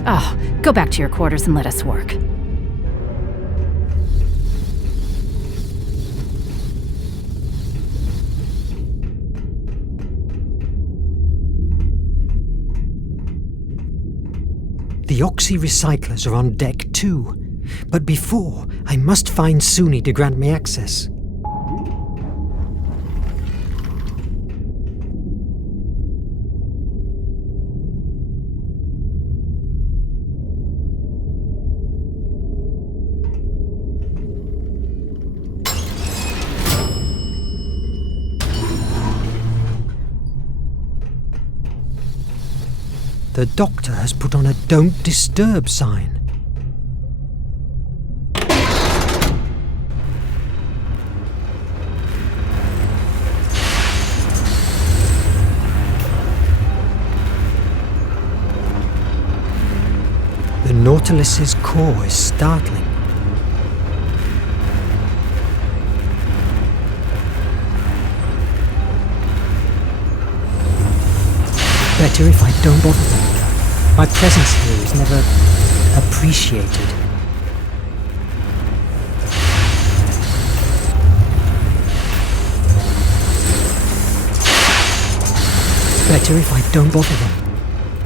Oh, go back to your quarters and let us work. The oxy-recyclers are on deck too. But before, I must find Suni to grant me access. The doctor has put on a "Don't Disturb" sign. The Nautilus's core is startling. Better if I don't bother them. My presence here is never appreciated. Better if I don't bother them.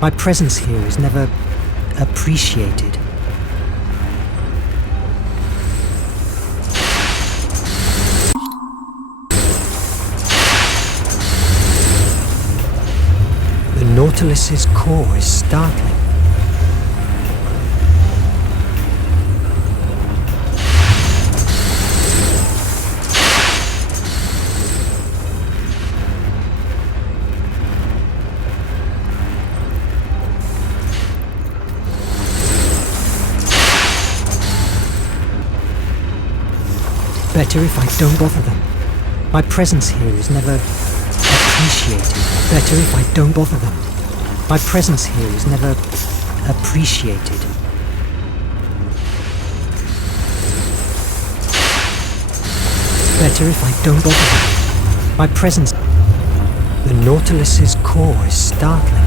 My presence here is never appreciated. Nautilus's core is startling. Better if I don't bother them. My presence here is never appreciated. Better if I don't bother them. My presence here is never appreciated. Better if I don't bother them. My presence... The Nautilus's core is startling.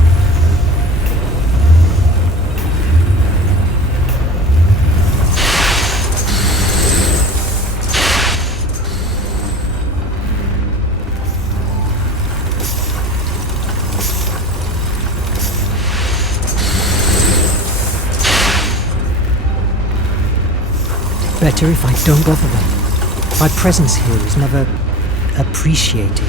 Better if I don't bother them. My presence here is never appreciated.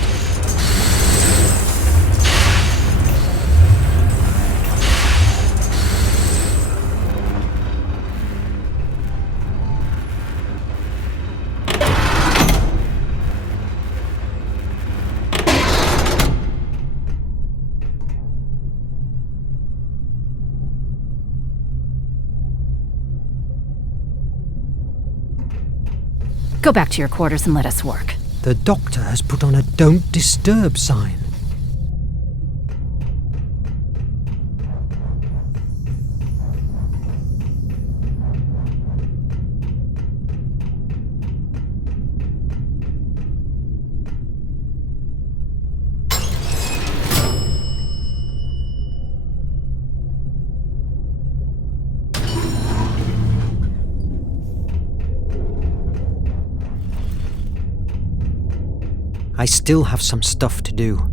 Go back to your quarters and let us work. The doctor has put on a "Don't Disturb" sign. I still have some stuff to do.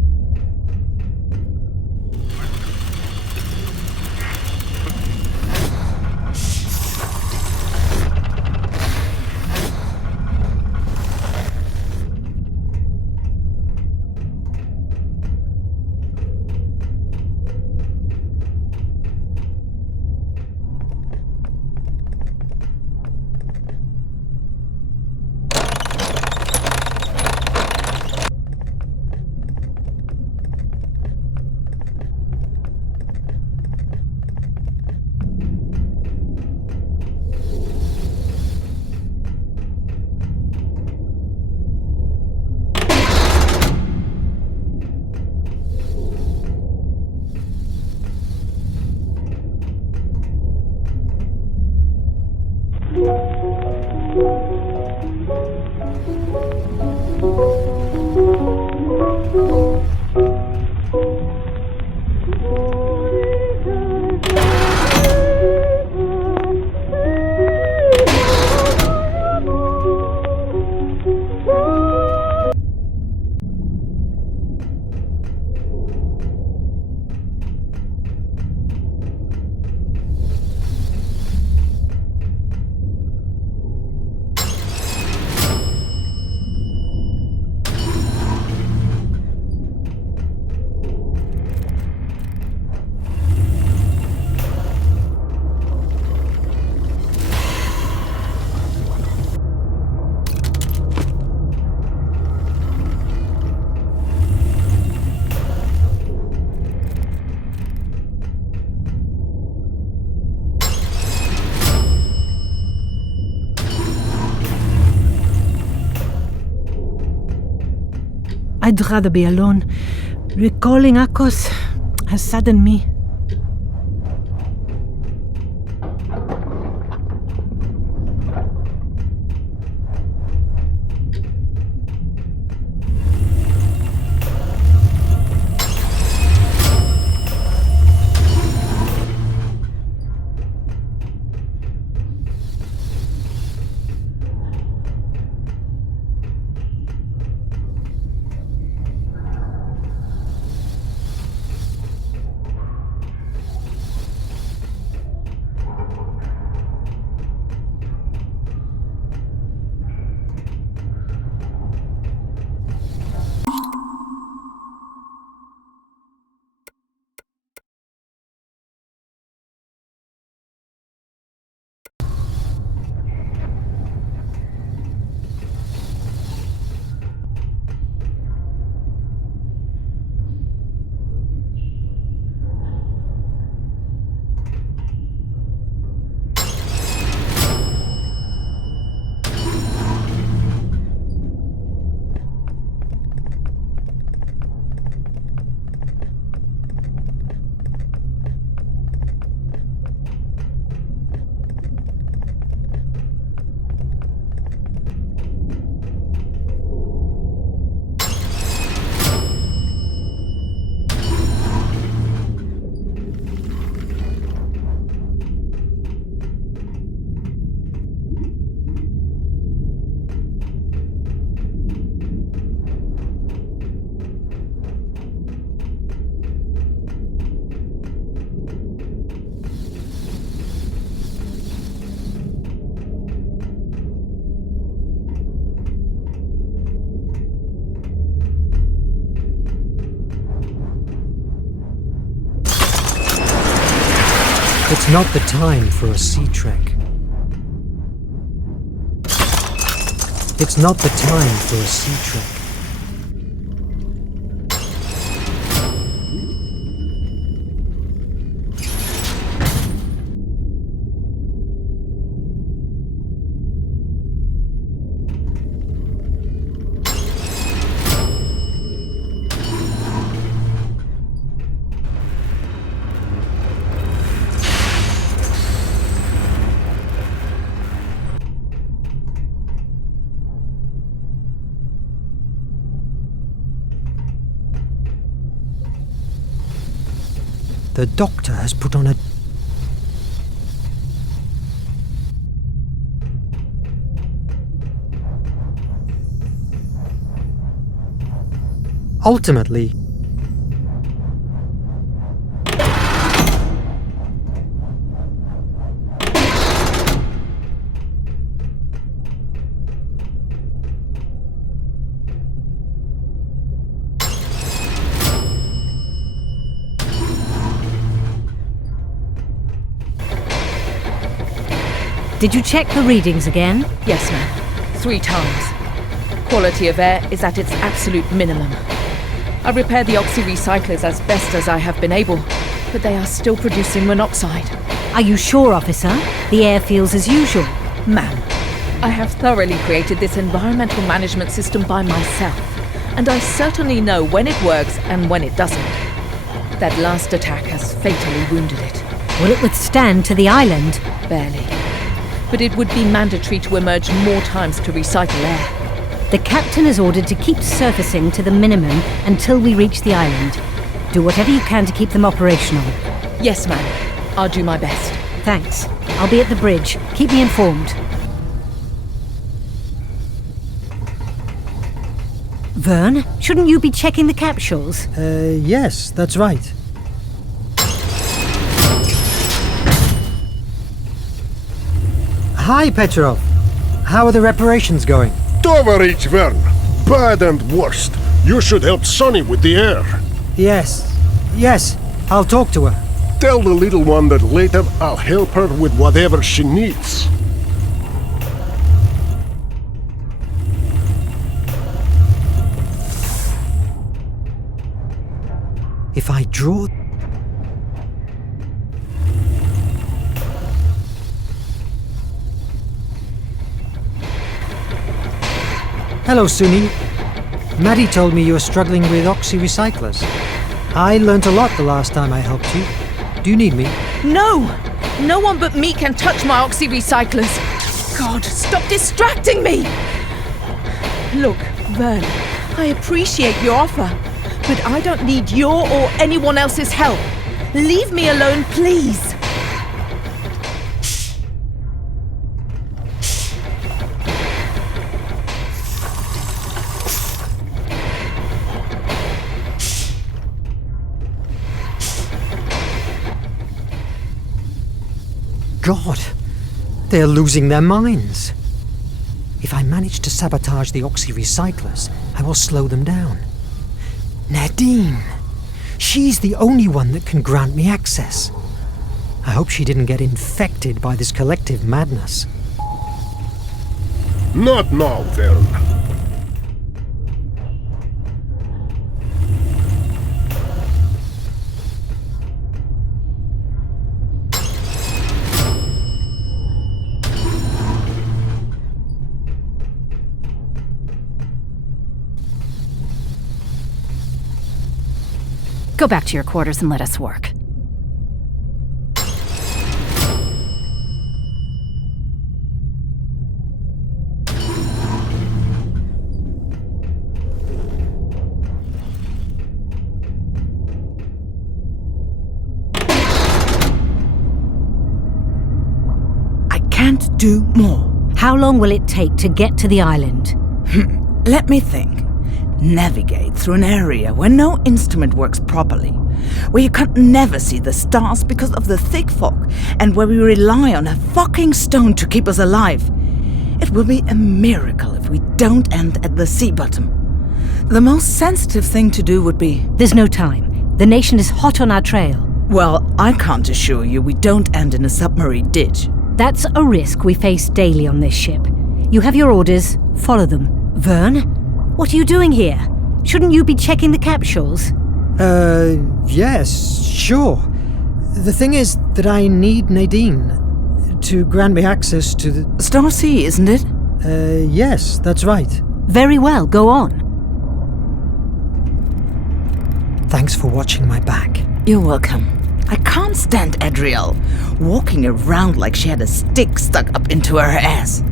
I'd rather be alone. Recalling Akos has saddened me. It's not the time for a sea trek. It's not the time for a sea trek. The doctor has put on a... Ultimately, Did you check the readings again? Yes, ma'am. 3 times. Quality of air is at its absolute minimum. I repaired the oxy-recyclers as best as I have been able, but they are still producing monoxide. Are you sure, officer? The air feels as usual. Ma'am, I have thoroughly created this environmental management system by myself, and I certainly know when it works and when it doesn't. That last attack has fatally wounded it. Will it withstand to the island? Barely. But it would be mandatory to emerge more times to recycle air. The captain is ordered to keep surfacing to the minimum until we reach the island. Do whatever you can to keep them operational. Yes, ma'am. I'll do my best. Thanks. I'll be at the bridge. Keep me informed. Verne, shouldn't you be checking the capsules? Yes, that's right. Hi, Petrov. How are the reparations going? Tovarich Verne, bad and worst. You should help Sonny with the air. Yes, I'll talk to her. Tell the little one that later I'll help her with whatever she needs. If I draw... Hello, Suni. Maddie told me you were struggling with oxy-recyclers. I learnt a lot the last time I helped you. Do you need me? No! No one but me can touch my oxy-recyclers. God, stop distracting me! Look, Verne, I appreciate your offer, but I don't need your or anyone else's help. Leave me alone, please. God, they're losing their minds. If I manage to sabotage the oxy-recyclers, I will slow them down. Nadine! She's the only one that can grant me access. I hope she didn't get infected by this collective madness. Not now, Verne. Go back to your quarters and let us work. I can't do more. How long will it take to get to the island? Let me think. Navigate through an area where no instrument works properly, where you can never see the stars because of the thick fog, and where we rely on a fucking stone to keep us alive. It will be a miracle if we don't end at the sea bottom. The most sensitive thing to do would be... There's no time. The nation is hot on our trail. Well, I can't assure you we don't end in a submarine ditch. That's a risk we face daily on this ship. You have your orders, follow them. Verne? What are you doing here? Shouldn't you be checking the capsules? Yes, sure. The thing is that I need Nadine to grant me access to the... Star C, isn't it? Yes, that's right. Very well, go on. Thanks for watching my back. You're welcome. I can't stand Adriel, walking around like she had a stick stuck up into her ass.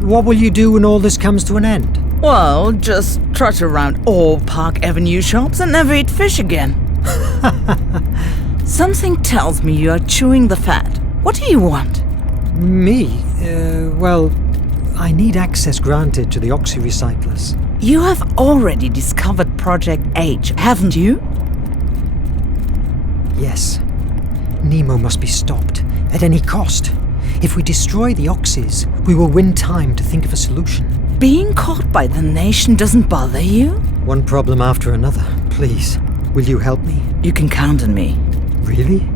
What will you do when all this comes to an end? Well, just trot around all Park Avenue shops and never eat fish again. Something tells me you are chewing the fat. What do you want? Me? Well, I need access granted to the oxy-recyclers. You have already discovered Project H, haven't you? Yes. Nemo must be stopped, at any cost. If we destroy the oxys, we will win time to think of a solution. Being caught by the nation doesn't bother you? One problem after another. Please, will you help me? You can count on me. Really?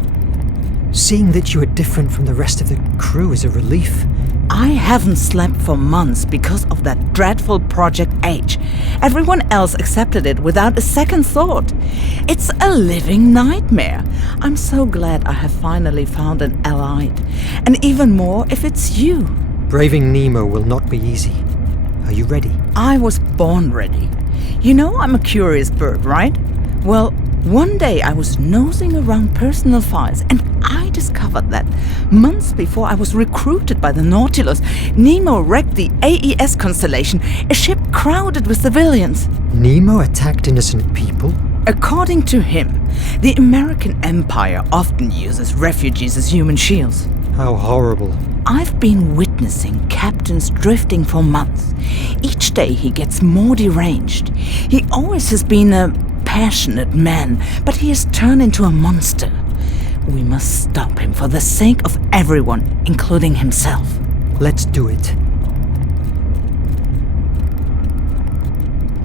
Seeing that you are different from the rest of the crew is a relief. I haven't slept for months because of that dreadful Project H. Everyone else accepted it without a second thought. It's a living nightmare. I'm so glad I have finally found an allied. And even more if it's you. Braving Nemo will not be easy. Are you ready? I was born ready. You know I'm a curious bird, right? Well, one day I was nosing around personal files and I discovered that months before I was recruited by the Nautilus, Nemo wrecked the AES constellation, a ship crowded with civilians. Nemo attacked innocent people? According to him, the American Empire often uses refugees as human shields. How horrible. I've been witnessing captains drifting for months. Each day he gets more deranged. He always has been a passionate man, but he has turned into a monster. We must stop him for the sake of everyone, including himself. Let's do it.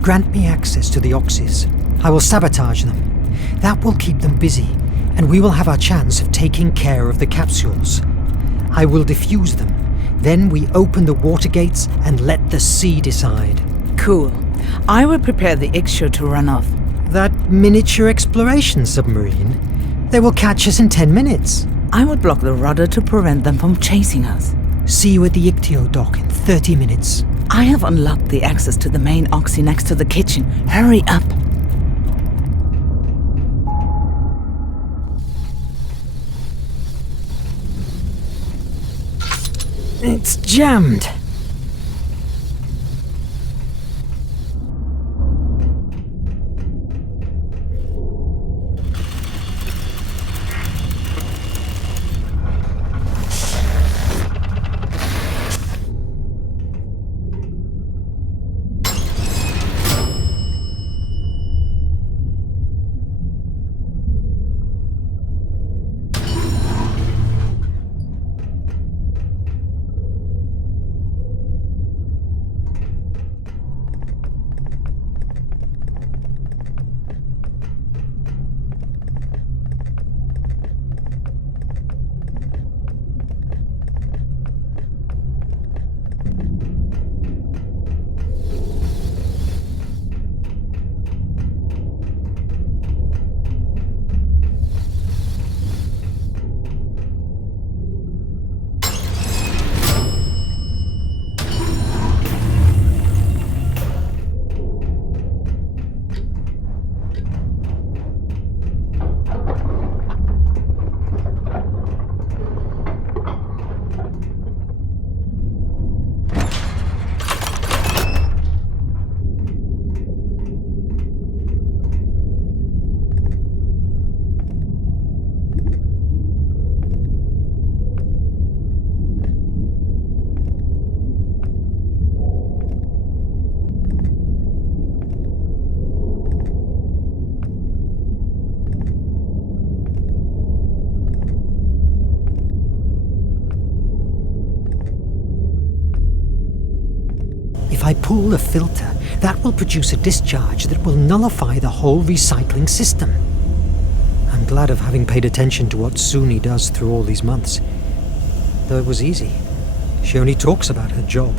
Grant me access to the oxys. I will sabotage them. That will keep them busy, and we will have our chance of taking care of the capsules. I will defuse them. Then we open the water gates and let the sea decide. Cool. I will prepare the Ixio to run off. That miniature exploration submarine? They will catch us in 10 minutes. I will block the rudder to prevent them from chasing us. See you at the Ictio dock in 30 minutes. I have unlocked the access to the main oxy next to the kitchen. Hurry up. It's jammed. pull a filter, that will produce a discharge that will nullify the whole recycling system. I'm glad of having paid attention to what Suni does through all these months. Though it was easy. She only talks about her job.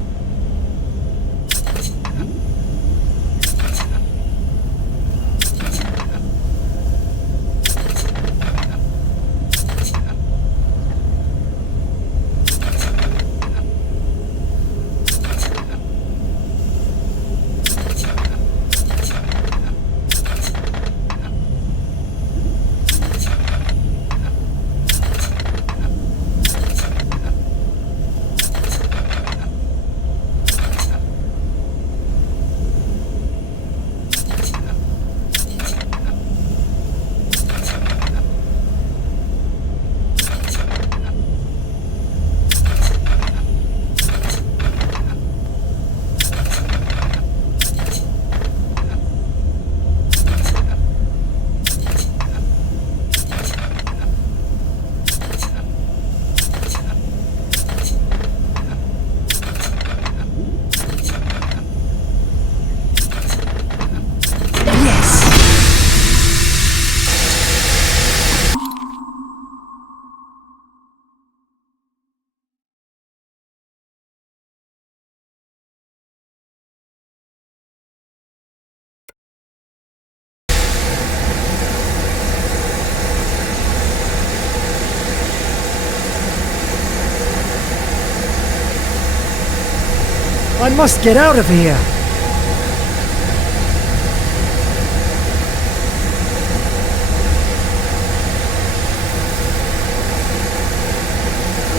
I must get out of here!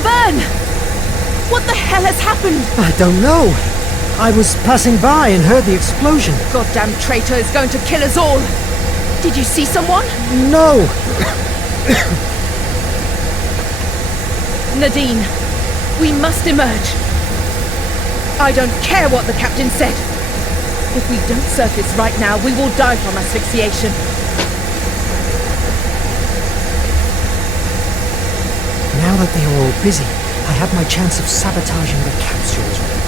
Verne! What the hell has happened? I don't know. I was passing by and heard the explosion. Goddamn traitor is going to kill us all! Did you see someone? No! Nadine, we must emerge. I don't care what the captain said. If we don't surface right now, we will die from asphyxiation. Now that they are all busy, I have my chance of sabotaging the capsules.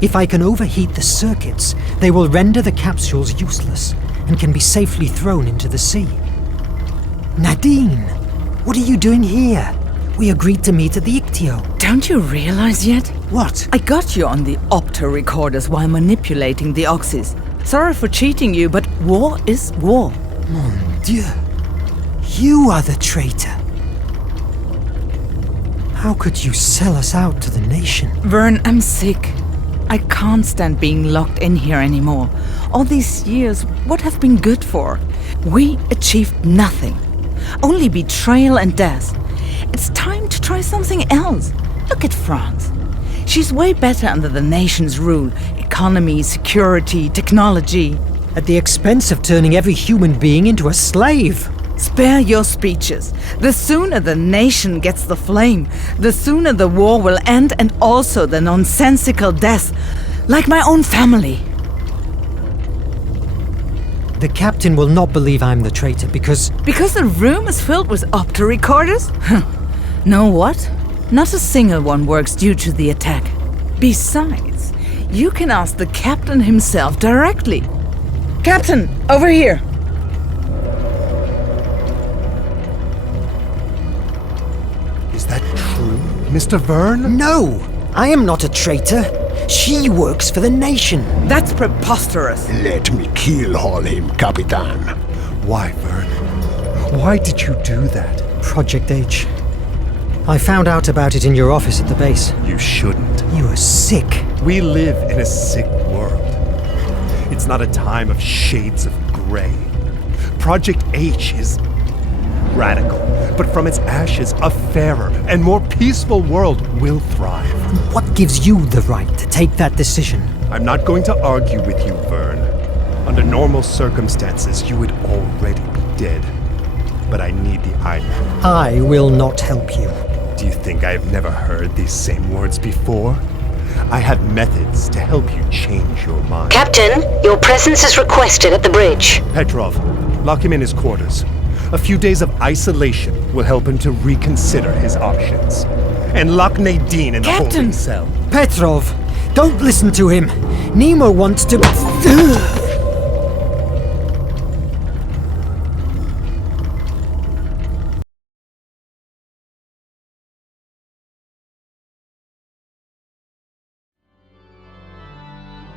If I can overheat the circuits, they will render the capsules useless and can be safely thrown into the sea. Nadine, what are you doing here? We agreed to meet at the Ictio. Don't you realize yet? What? I got you on the opto recorders while manipulating the oxys. Sorry for cheating you, but war is war. Mon Dieu. You are the traitor. How could you sell us out to the nation? Verne, I'm sick. I can't stand being locked in here anymore. All these years, what have been good for? We achieved nothing. Only betrayal and death. It's time to try something else. Look at France. She's way better under the nation's rule. Economy, security, technology. At the expense of turning every human being into a slave. Spare your speeches. The sooner the nation gets the flame, the sooner the war will end, and also the nonsensical death, like my own family. The captain will not believe I'm the traitor because... Because the room is filled with opto recorders? Know what? Not a single one works due to the attack. Besides, you can ask the captain himself directly. Captain, over here! Is that true, Mr. Verne? No! I am not a traitor. She works for the nation. That's preposterous. Let me keyhole him, Capitan. Why, Verne? Why did you do that? Project H. I found out about it in your office at the base. You shouldn't. You are sick. We live in a sick world. It's not a time of shades of gray. Project H is radical, but from its ashes, a fairer and more peaceful world will thrive. What gives you the right to take that decision? I'm not going to argue with you, Verne. Under normal circumstances, you would already be dead. But I need the island. I will not help you. Do you think I have never heard these same words before? I have methods to help you change your mind. Captain, your presence is requested at the bridge. Petrov, lock him in his quarters. A few days of isolation will help him to reconsider his options. And lock Nadine in the holding cell. Petrov, don't listen to him. Nemo wants to...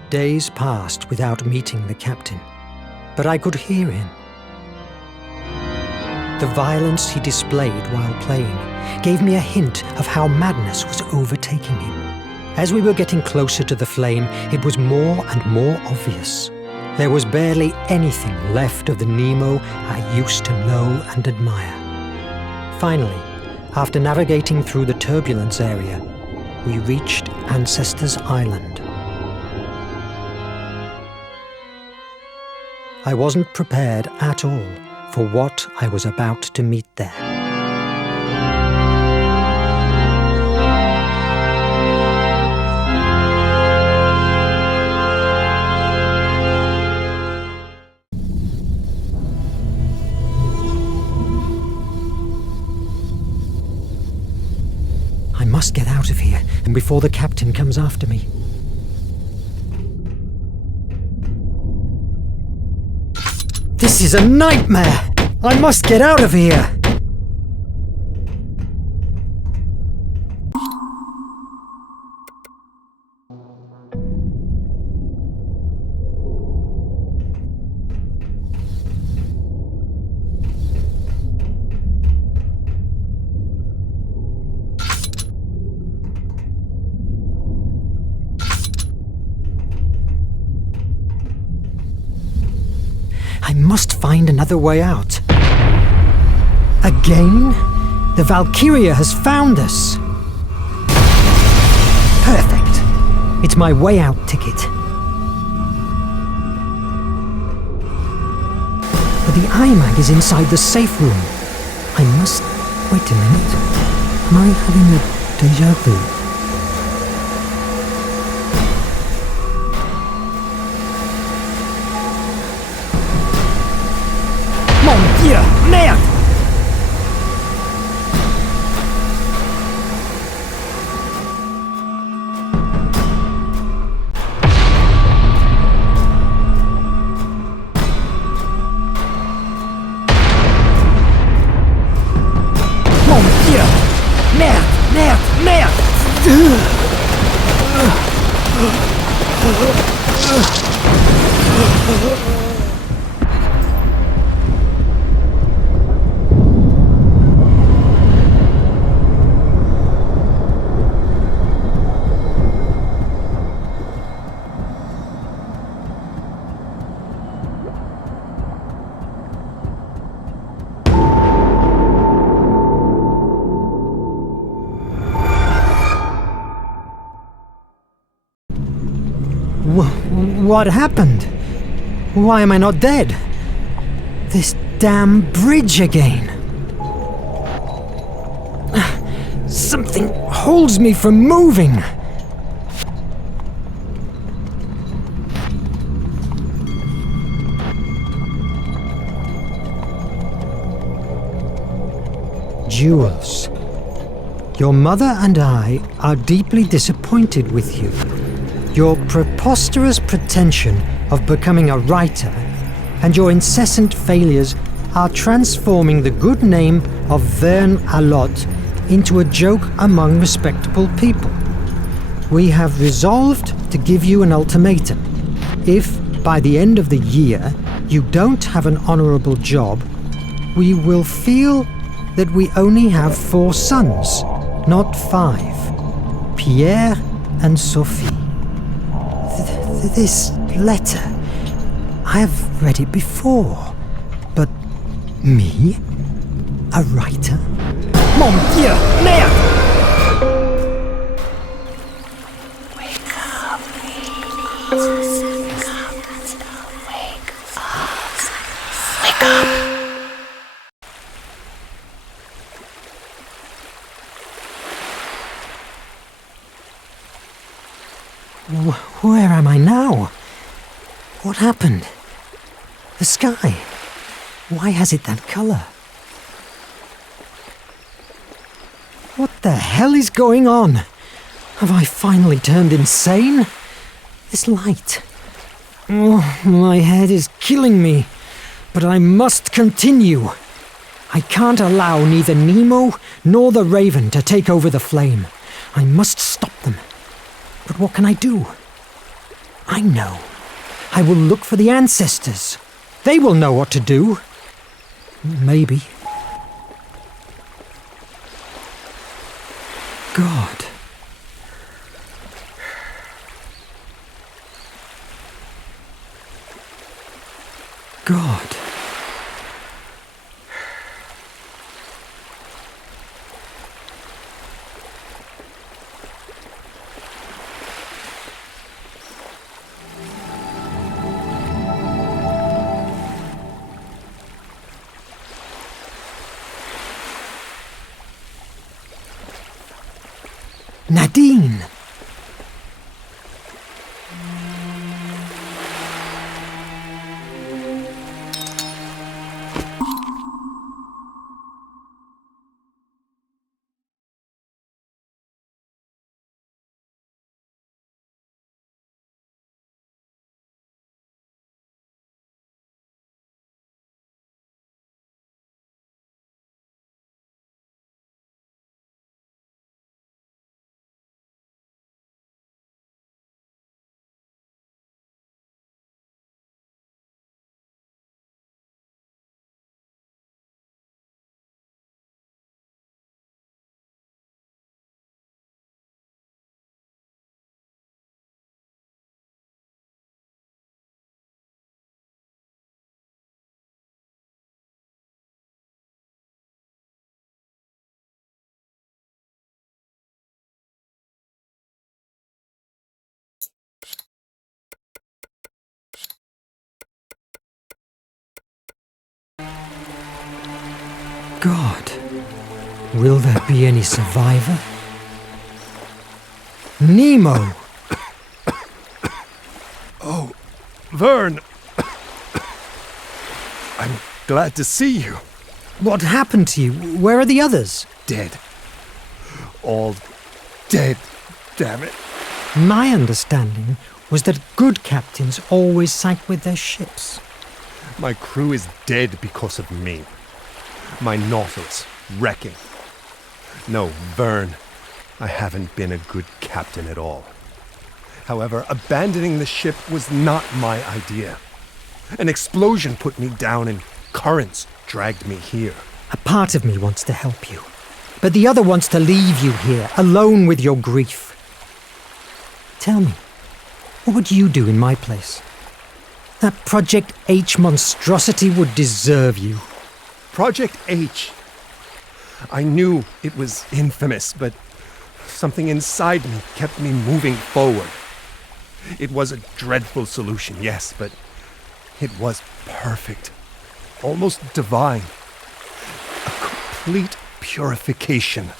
Days passed without meeting the captain, but I could hear him. The violence he displayed while playing gave me a hint of how madness was overtaking him. As we were getting closer to the flame, it was more and more obvious. There was barely anything left of the Nemo I used to know and admire. Finally, after navigating through the turbulence area, we reached Ancestors Island. I wasn't prepared at all for what I was about to meet there. I must get out of here, and before the captain comes after me. This is a nightmare! I must get out of here! I must find another way out. Again? The Valkyria has found us. Perfect. It's my way out ticket. But the iMag is inside the safe room. I must... Wait a minute. Am I having a déjà vu? Mon Dieu! Merde! Mon Dieu! Merde! Merde! Merde! What happened? Why am I not dead? This damn bridge again. Something holds me from moving. Jules, your mother and I are deeply disappointed with you. Your preposterous pretension of becoming a writer and your incessant failures are transforming the good name of Verne into a joke among respectable people. We have resolved to give you an ultimatum. If, by the end of the year, you don't have an honorable job, we will feel that we only have 4 sons, not 5. Pierre and Sophie. This letter, I have read it before, but me? A writer? Mon Dieu, merde! Wake up, wake up. Where am I now? What happened? The sky. Why has it that color? What the hell is going on? Have I finally turned insane? This light. Oh, my head is killing me. But I must continue. I can't allow neither Nemo nor the Raven to take over the flame. I must stop them. But what can I do? I know. I will look for the ancestors. They will know what to do. Maybe. God. God. Nadine! God, will there be any survivor? Nemo! Oh, Verne! I'm glad to see you. What happened to you? Where are the others? Dead. All dead, damn it. My understanding was that good captains always sank with their ships. My crew is dead because of me. My Nautilus wrecking. No, Verne, I haven't been a good captain at all. However, abandoning the ship was not my idea. An explosion put me down and currents dragged me here. A part of me wants to help you, but the other wants to leave you here, alone with your grief. Tell me, what would you do in my place? That Project H monstrosity would deserve you. Project H. I knew it was infamous, but something inside me kept me moving forward. It was a dreadful solution, yes, but it was perfect. Almost divine. A complete purification.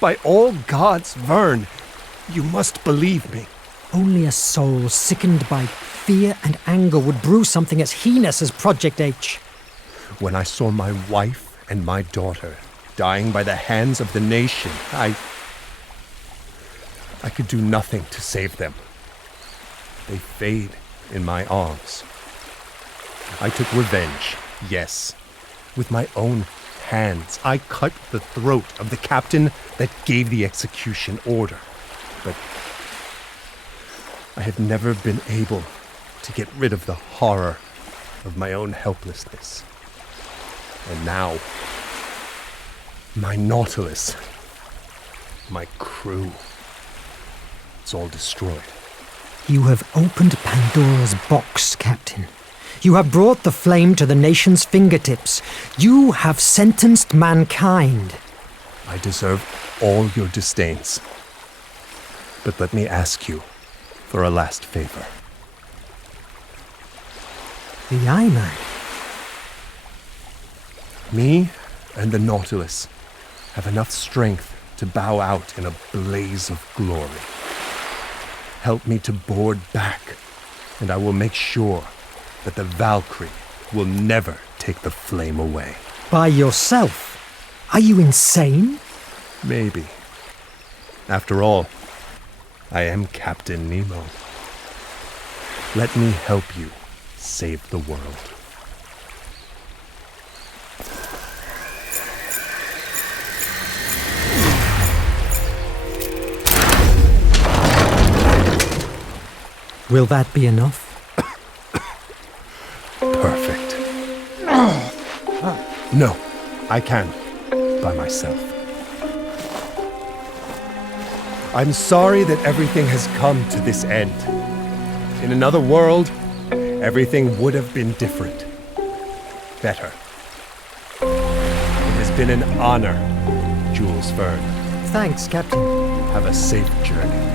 By all gods, Verne, you must believe me. Only a soul sickened by fear and anger would brew something as heinous as Project H. When I saw my wife and my daughter dying by the hands of the nation, I could do nothing to save them. They fade in my arms. I took revenge, yes. With my own hands, I cut the throat of the captain that gave the execution order. But I have never been able to get rid of the horror of my own helplessness. And now, my Nautilus, my crew, it's all destroyed. You have opened Pandora's box, Captain. You have brought the flame to the nation's fingertips. You have sentenced mankind. I deserve all your disdains. But let me ask you for a last favor. The iMac. Me and the Nautilus have enough strength to bow out in a blaze of glory. help me to board back, and I will make sure that the Valkyrie will never take the flame away. By yourself? Are you insane? Maybe. After all, I am Captain Nemo. Let me help you save the world. Will that be enough? Perfect. No, I can. By myself. I'm sorry that everything has come to this end. In another world, everything would have been different. Better. It has been an honor, Jules Verne. Thanks, Captain. Have a safe journey.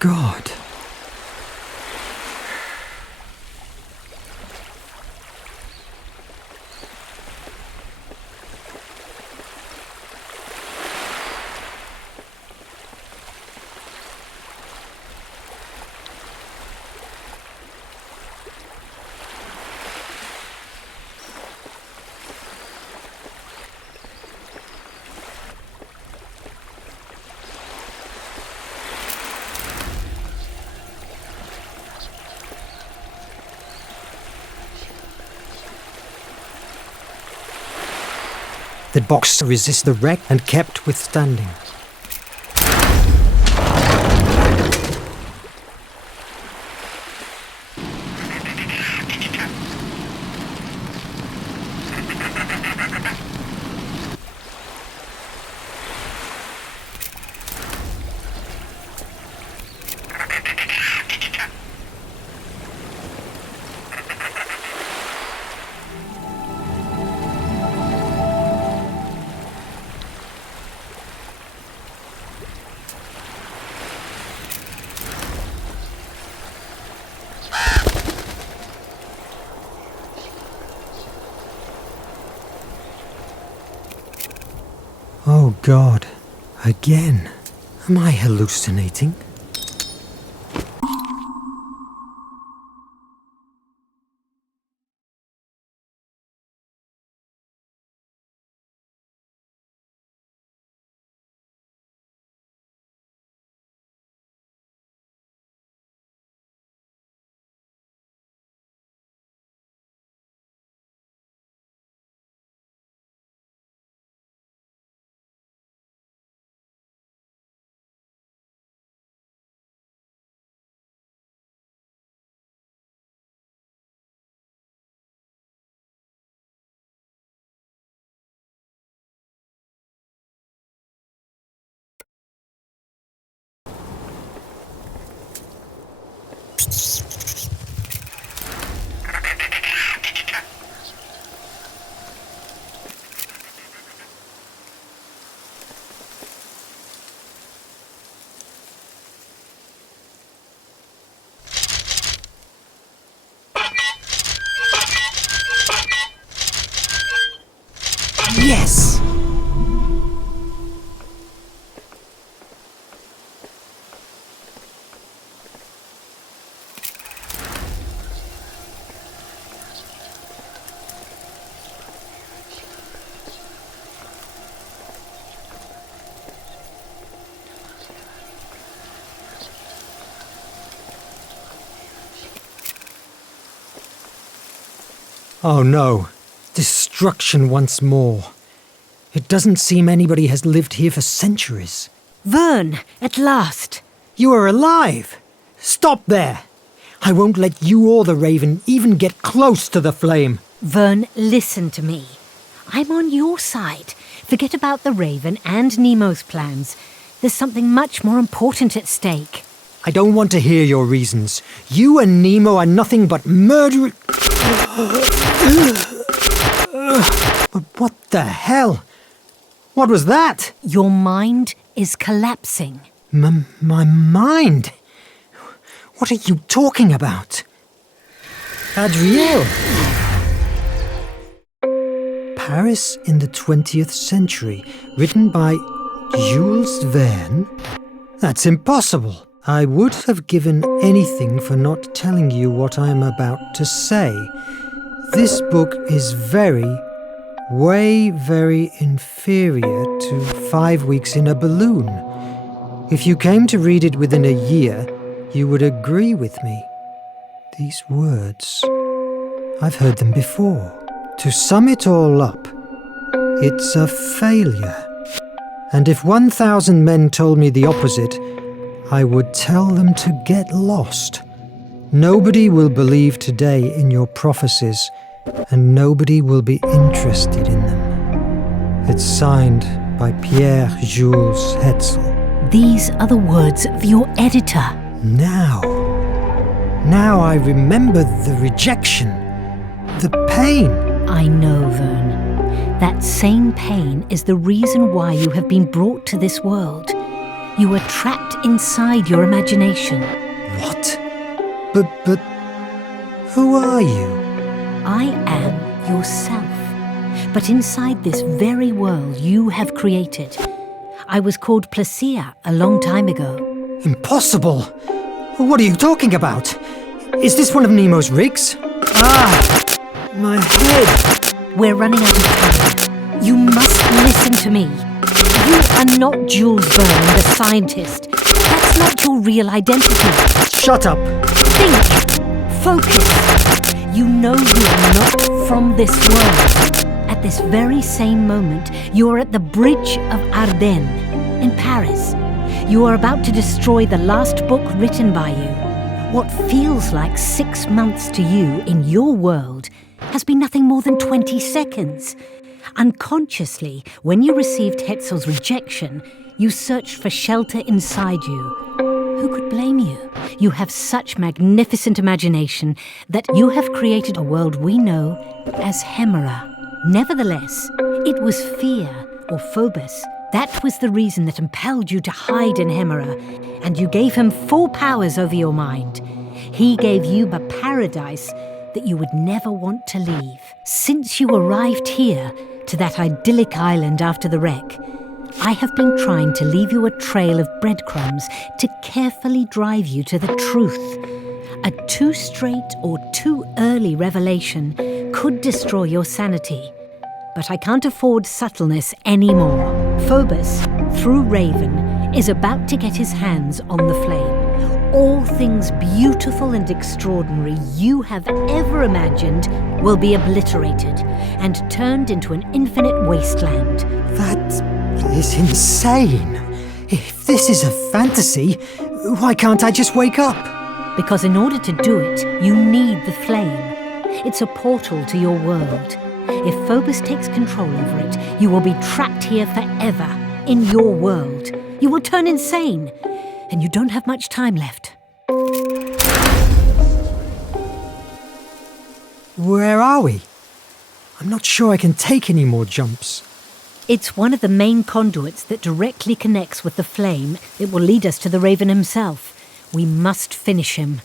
God. The box resisted the wreck and kept withstanding. Oh God, again. Am I hallucinating? Yes! Oh no. Destruction once more. It doesn't seem anybody has lived here for centuries. Verne, at last! You are alive! Stop there! I won't let you or the Raven even get close to the flame. Verne, listen to me. I'm on your side. Forget about the Raven and Nemo's plans. There's something much more important at stake. I don't want to hear your reasons. You and Nemo are nothing but murder... But what the hell? What was that? Your mind is collapsing. My mind? What are you talking about? Adriel! Paris in the 20th century, written by Jules Verne? That's impossible. I would have given anything for not telling you what I am about to say. This book is very inferior to 5 weeks in a balloon. If you came to read it within a year, you would agree with me. These words, I've heard them before. To sum it all up, it's a failure. And if 1,000 men told me the opposite, I would tell them to get lost. Nobody will believe today in your prophecies, and nobody will be interested in them. It's signed by Pierre-Jules Hetzel. These are the words of your editor. Now I remember the rejection, the pain. I know, Verne. That same pain is the reason why you have been brought to this world. You were trapped inside your imagination. What? But who are you? I am yourself. But inside this very world you have created. I was called Placia a long time ago. Impossible! What are you talking about? Is this one of Nemo's rigs? Ah! My head! We're running out of time. You must listen to me. You are not Jules Verne, the scientist. That's not your real identity. Shut up! Think! Focus! You know you are not from this world. At this very same moment, you are at the Bridge of Ardennes in Paris. You are about to destroy the last book written by you. What feels like 6 months to you in your world has been nothing more than 20 seconds. Unconsciously, when you received Hetzel's rejection, you searched for shelter inside you. Who could blame you? You have such magnificent imagination that you have created a world we know as Hemera. Nevertheless, it was fear, or Phobos. That was the reason that impelled you to hide in Hemera, and you gave him full powers over your mind. He gave you a paradise that you would never want to leave. Since you arrived here, to that idyllic island after the wreck, I have been trying to leave you a trail of breadcrumbs to carefully drive you to the truth. A too straight or too early revelation could destroy your sanity. But I can't afford subtleness anymore. Phobos, through Raven, is about to get his hands on the flame. All things beautiful and extraordinary you have ever imagined will be obliterated and turned into an infinite wasteland. That is insane. If this is a fantasy, why can't I just wake up? Because in order to do it, you need the flame. It's a portal to your world. If Phobos takes control over it, you will be trapped here forever, in your world. You will turn insane, and you don't have much time left. Where are we? I'm not sure I can take any more jumps. It's one of the main conduits that directly connects with the flame that will lead us to the Raven himself. We must finish him.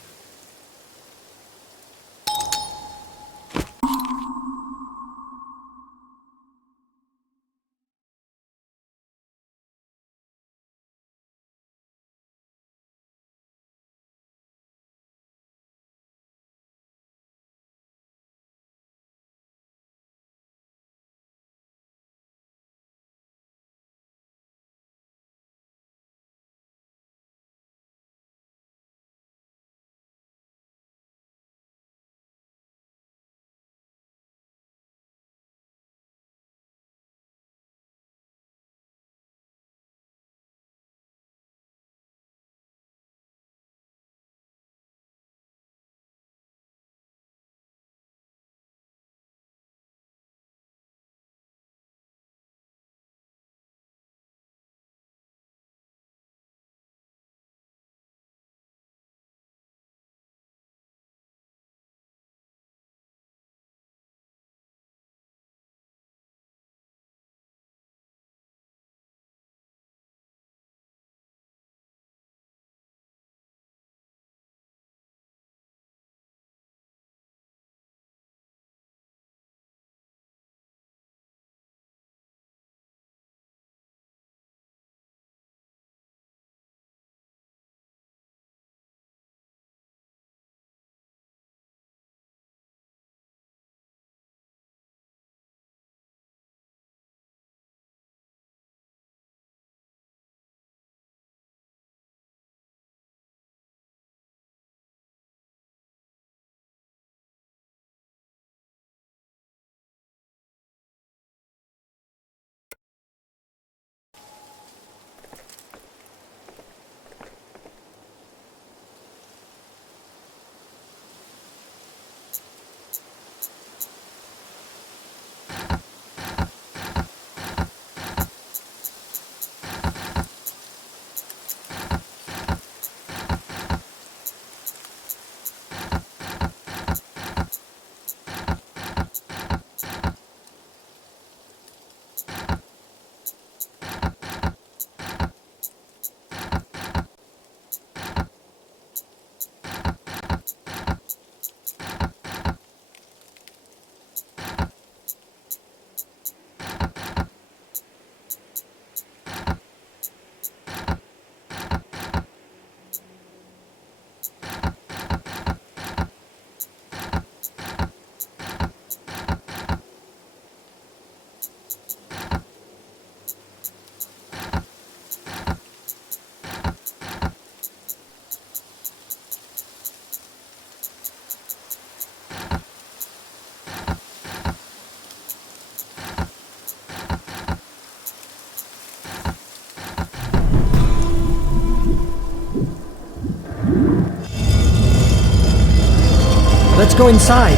Let's go inside.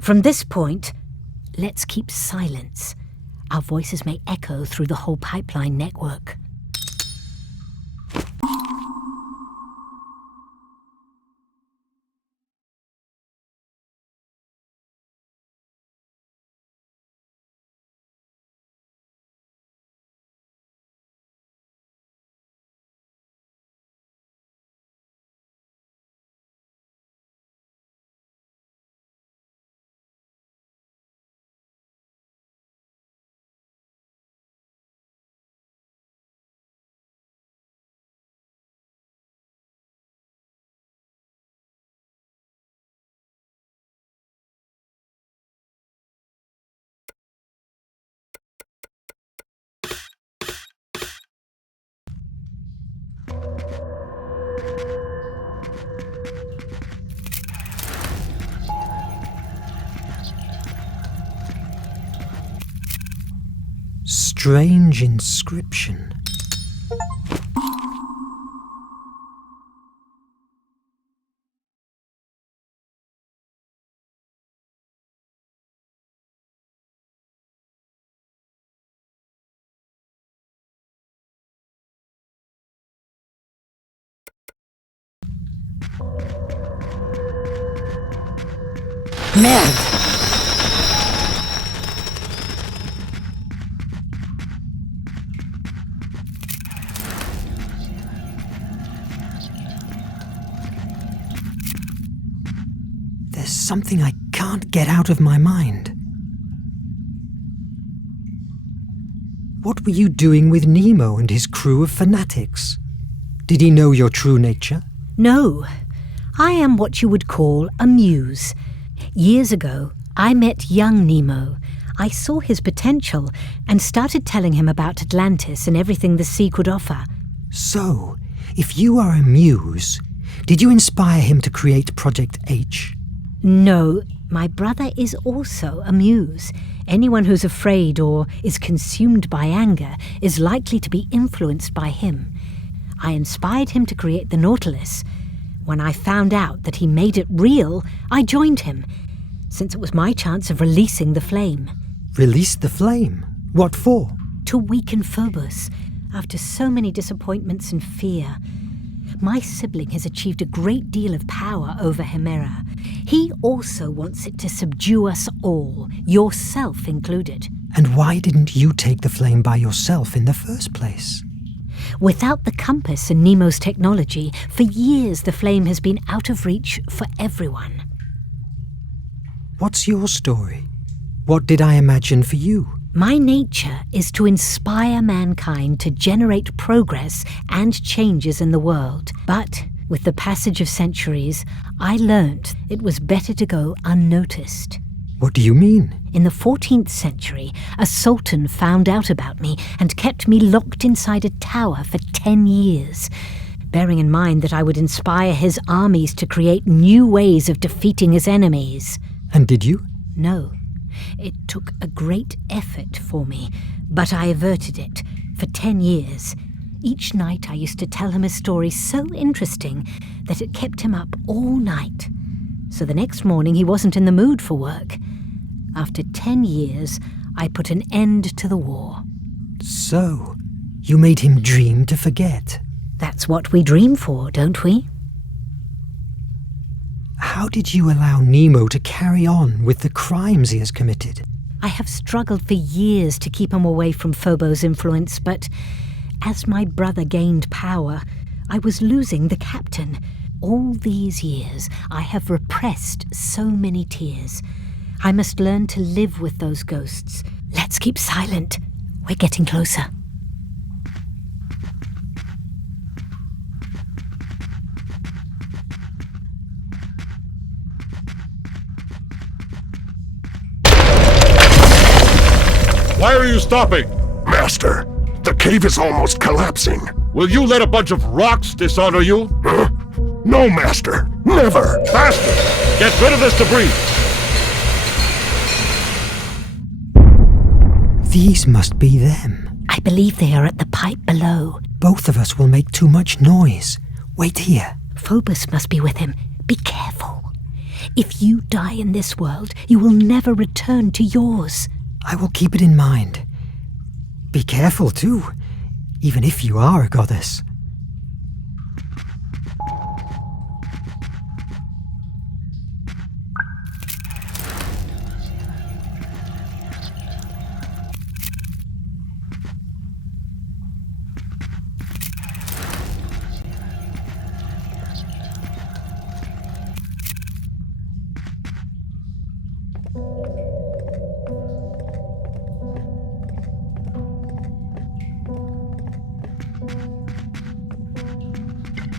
From this point, let's keep silence. Our voices may echo through the whole pipeline network. Strange inscription. Merde! There's something I can't get out of my mind. What were you doing with Nemo and his crew of fanatics? Did he know your true nature? No. I am what you would call a muse. Years ago, I met young Nemo. I saw his potential and started telling him about Atlantis and everything the sea could offer. So, if you are a muse, did you inspire him to create Project H? No, my brother is also a muse. Anyone who's afraid or is consumed by anger is likely to be influenced by him. I inspired him to create the Nautilus. When I found out that he made it real, I joined him, since it was my chance of releasing the flame. Release the flame? What for? To weaken Phobos, after so many disappointments and fear. My sibling has achieved a great deal of power over Hemera. He also wants it to subdue us all, yourself included. And why didn't you take the flame by yourself in the first place? Without the compass and Nemo's technology, for years the flame has been out of reach for everyone. What's your story? What did I imagine for you? My nature is to inspire mankind to generate progress and changes in the world. But with the passage of centuries, I learnt it was better to go unnoticed. What do you mean? In the 14th century, a sultan found out about me and kept me locked inside a tower for 10 years, bearing in mind that I would inspire his armies to create new ways of defeating his enemies. And did you? No. It took a great effort for me, but I averted it for 10 years. Each night I used to tell him a story so interesting that it kept him up all night. So the next morning he wasn't in the mood for work. After 10 years, I put an end to the war. So, you made him dream to forget? That's what we dream for, don't we? How did you allow Nemo to carry on with the crimes he has committed? I have struggled for years to keep him away from Phobos' influence, but as my brother gained power, I was losing the captain. All these years, I have repressed so many tears. I must learn to live with those ghosts. Let's keep silent. We're getting closer. Why are you stopping? Master, the cave is almost collapsing. Will you let a bunch of rocks dishonor you? Huh? No, Master. Never. Faster. Get rid of this debris. These must be them. I believe they are at the pipe below. Both of us will make too much noise. Wait here. Phobos must be with him. Be careful. If you die in this world, you will never return to yours. I will keep it in mind. Be careful, too, even if you are a goddess.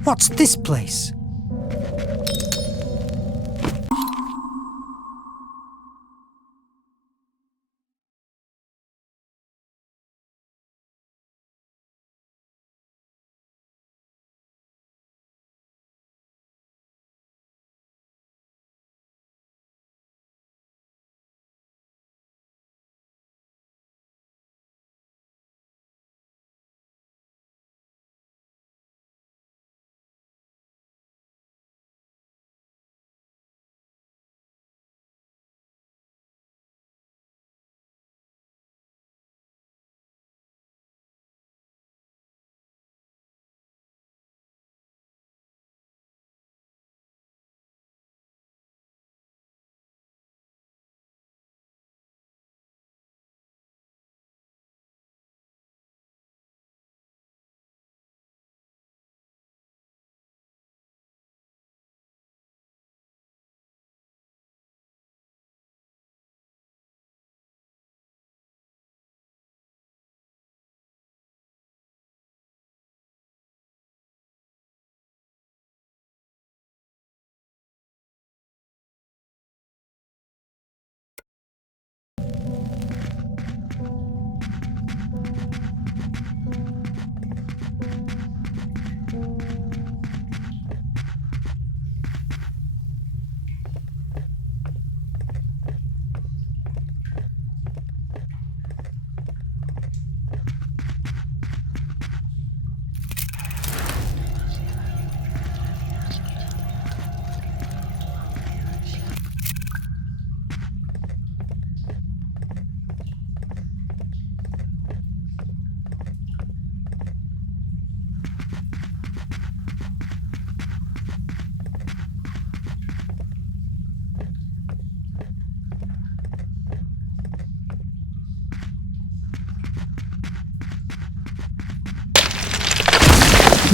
What's this place?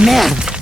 Merde!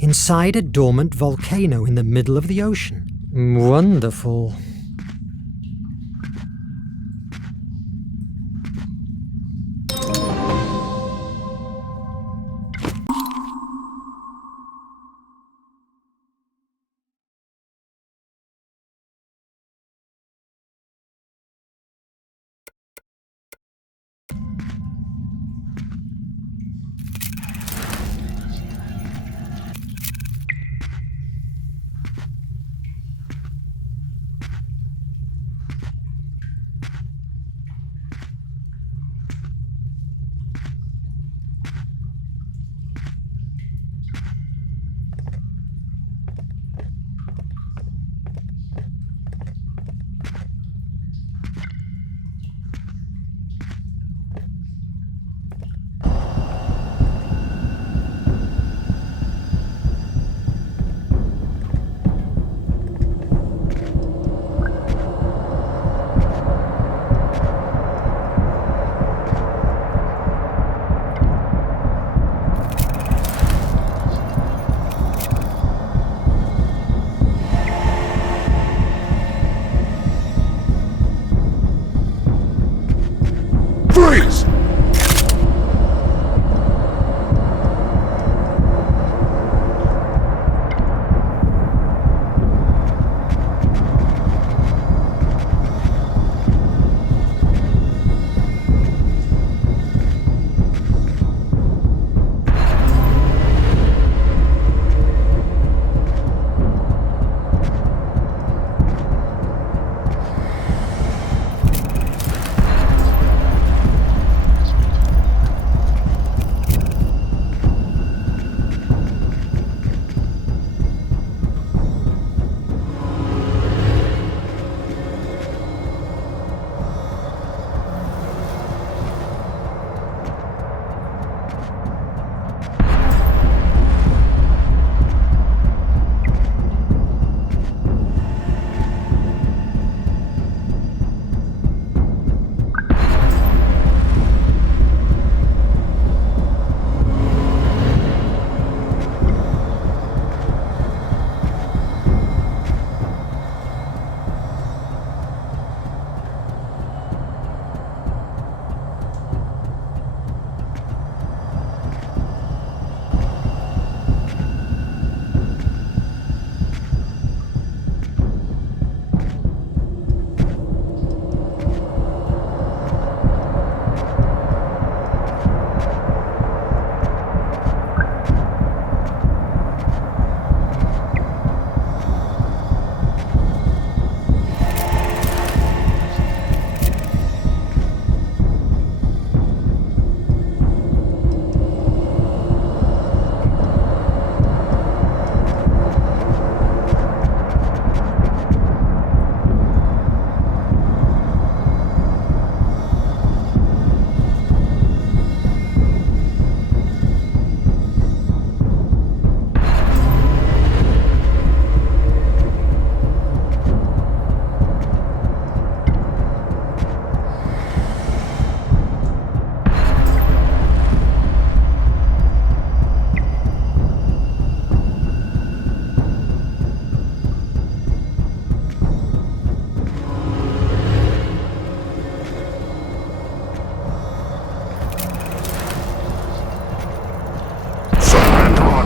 inside a dormant volcano in the middle of the ocean. Wonderful. Freeze!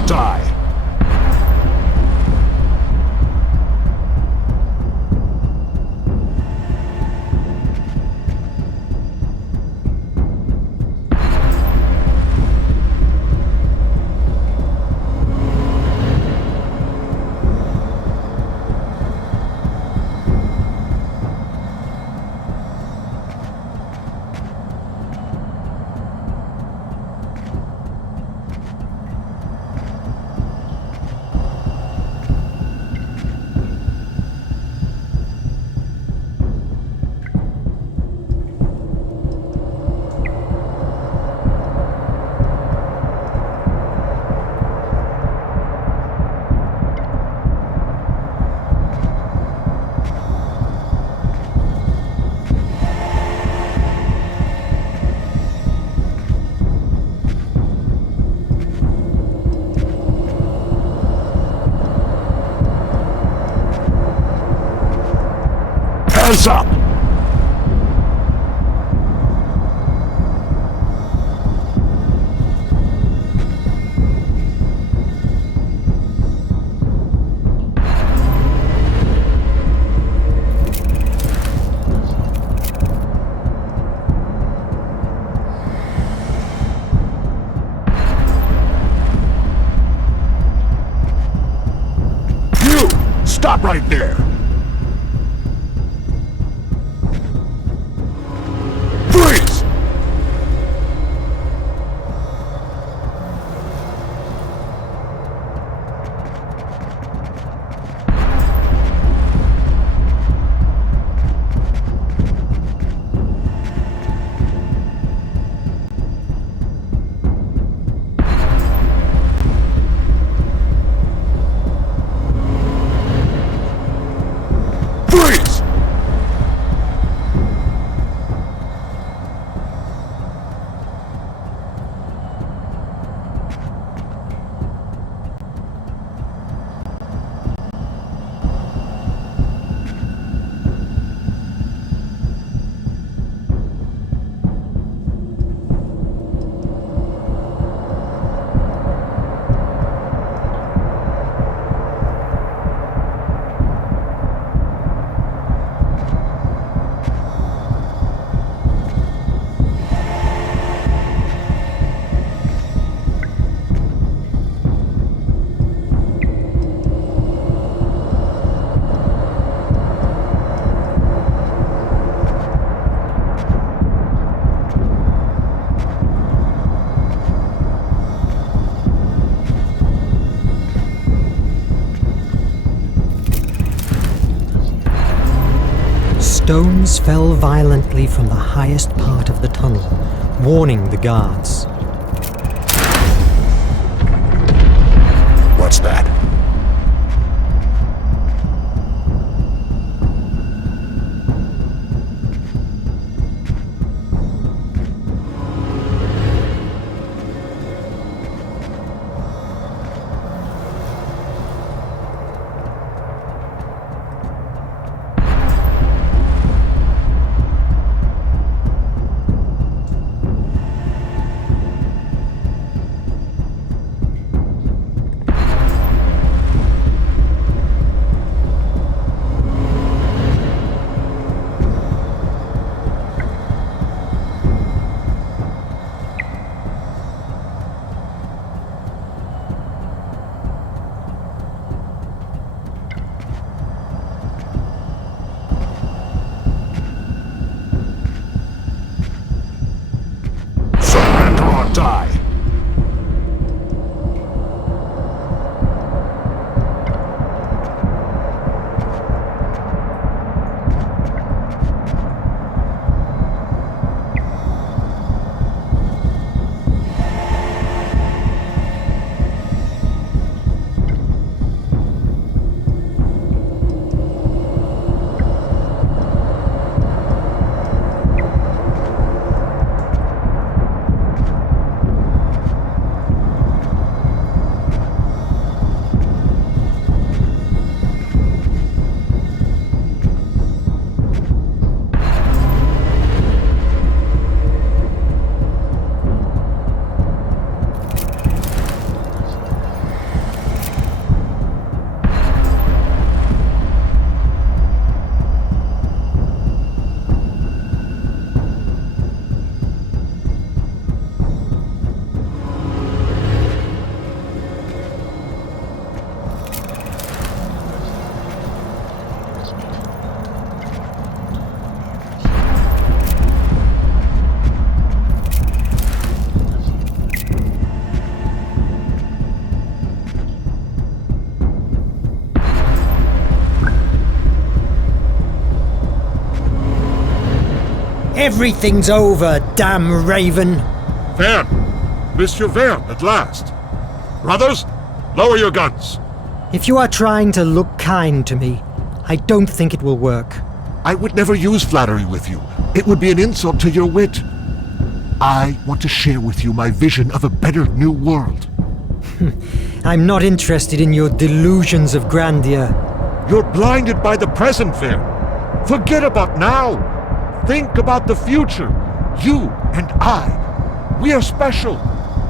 Die! this up! Stop right there! Freeze! Stones fell violently from the highest part of the tunnel, warning the guards. What's that? Die. Everything's over, damn raven! Verne! Monsieur Verne, at last! Brothers, lower your guns! If you are trying to look kind to me, I don't think it will work. I would never use flattery with you. It would be an insult to your wit. I want to share with you my vision of a better new world. I'm not interested in your delusions of grandeur. You're blinded by the present, Verne. Forget about now. Think about the future. You and I. We are special,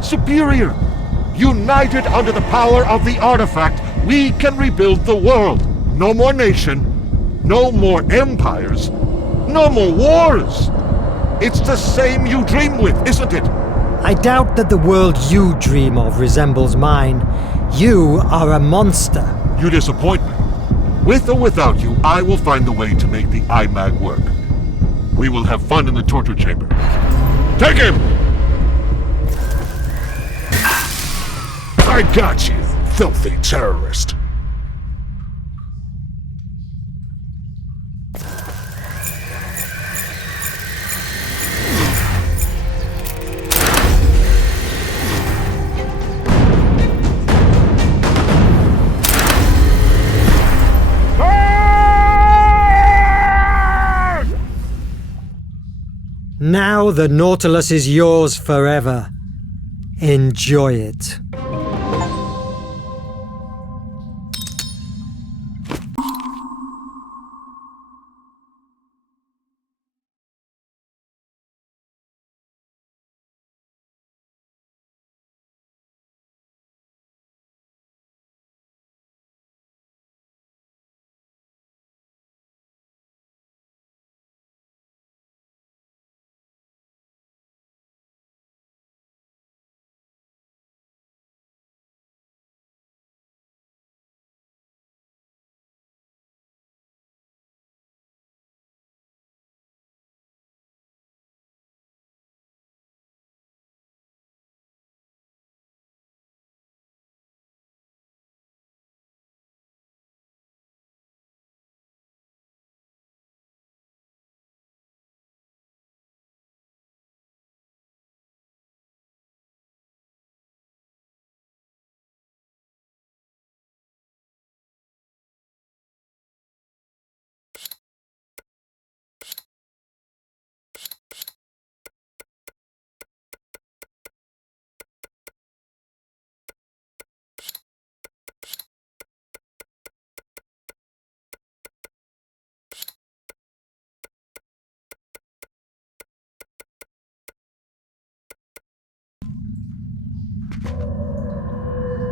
superior. United under the power of the artifact, we can rebuild the world. No more nation, no more empires, no more wars. It's the same you dream with, isn't it? I doubt that the world you dream of resembles mine. You are a monster. You disappoint me. With or without you, I will find the way to make the IMAG work. We will have fun in the torture chamber. Take him! I got you, filthy terrorist. Now the Nautilus is yours forever. Enjoy it.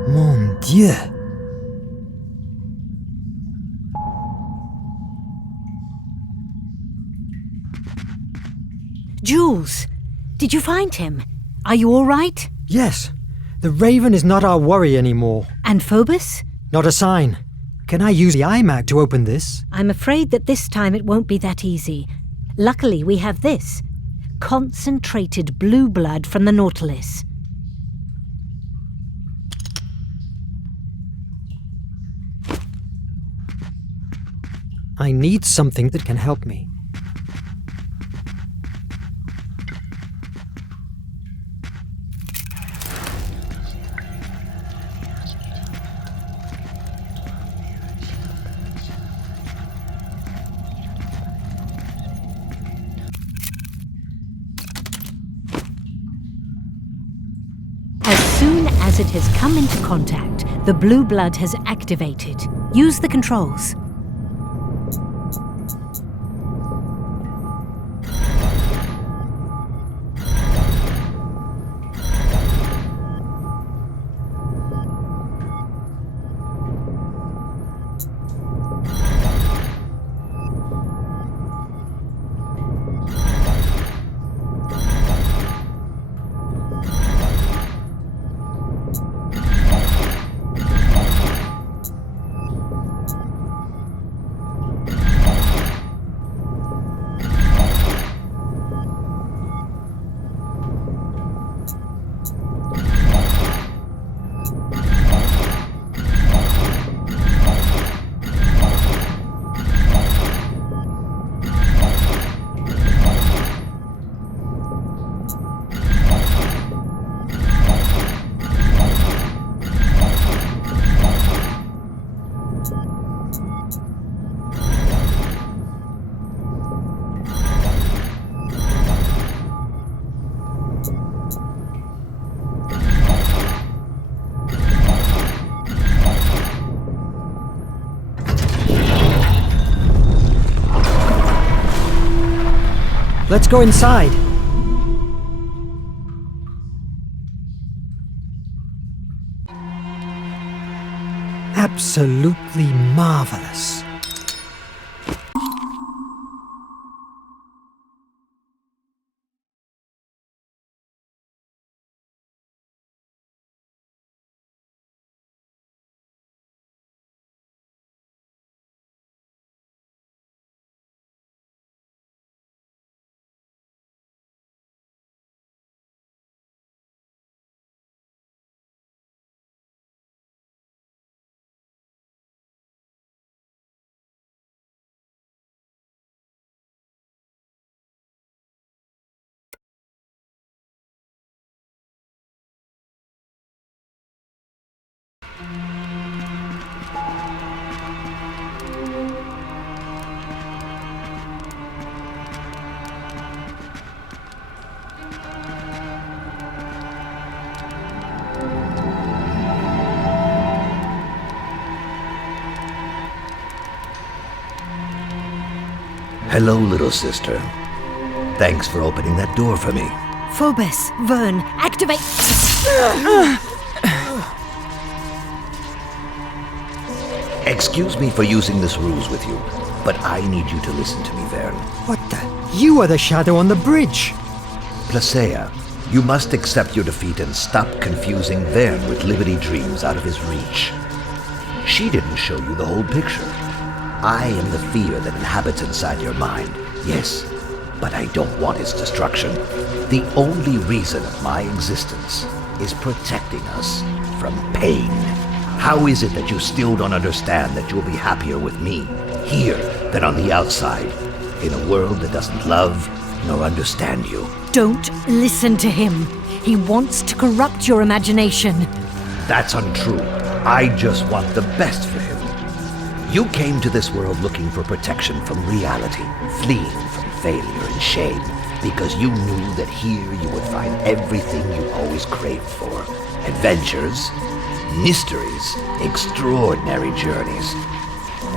Mon Dieu! Jules, did you find him? Are you all right? Yes. The Raven is not our worry anymore. And Phobos? Not a sign. Can I use the IMAG to open this? I'm afraid that this time it won't be that easy. Luckily, we have this. Concentrated blue blood from the Nautilus. I need something that can help me. As soon as it has come into contact, the blue blood has activated. Use the controls. Let's go inside. Absolutely marvelous. Hello, little sister. Thanks for opening that door for me. Phobos, Verne, activate. Excuse me for using this ruse with you, but I need you to listen to me, Verne. What the? You are the shadow on the bridge. Placeia, you must accept your defeat and stop confusing Verne with Liberty Dreams out of his reach. She didn't show you the whole picture. I am the fear that inhabits inside your mind, yes, but I don't want its destruction. The only reason of my existence is protecting us from pain. How is it that you still don't understand that you'll be happier with me, here, than on the outside, in a world that doesn't love nor understand you? Don't listen to him. He wants to corrupt your imagination. That's untrue. I just want the best for him. You came to this world looking for protection from reality, fleeing from failure and shame, because you knew that here you would find everything you always craved for. Adventures, mysteries, extraordinary journeys.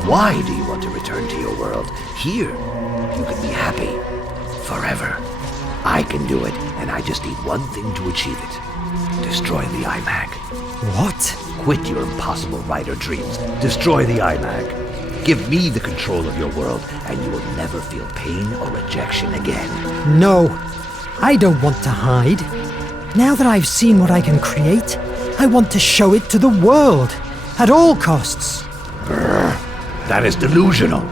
Why do you want to return to your world? Here, you can be happy forever. I can do it, and I just need one thing to achieve it. Destroy the iMac. What? Quit your impossible writer dreams. Destroy the iMac. Give me the control of your world, and you will never feel pain or rejection again. No, I don't want to hide. Now that I've seen what I can create, I want to show it to the world, at all costs. That is delusional.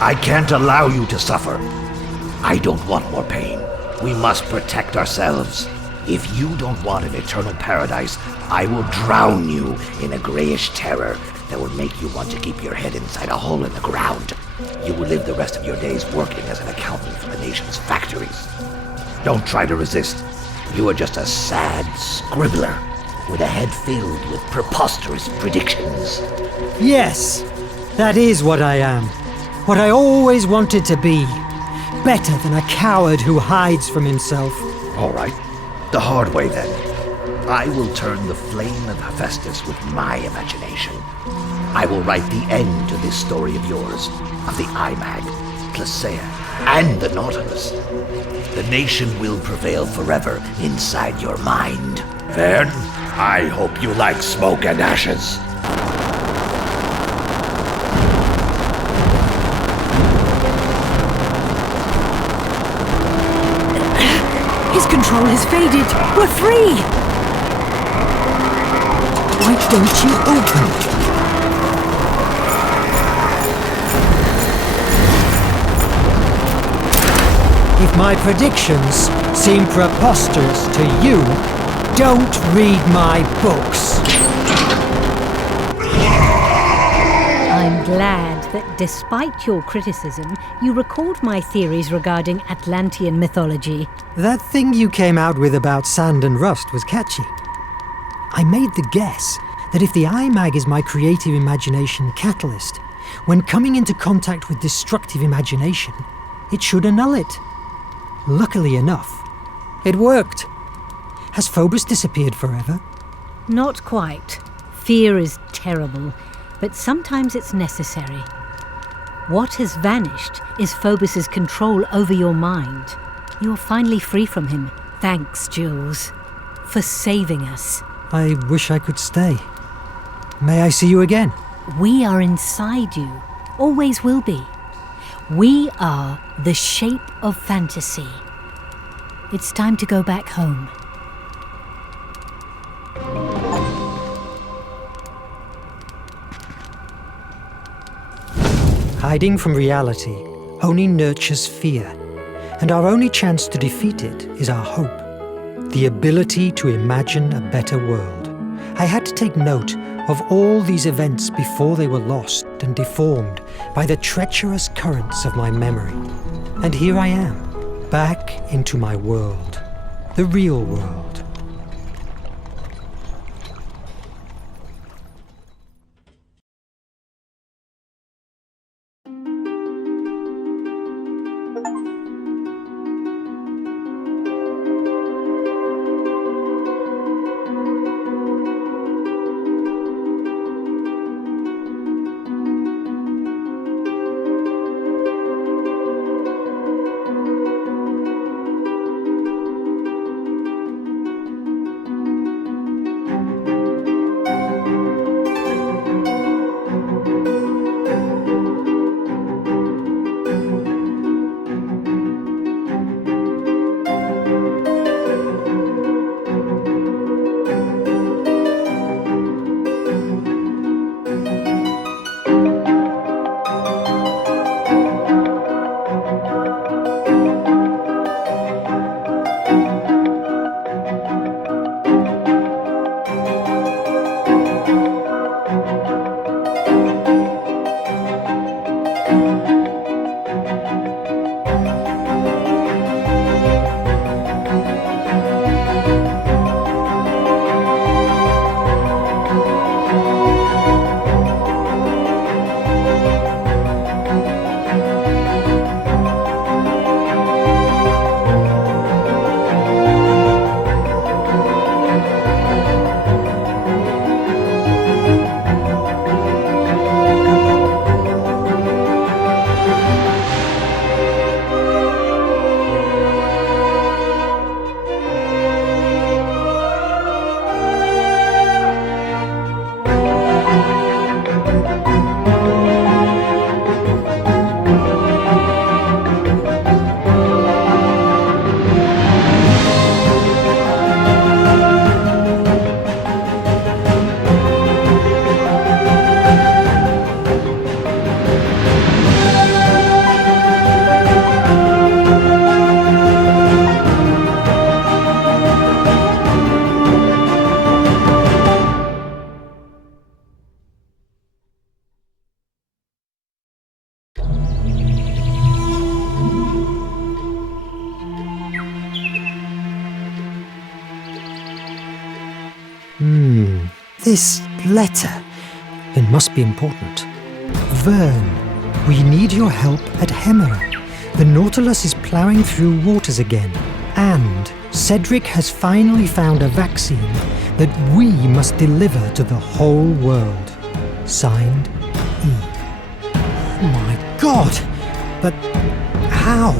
I can't allow you to suffer. I don't want more pain. We must protect ourselves. If you don't want an eternal paradise, I will drown you in a grayish terror that will make you want to keep your head inside a hole in the ground. You will live the rest of your days working as an accountant for the nation's factories. Don't try to resist. You are just a sad scribbler with a head filled with preposterous predictions. Yes, that is what I am. What I always wanted to be. Better than a coward who hides from himself. All right. The hard way, then. I will turn the flame of Hephaestus with my imagination. I will write the end to this story of yours, of the iMac, Placeia, and the Nautilus. The nation will prevail forever inside your mind. Verne, I hope you like smoke and ashes. His control has faded. We're free! Why don't you open? If my predictions seem preposterous to you, don't read my books. I'm glad that despite your criticism, you recalled my theories regarding Atlantean mythology. That thing you came out with about sand and rust was catchy. I made the guess that if the iMag is my creative imagination catalyst, when coming into contact with destructive imagination, it should annul it. Luckily enough, it worked. Has Phobos disappeared forever? Not quite. Fear is terrible, but sometimes it's necessary. What has vanished is Phobos's control over your mind. You're finally free from him. Thanks, Jules, for saving us. I wish I could stay. May I see you again? We are inside you. Always will be. We are the shape of fantasy. It's time to go back home. Hiding from reality only nurtures fear, and our only chance to defeat it is our hope, the ability to imagine a better world. I had to take note of all these events before they were lost and deformed by the treacherous currents of my memory. And here I am, back into my world, the real world. This letter. It must be important. Verne, we need your help at Hemera. The Nautilus is ploughing through waters again. And Cedric has finally found a vaccine that we must deliver to the whole world. Signed, E. Oh my God! But how?